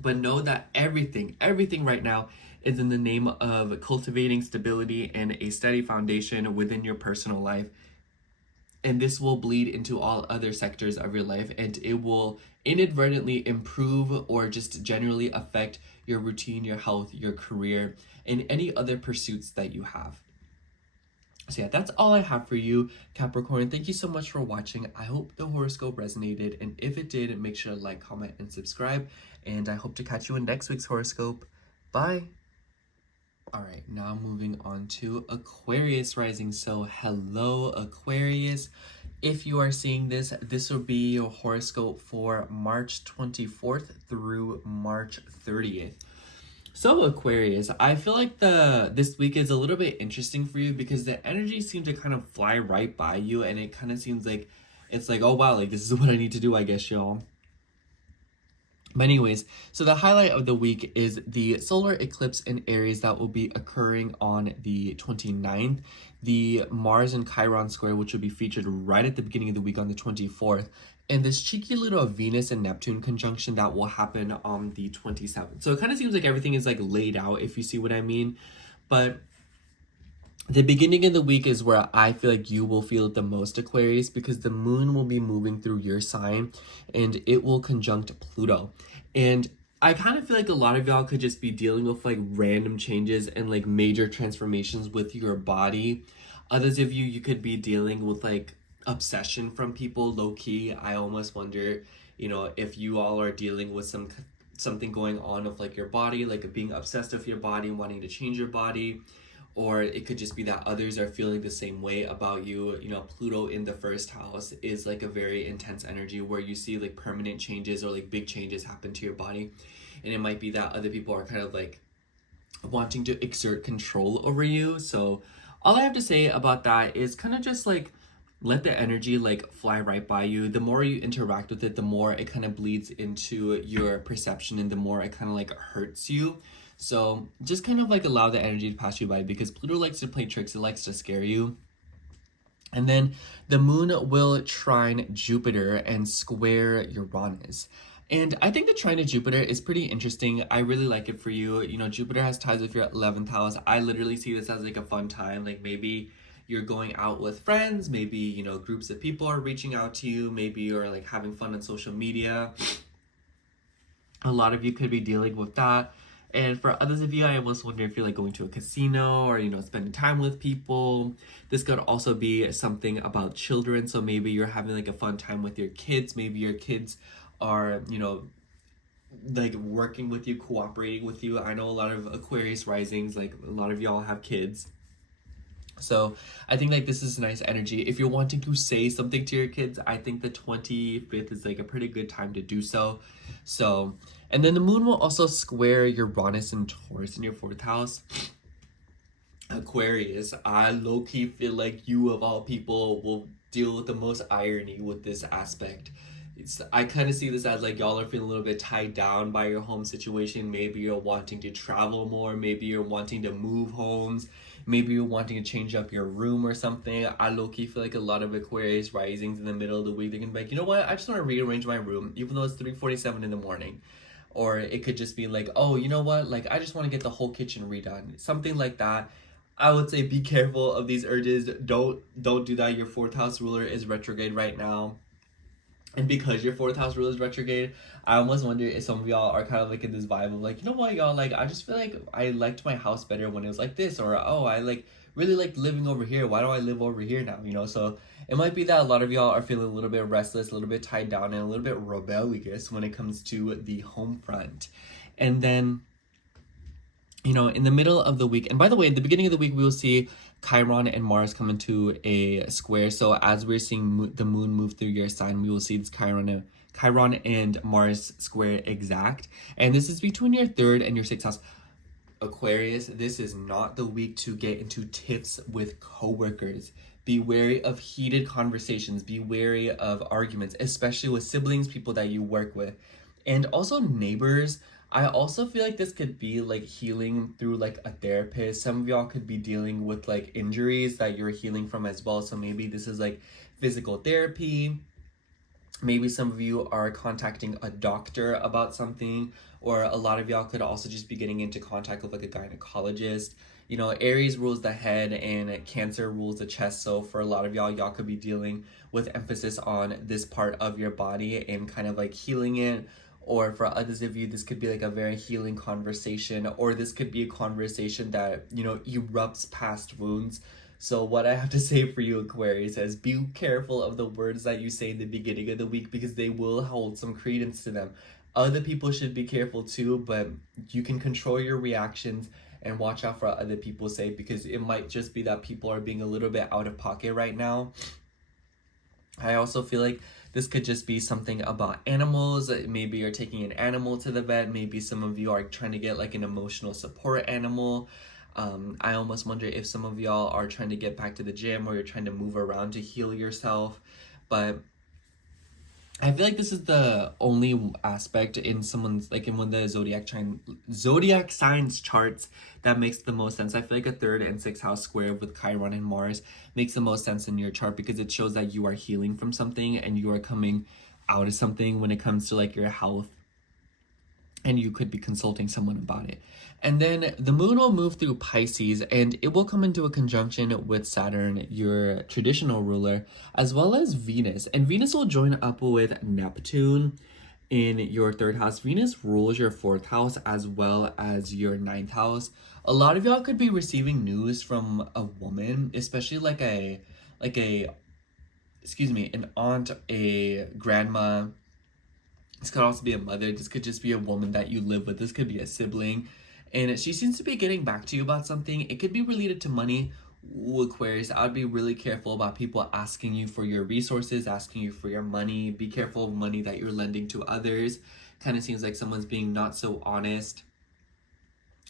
But know that everything right now is in the name of cultivating stability and a steady foundation within your personal life. And this will bleed into all other sectors of your life, and it will inadvertently improve or just generally affect your routine, your health, your career, and any other pursuits that you have. So yeah, that's all I have for you, Capricorn. Thank you so much for watching. I hope the horoscope resonated, and if it did, make sure to like, comment, and subscribe. And I hope to catch you in next week's horoscope. Bye! Alright, now moving on to Aquarius rising. So hello, Aquarius. If you are seeing this, this will be your horoscope for March 24th through March 30th. So Aquarius, I feel like this week is a little bit interesting for you because the energy seems to kind of fly right by you, and it kind of seems like it's like, oh wow, like this is what I need to do, I guess, y'all. But anyways, so the highlight of the week is the solar eclipse in Aries that will be occurring on the 29th, the Mars and Chiron square, which will be featured right at the beginning of the week on the 24th, and this cheeky little Venus and Neptune conjunction that will happen on the 27th. So it kind of seems like everything is like laid out, if you see what I mean. But the beginning of the week is where I feel like you will feel it the most, Aquarius, because the moon will be moving through your sign and it will conjunct Pluto. And I kind of feel like a lot of y'all could just be dealing with like random changes and like major transformations with your body. Others of you could be dealing with like obsession from people, low-key. I almost wonder, you know, if you all are dealing with something going on with like your body, like being obsessed with your body and wanting to change your body. Or it could just be that others are feeling the same way about you. You know, Pluto in the first house is like a very intense energy where you see like permanent changes or like big changes happen to your body. And it might be that other people are kind of like wanting to exert control over you. So all I have to say about that is kind of just like let the energy like fly right by you. The more you interact with it, the more it kind of bleeds into your perception and the more it kind of like hurts you. So just kind of like allow the energy to pass you by because Pluto likes to play tricks. It likes to scare you. And then the moon will trine Jupiter and square Uranus. And I think the trine of Jupiter is pretty interesting. I really like it for you. You know, Jupiter has ties with your 11th house. I literally see this as like a fun time. Like maybe you're going out with friends. Maybe, you know, groups of people are reaching out to you. Maybe you're like having fun on social media. A lot of you could be dealing with that. And for others of you, I almost wonder if you're like going to a casino or, you know, spending time with people. This could also be something about children. So maybe you're having like a fun time with your kids. Maybe your kids are, you know, like working with you, cooperating with you. I know a lot of Aquarius risings, like a lot of y'all have kids. So I think like this is nice energy. If you're wanting to say something to your kids, I think the 25th is like a pretty good time to do so. And then the moon will also square Uranus and Taurus in your 4th house. Aquarius, I low-key feel like you of all people will deal with the most irony with this aspect. I kind of see this as like y'all are feeling a little bit tied down by your home situation. Maybe you're wanting to travel more. Maybe you're wanting to move homes. Maybe you're wanting to change up your room or something. I low-key feel like a lot of Aquarius risings in the middle of the week, they can be like, you know what? I just want to rearrange my room, even though it's 3:47 in the morning. Or it could just be like, oh, you know what? Like, I just want to get the whole kitchen redone. Something like that. I would say be careful of these urges. Don't do that. Your 4th house ruler is retrograde right now. And because your 4th house ruler is retrograde, I almost wonder if some of y'all are kind of like in this vibe of like, you know what, y'all, like, I just feel like I liked my house better when it was like this. Or, oh, I like really liked living over here. Why do I live over here now? You know, so it might be that a lot of y'all are feeling a little bit restless, a little bit tied down, and a little bit rebellious when it comes to the home front. And then, you know, in the middle of the week, and by the way, at the beginning of the week, we will see Chiron and Mars come into a square. So as we're seeing the moon move through your sign, we will see this Chiron and Mars square exact. And this is between your 3rd and your 6th house. Aquarius, this is not the week to get into tiffs with coworkers. Be wary of heated conversations. Be wary of arguments, especially with siblings, people that you work with. And also neighbors. I also feel like this could be like healing through like a therapist. Some of y'all could be dealing with like injuries that you're healing from as well. So maybe this is like physical therapy. Maybe some of you are contacting a doctor about something, or a lot of y'all could also just be getting into contact with like a gynecologist. You know, Aries rules the head and Cancer rules the chest. So for a lot of y'all could be dealing with emphasis on this part of your body and kind of like healing it. Or for others of you, this could be like a very healing conversation, or this could be a conversation that, you know, erupts past wounds. So what I have to say for you, Aquarius, is be careful of the words that you say in the beginning of the week, because they will hold some credence to them. Other people should be careful too, but you can control your reactions and watch out for what other people say, because it might just be that people are being a little bit out of pocket right now. I also feel like this could just be something about animals. Maybe you're taking an animal to the vet. Maybe some of you are trying to get like an emotional support animal. I almost wonder if some of y'all are trying to get back to the gym, or you're trying to move around to heal yourself. But I feel like this is the only aspect in someone's, like in one of the zodiac signs charts, that makes the most sense. I feel like a 3rd and 6th house square with Chiron and Mars makes the most sense in your chart, because it shows that you are healing from something and you are coming out of something when it comes to like your health, and you could be consulting someone about it. And then the moon will move through Pisces, and it will come into a conjunction with Saturn, your traditional ruler, as well as Venus. And Venus will join up with Neptune in your 3rd house. Venus rules your 4th house as well as your 9th house. A lot of y'all could be receiving news from a woman, especially like an aunt, a grandma. This could also be a mother. This could just be a woman that you live with. This could be a sibling. And she seems to be getting back to you about something. It could be related to money. Ooh, Aquarius, I'd be really careful about people asking you for your resources, asking you for your money. Be careful of money that you're lending to others. Kind of seems like someone's being not so honest.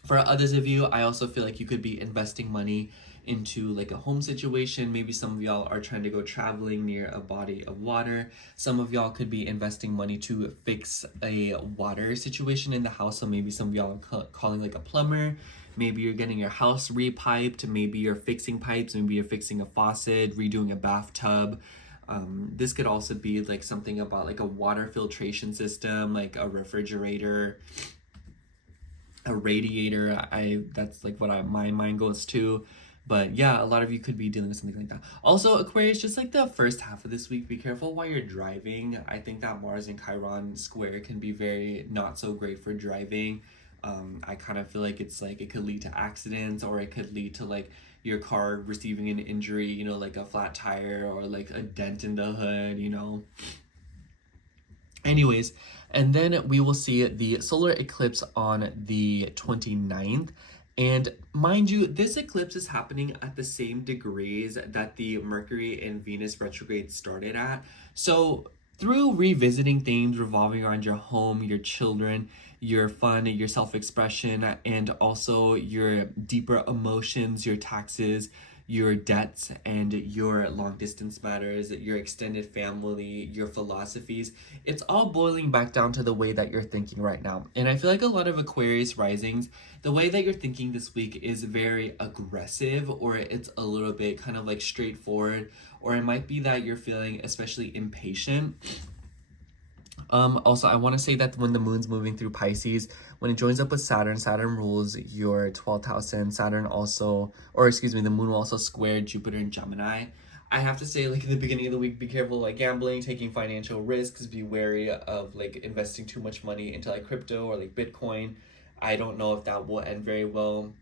For others of you, I also feel like you could be investing money into like a home situation. Maybe some of y'all are trying to go traveling near a body of water. Some of y'all could be investing money to fix a water situation in the house. So maybe some of y'all are calling like a plumber. Maybe you're getting your house repiped. Maybe you're fixing pipes. Maybe you're fixing a faucet, redoing a bathtub. This could also be like something about like a water filtration system, like a refrigerator, a radiator. That's like what my mind goes to. But yeah, a lot of you could be dealing with something like that. Also, Aquarius, just like the first half of this week, be careful while you're driving. I think that Mars and Chiron square can be very not so great for driving. I kind of feel like it's like it could lead to accidents, or it could lead to like your car receiving an injury, you know, like a flat tire or like a dent in the hood, you know. Anyways, and then we will see the solar eclipse on the 29th. And mind you, this eclipse is happening at the same degrees that the Mercury and Venus retrograde started at. So through revisiting themes revolving around your home, your children, your fun, your self-expression, and also your deeper emotions, your taxes, your debts, and your long distance matters, your extended family, your philosophies, it's all boiling back down to the way that you're thinking right now. And I feel like a lot of Aquarius risings, the way that you're thinking this week is very aggressive, or it's a little bit kind of like straightforward, or it might be that you're feeling especially impatient. Also, I want to say that when the moon's moving through Pisces, when it joins up with Saturn, Saturn rules your 12th house, and Saturn also, or excuse me, the moon will also square Jupiter and Gemini. I have to say, like, in the beginning of the week, be careful, like, gambling, taking financial risks, be wary of, like, investing too much money into, like, crypto or, like, Bitcoin. I don't know if that will end very well.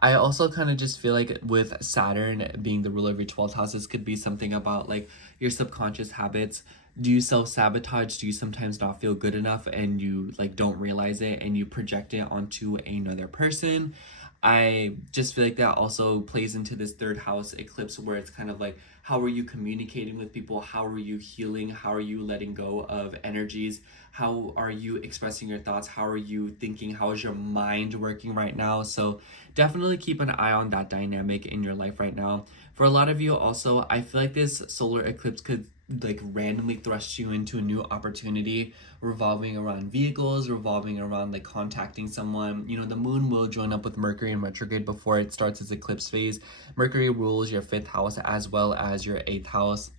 I also kind of just feel like with Saturn being the ruler of your 12th house, this could be something about like your subconscious habits. Do you self-sabotage? Do you sometimes not feel good enough and you like don't realize it and you project it onto another person? I just feel like that also plays into this 3rd house eclipse, where it's kind of like, how are you communicating with people? How are you healing? How are you letting go of energies? How are you expressing your thoughts? How are you thinking? How is your mind working right now? So definitely keep an eye on that dynamic in your life right now. For a lot of you also, I feel like this solar eclipse could like randomly thrust you into a new opportunity revolving around vehicles, revolving around like contacting someone. You know, the moon will join up with Mercury in retrograde before it starts its eclipse phase. Mercury rules your 5th house as well as your 8th house.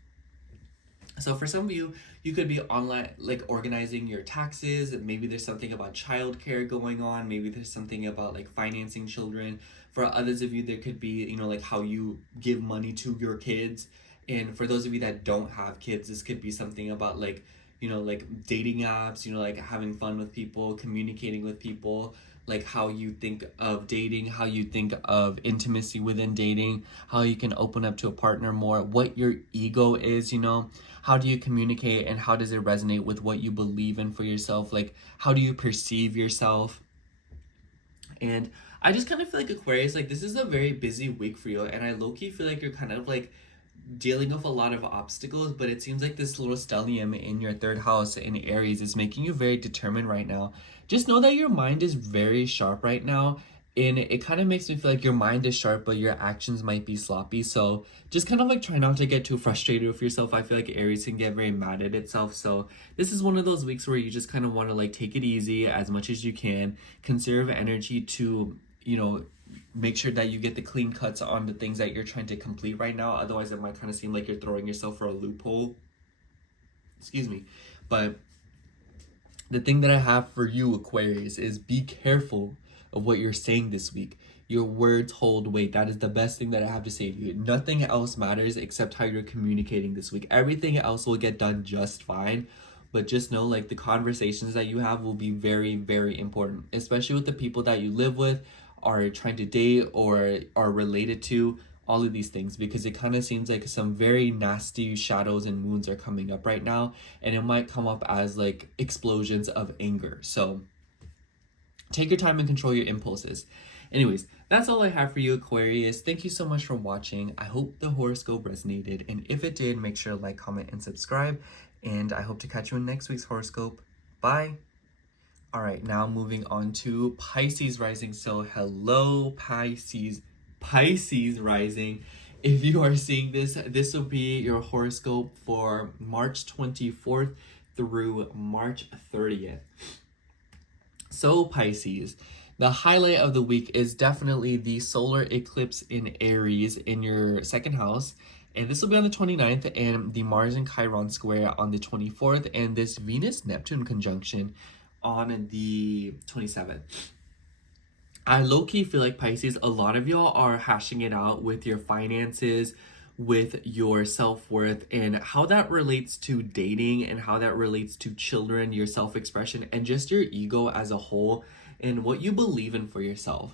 So for some of you, you could be online, like organizing your taxes. Maybe there's something about childcare going on. Maybe there's something about like financing children. For others of you, there could be, you know, like how you give money to your kids. And for those of you that don't have kids, this could be something about like, you know, like dating apps, you know, like having fun with people, communicating with people, like how you think of dating, how you think of intimacy within dating, how you can open up to a partner more, what your ego is, you know, how do you communicate and how does it resonate with what you believe in for yourself, like how do you perceive yourself. And I just kind of feel like Aquarius, like this is a very busy week for you, and I low-key feel like you're kind of like dealing with a lot of obstacles, but it seems like this little stellium in your third house in Aries is making you very determined right now. Just know that your mind is very sharp right now, and it kind of makes me feel like your mind is sharp, but your actions might be sloppy. So just kind of like try not to get too frustrated with yourself. I feel like Aries can get very mad at itself. So this is one of those weeks where you just kind of want to like take it easy as much as you can, conserve energy to, you know, make sure that you get the clean cuts on the things that you're trying to complete right now. Otherwise, it might kind of seem like you're throwing yourself for a loophole. Excuse me. But the thing that I have for you, Aquarius, is be careful of what you're saying this week. Your words hold weight. That is the best thing that I have to say to you. Nothing else matters except how you're communicating this week. Everything else will get done just fine. But just know, like, the conversations that you have will be very, very important, especially with the people that you live with, are trying to date, or are related to, all of these things, because it kind of seems like some very nasty shadows and wounds are coming up right now, and it might come up as like explosions of anger. So take your time and control your impulses. Anyways, that's all I have for you, Aquarius. Thank you so much for watching. I hope the horoscope resonated, and if it did, make sure to like, comment, and subscribe, and I hope to catch you in next week's horoscope. Bye. All right, now moving on to Pisces rising. So hello, Pisces rising. If you are seeing this, this will be your horoscope for March 24th through March 30th. So Pisces, the highlight of the week is definitely the solar eclipse in Aries in your second house. And this will be on the 29th, and the Mars and Chiron square on the 24th, and this Venus-Neptune conjunction on the 27th. I low-key feel like, Pisces, a lot of y'all are hashing it out with your finances, with your self-worth, and how that relates to dating, and how that relates to children, your self-expression, and just your ego as a whole, and what you believe in for yourself.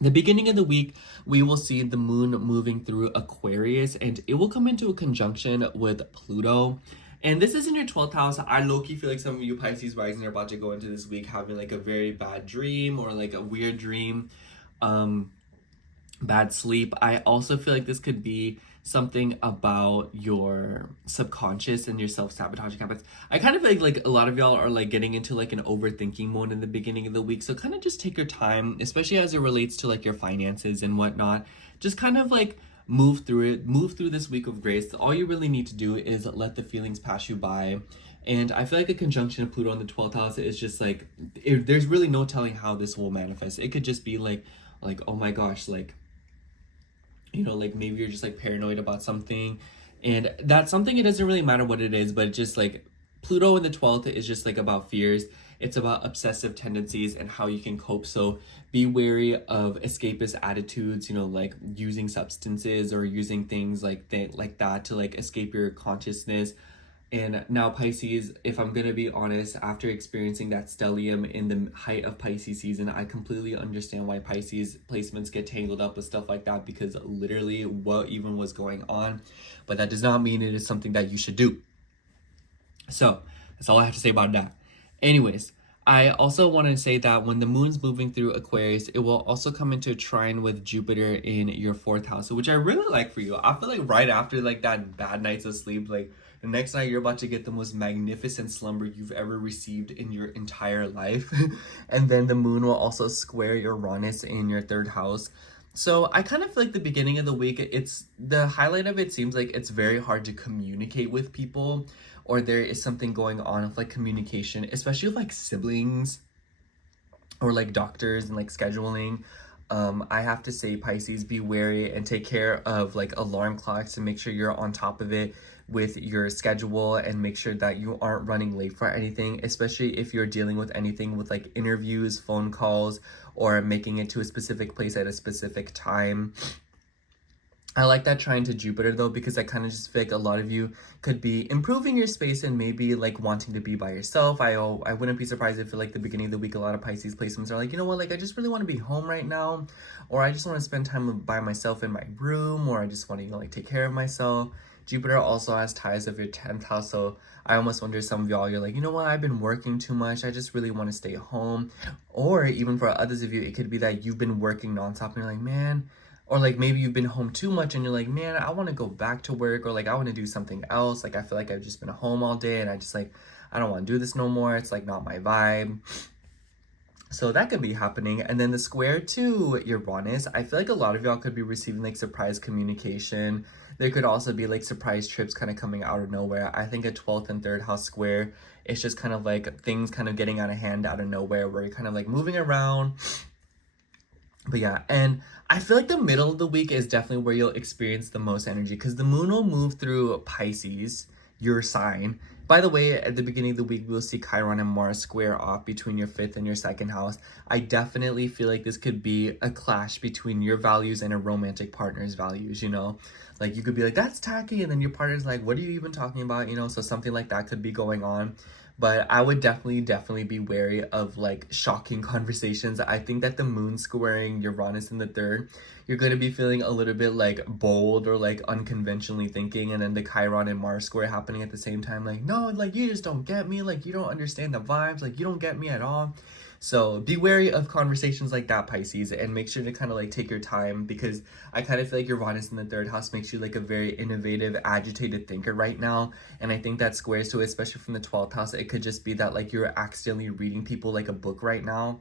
The beginning of the week, we will see the moon moving through Aquarius, and it will come into a conjunction with Pluto. And this is in your 12th house. I low-key feel like some of you Pisces rising are about to go into this week having like a very bad dream, or like a weird dream, bad sleep. I also feel like this could be something about your subconscious and your self-sabotaging habits. I kind of feel like a lot of y'all are like getting into like an overthinking mode in the beginning of the week. So kind of just take your time, especially as it relates to like your finances and whatnot. Just kind of like move through it, move through this week of grace. All you really need to do is let the feelings pass you by. And I feel like a conjunction of Pluto in the 12th house is just like, there's really no telling how this will manifest. It could just be like, oh my gosh, like, you know, like maybe you're just like paranoid about something, and that's something, it doesn't really matter what it is, but just like Pluto in the 12th is just like about fears. It's about obsessive tendencies and how you can cope. So be wary of escapist attitudes, you know, like using substances or using things like that to like escape your consciousness. And now, Pisces, if I'm gonna be honest, after experiencing that stellium in the height of Pisces season, I completely understand why Pisces placements get tangled up with stuff like that, because literally what even was going on. But that does not mean it is something that you should do. So that's all I have to say about that. Anyways, I also want to say that when the moon's moving through Aquarius, it will also come into a trine with Jupiter in your 4th house, which I really like for you. I feel like right after like that bad nights of sleep, like the next night you're about to get the most magnificent slumber you've ever received in your entire life. And then the moon will also square Uranus in your 3rd house. So I kind of feel like the beginning of the week, it's the highlight of it seems like it's very hard to communicate with people, or there is something going on with like communication, especially with like siblings or like doctors and like scheduling. I have to say, Pisces, be wary and take care of like alarm clocks and make sure you're on top of it. with your schedule and make sure that you aren't running late for anything, especially if you're dealing with anything with like interviews, phone calls, or making it to a specific place at a specific time. I like that trine to Jupiter though, because I kind of just feel like a lot of you could be improving your space and maybe like wanting to be by yourself. I wouldn't be surprised if at like the beginning of the week, a lot of Pisces placements are like, you know what, like I just really want to be home right now, or I just want to spend time by myself in my room, or I just want to, you know, like take care of myself. Jupiter also has ties of your 10th house, so I almost wonder some of y'all, you're like, you know what, I've been working too much, I just really want to stay home. Or even for others of you, it could be that you've been working nonstop and you're like, man, or like maybe you've been home too much and you're like, man, I want to go back to work, or like I want to do something else. Like I feel like I've just been home all day and I just like, I don't want to do this no more. It's like not my vibe. So that could be happening. And then the square to Uranus, I feel like a lot of y'all could be receiving like surprise communication. There could also be like surprise trips kind of coming out of nowhere. I think a 12th and 3rd house square, it's just kind of like things kind of getting out of hand out of nowhere, where you're kind of like moving around. But yeah, and I feel like the middle of the week is definitely where you'll experience the most energy, because the moon will move through Pisces, your sign. By the way, at the beginning of the week, we'll see Chiron and Mars square off between your 5th and your 2nd house. I definitely feel like this could be a clash between your values and a romantic partner's values, you know? Like you could be like, that's tacky, and then your partner's like, what are you even talking about, you know? So something like that could be going on. But I would definitely be wary of like shocking conversations. I think that the moon squaring Uranus in the 3rd, you're going to be feeling a little bit like bold or like unconventionally thinking. And then the Chiron and Mars square happening at the same time. Like, no, like you just don't get me. Like you don't understand the vibes. Like you don't get me at all. So be wary of conversations like that, Pisces, and make sure to kind of like take your time, because I kind of feel like Uranus in the 3rd house makes you like a very innovative, agitated thinker right now. And I think that squares to it, especially from the 12th house. It could just be that like you're accidentally reading people like a book right now,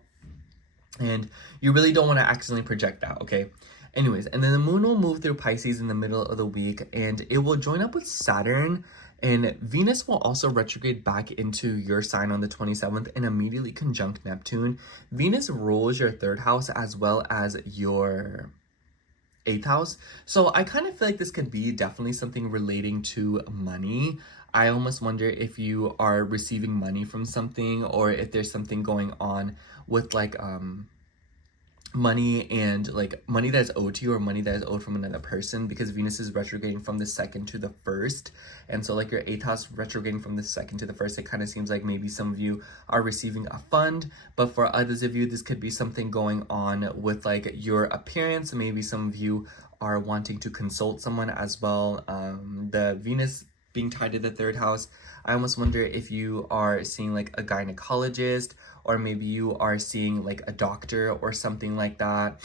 and you really don't want to accidentally project that, okay? Anyways, and then the moon will move through Pisces in the middle of the week, and it will join up with Saturn. And Venus will also retrograde back into your sign on the 27th and immediately conjunct Neptune. Venus rules your 3rd house as well as your 8th house. So I kind of feel like this could be definitely something relating to money. I almost wonder if you are receiving money from something, or if there's something going on with like money, and like money that is owed to you or money that is owed from another person, because Venus is retrograding from the 2nd to the 1st. And so like your 8th house retrograding from the 2nd to the 1st, it kind of seems like maybe some of you are receiving a fund. But for others of you, this could be something going on with like your appearance. Maybe some of you are wanting to consult someone as well. The Venus being tied to the 3rd house, I almost wonder if you are seeing like a gynecologist, or maybe you are seeing like a doctor or something like that.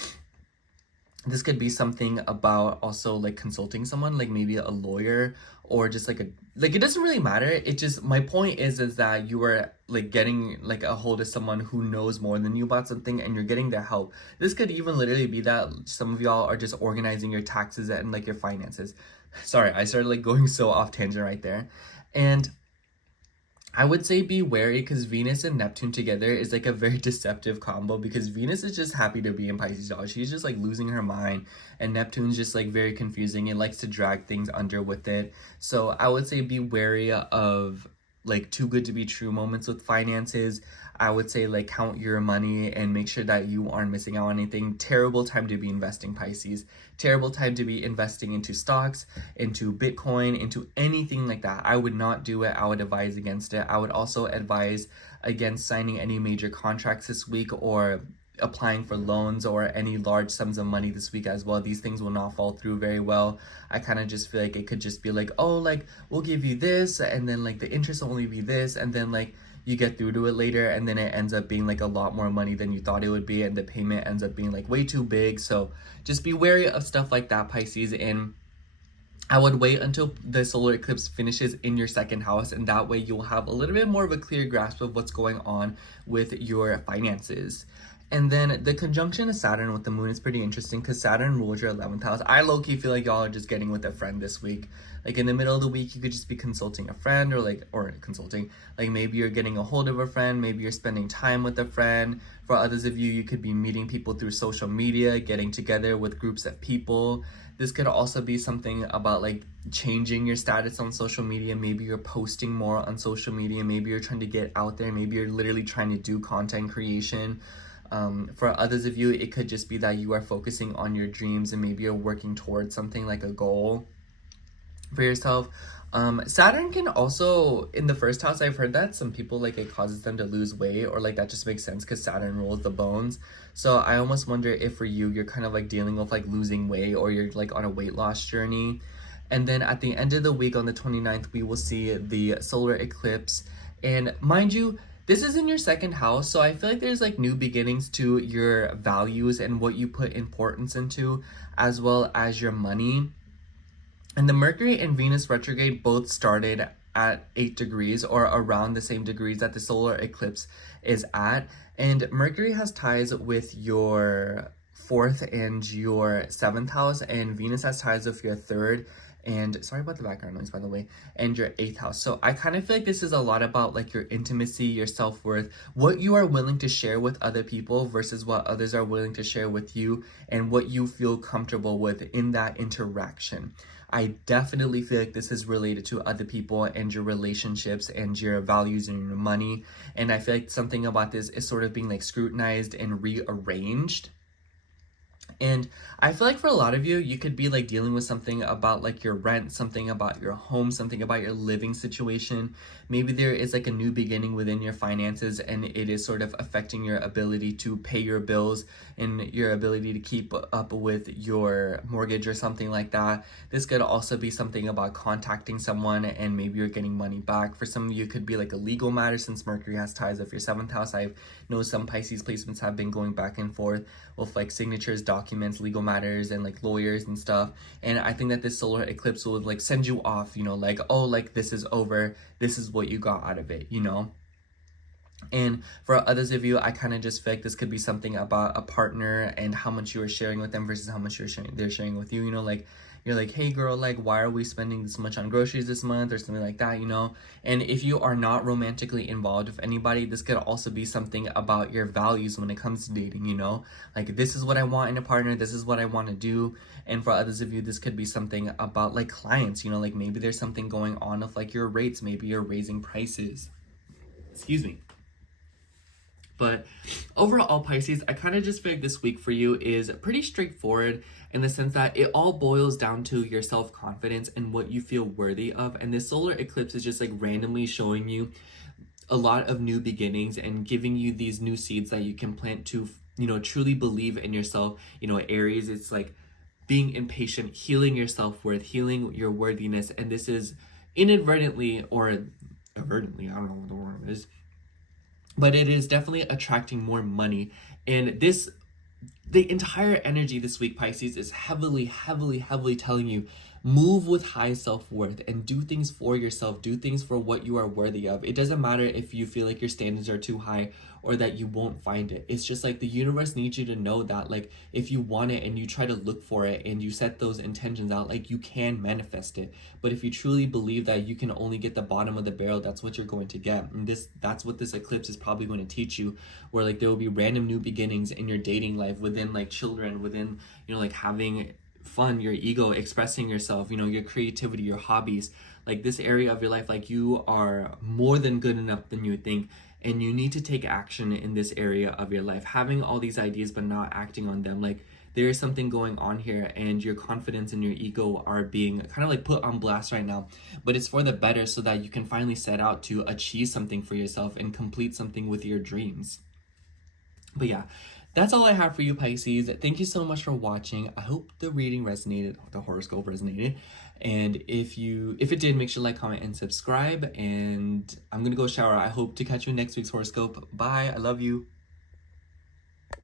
This could be something about also like consulting someone, like maybe a lawyer, or just like it doesn't really matter. It just, my point is that you are like getting like a hold of someone who knows more than you about something, and you're getting their help. This could even literally be that some of y'all are just organizing your taxes and like your finances. Sorry, I started like going so off tangent right there. And I would say be wary, because Venus and Neptune together is like a very deceptive combo, because Venus is just happy to be in Pisces, y'all. She's just like losing her mind, and Neptune's just like very confusing. It likes to drag things under with it. So I would say be wary of like too good to be true moments with finances. I would say like count your money and make sure that you aren't missing out on anything. Terrible time to be investing, Pisces. Terrible time to be investing into stocks, into Bitcoin, into anything like that. I would not do it. I would advise against it. I would also advise against signing any major contracts this week, or applying for loans or any large sums of money this week as well. These things will not fall through very well. I kind of just feel like it could just be like, oh, like we'll give you this, and then like the interest will only be this, and then like you get through to it later, and then it ends up being like a lot more money than you thought it would be, and the payment ends up being like way too big. So just be wary of stuff like that, Pisces. And I would wait until the solar eclipse finishes in your 2nd house, and that way you'll have a little bit more of a clear grasp of what's going on with your finances. And then the conjunction of Saturn with the moon is pretty interesting because Saturn rules your 11th house. I low-key feel like y'all are just getting with a friend this week. Like in the middle of the week, you could just be consulting a friend or consulting. Like maybe you're getting a hold of a friend, maybe you're spending time with a friend. For others of you, you could be meeting people through social media, getting together with groups of people. This could also be something about like changing your status on social media. Maybe you're posting more on social media. Maybe you're trying to get out there. Maybe you're literally trying to do content creation. For others of you, it could just be that you are focusing on your dreams and maybe you're working towards something like a goal for yourself. Saturn can also, in the first house, I've heard that some people, like, it causes them to lose weight, or like that just makes sense because Saturn rules the bones. So I almost wonder if for you, you're kind of like dealing with like losing weight, or you're like on a weight loss journey. And then at the end of the week on the 29th, we will see the solar eclipse. And mind you, this is in your second house, so I feel like there's like new beginnings to your values and what you put importance into, as well as your money. And the Mercury and Venus retrograde both started at 8 degrees or around the same degrees that the solar eclipse is at. And Mercury has ties with your 4th and your 7th house, and Venus has ties with your 3rd and, sorry about the background noise by the way, and your 8th house. So I kind of feel like this is a lot about like your intimacy, your self-worth, what you are willing to share with other people versus what others are willing to share with you, and what you feel comfortable with in that interaction. I definitely feel like this is related to other people and your relationships and your values and your money. And I feel like something about this is sort of being like scrutinized and rearranged. And I feel like for a lot of you, you could be like dealing with something about like your rent, something about your home, something about your living situation. Maybe there is like a new beginning within your finances, and it is sort of affecting your ability to pay your bills and your ability to keep up with your mortgage or something like that. This could also be something about contacting someone and maybe you're getting money back. For some of you, it could be like a legal matter since Mercury has ties with your 7th house. I know some Pisces placements have been going back and forth with like signatures, documents, legal matters, and like lawyers and stuff. And I think that this solar eclipse will like send you off, you know, like, oh, like this is over, this is what you got out of it, you know. And for others of you, I kind of just feel like this could be something about a partner and how much you are sharing with them versus how much they're sharing with you, you know. Like you're like, hey girl, like why are we spending this much on groceries this month, or something like that, you know. And if you are not romantically involved with anybody, this could also be something about your values when it comes to dating, you know. Like this is what I want in a partner, this is what I want to do. And for others of you, this could be something about like clients, you know, like maybe there's something going on with like your rates, maybe you're raising prices, excuse me. But overall, Pisces, I kind of just feel like this week for you is pretty straightforward in the sense that it all boils down to your self-confidence and what you feel worthy of. And this solar eclipse is just like randomly showing you a lot of new beginnings and giving you these new seeds that you can plant to, you know, truly believe in yourself. You know, Aries, it's like being impatient, healing your self-worth, healing your worthiness. And this is inadvertently or avertently, I don't know what the word is, but it is definitely attracting more money. And this, the entire energy this week, Pisces, is heavily telling you, move with high self-worth and do things for yourself, do things for what you are worthy of. It doesn't matter if you feel like your standards are too high or that you won't find it. It's just like the universe needs you to know that like if you want it and you try to look for it and you set those intentions out, like you can manifest it. But if you truly believe that you can only get the bottom of the barrel, that's what you're going to get. And that's what this eclipse is probably going to teach you, where like there will be random new beginnings in your dating life, within like children, within, you know, like having fun, your ego, expressing yourself, you know, your creativity, your hobbies. Like this area of your life, like you are more than good enough than you think, and you need to take action in this area of your life. Having all these ideas but not acting on them, like there is something going on here, and your confidence and your ego are being kind of like put on blast right now, but it's for the better so that you can finally set out to achieve something for yourself and complete something with your dreams. But yeah, that's all I have for you, Pisces. Thank you so much for watching. I hope the reading resonated, the horoscope resonated. And if it did, make sure to like, comment, and subscribe. And I'm gonna go shower. I hope to catch you in next week's horoscope. Bye. I love you.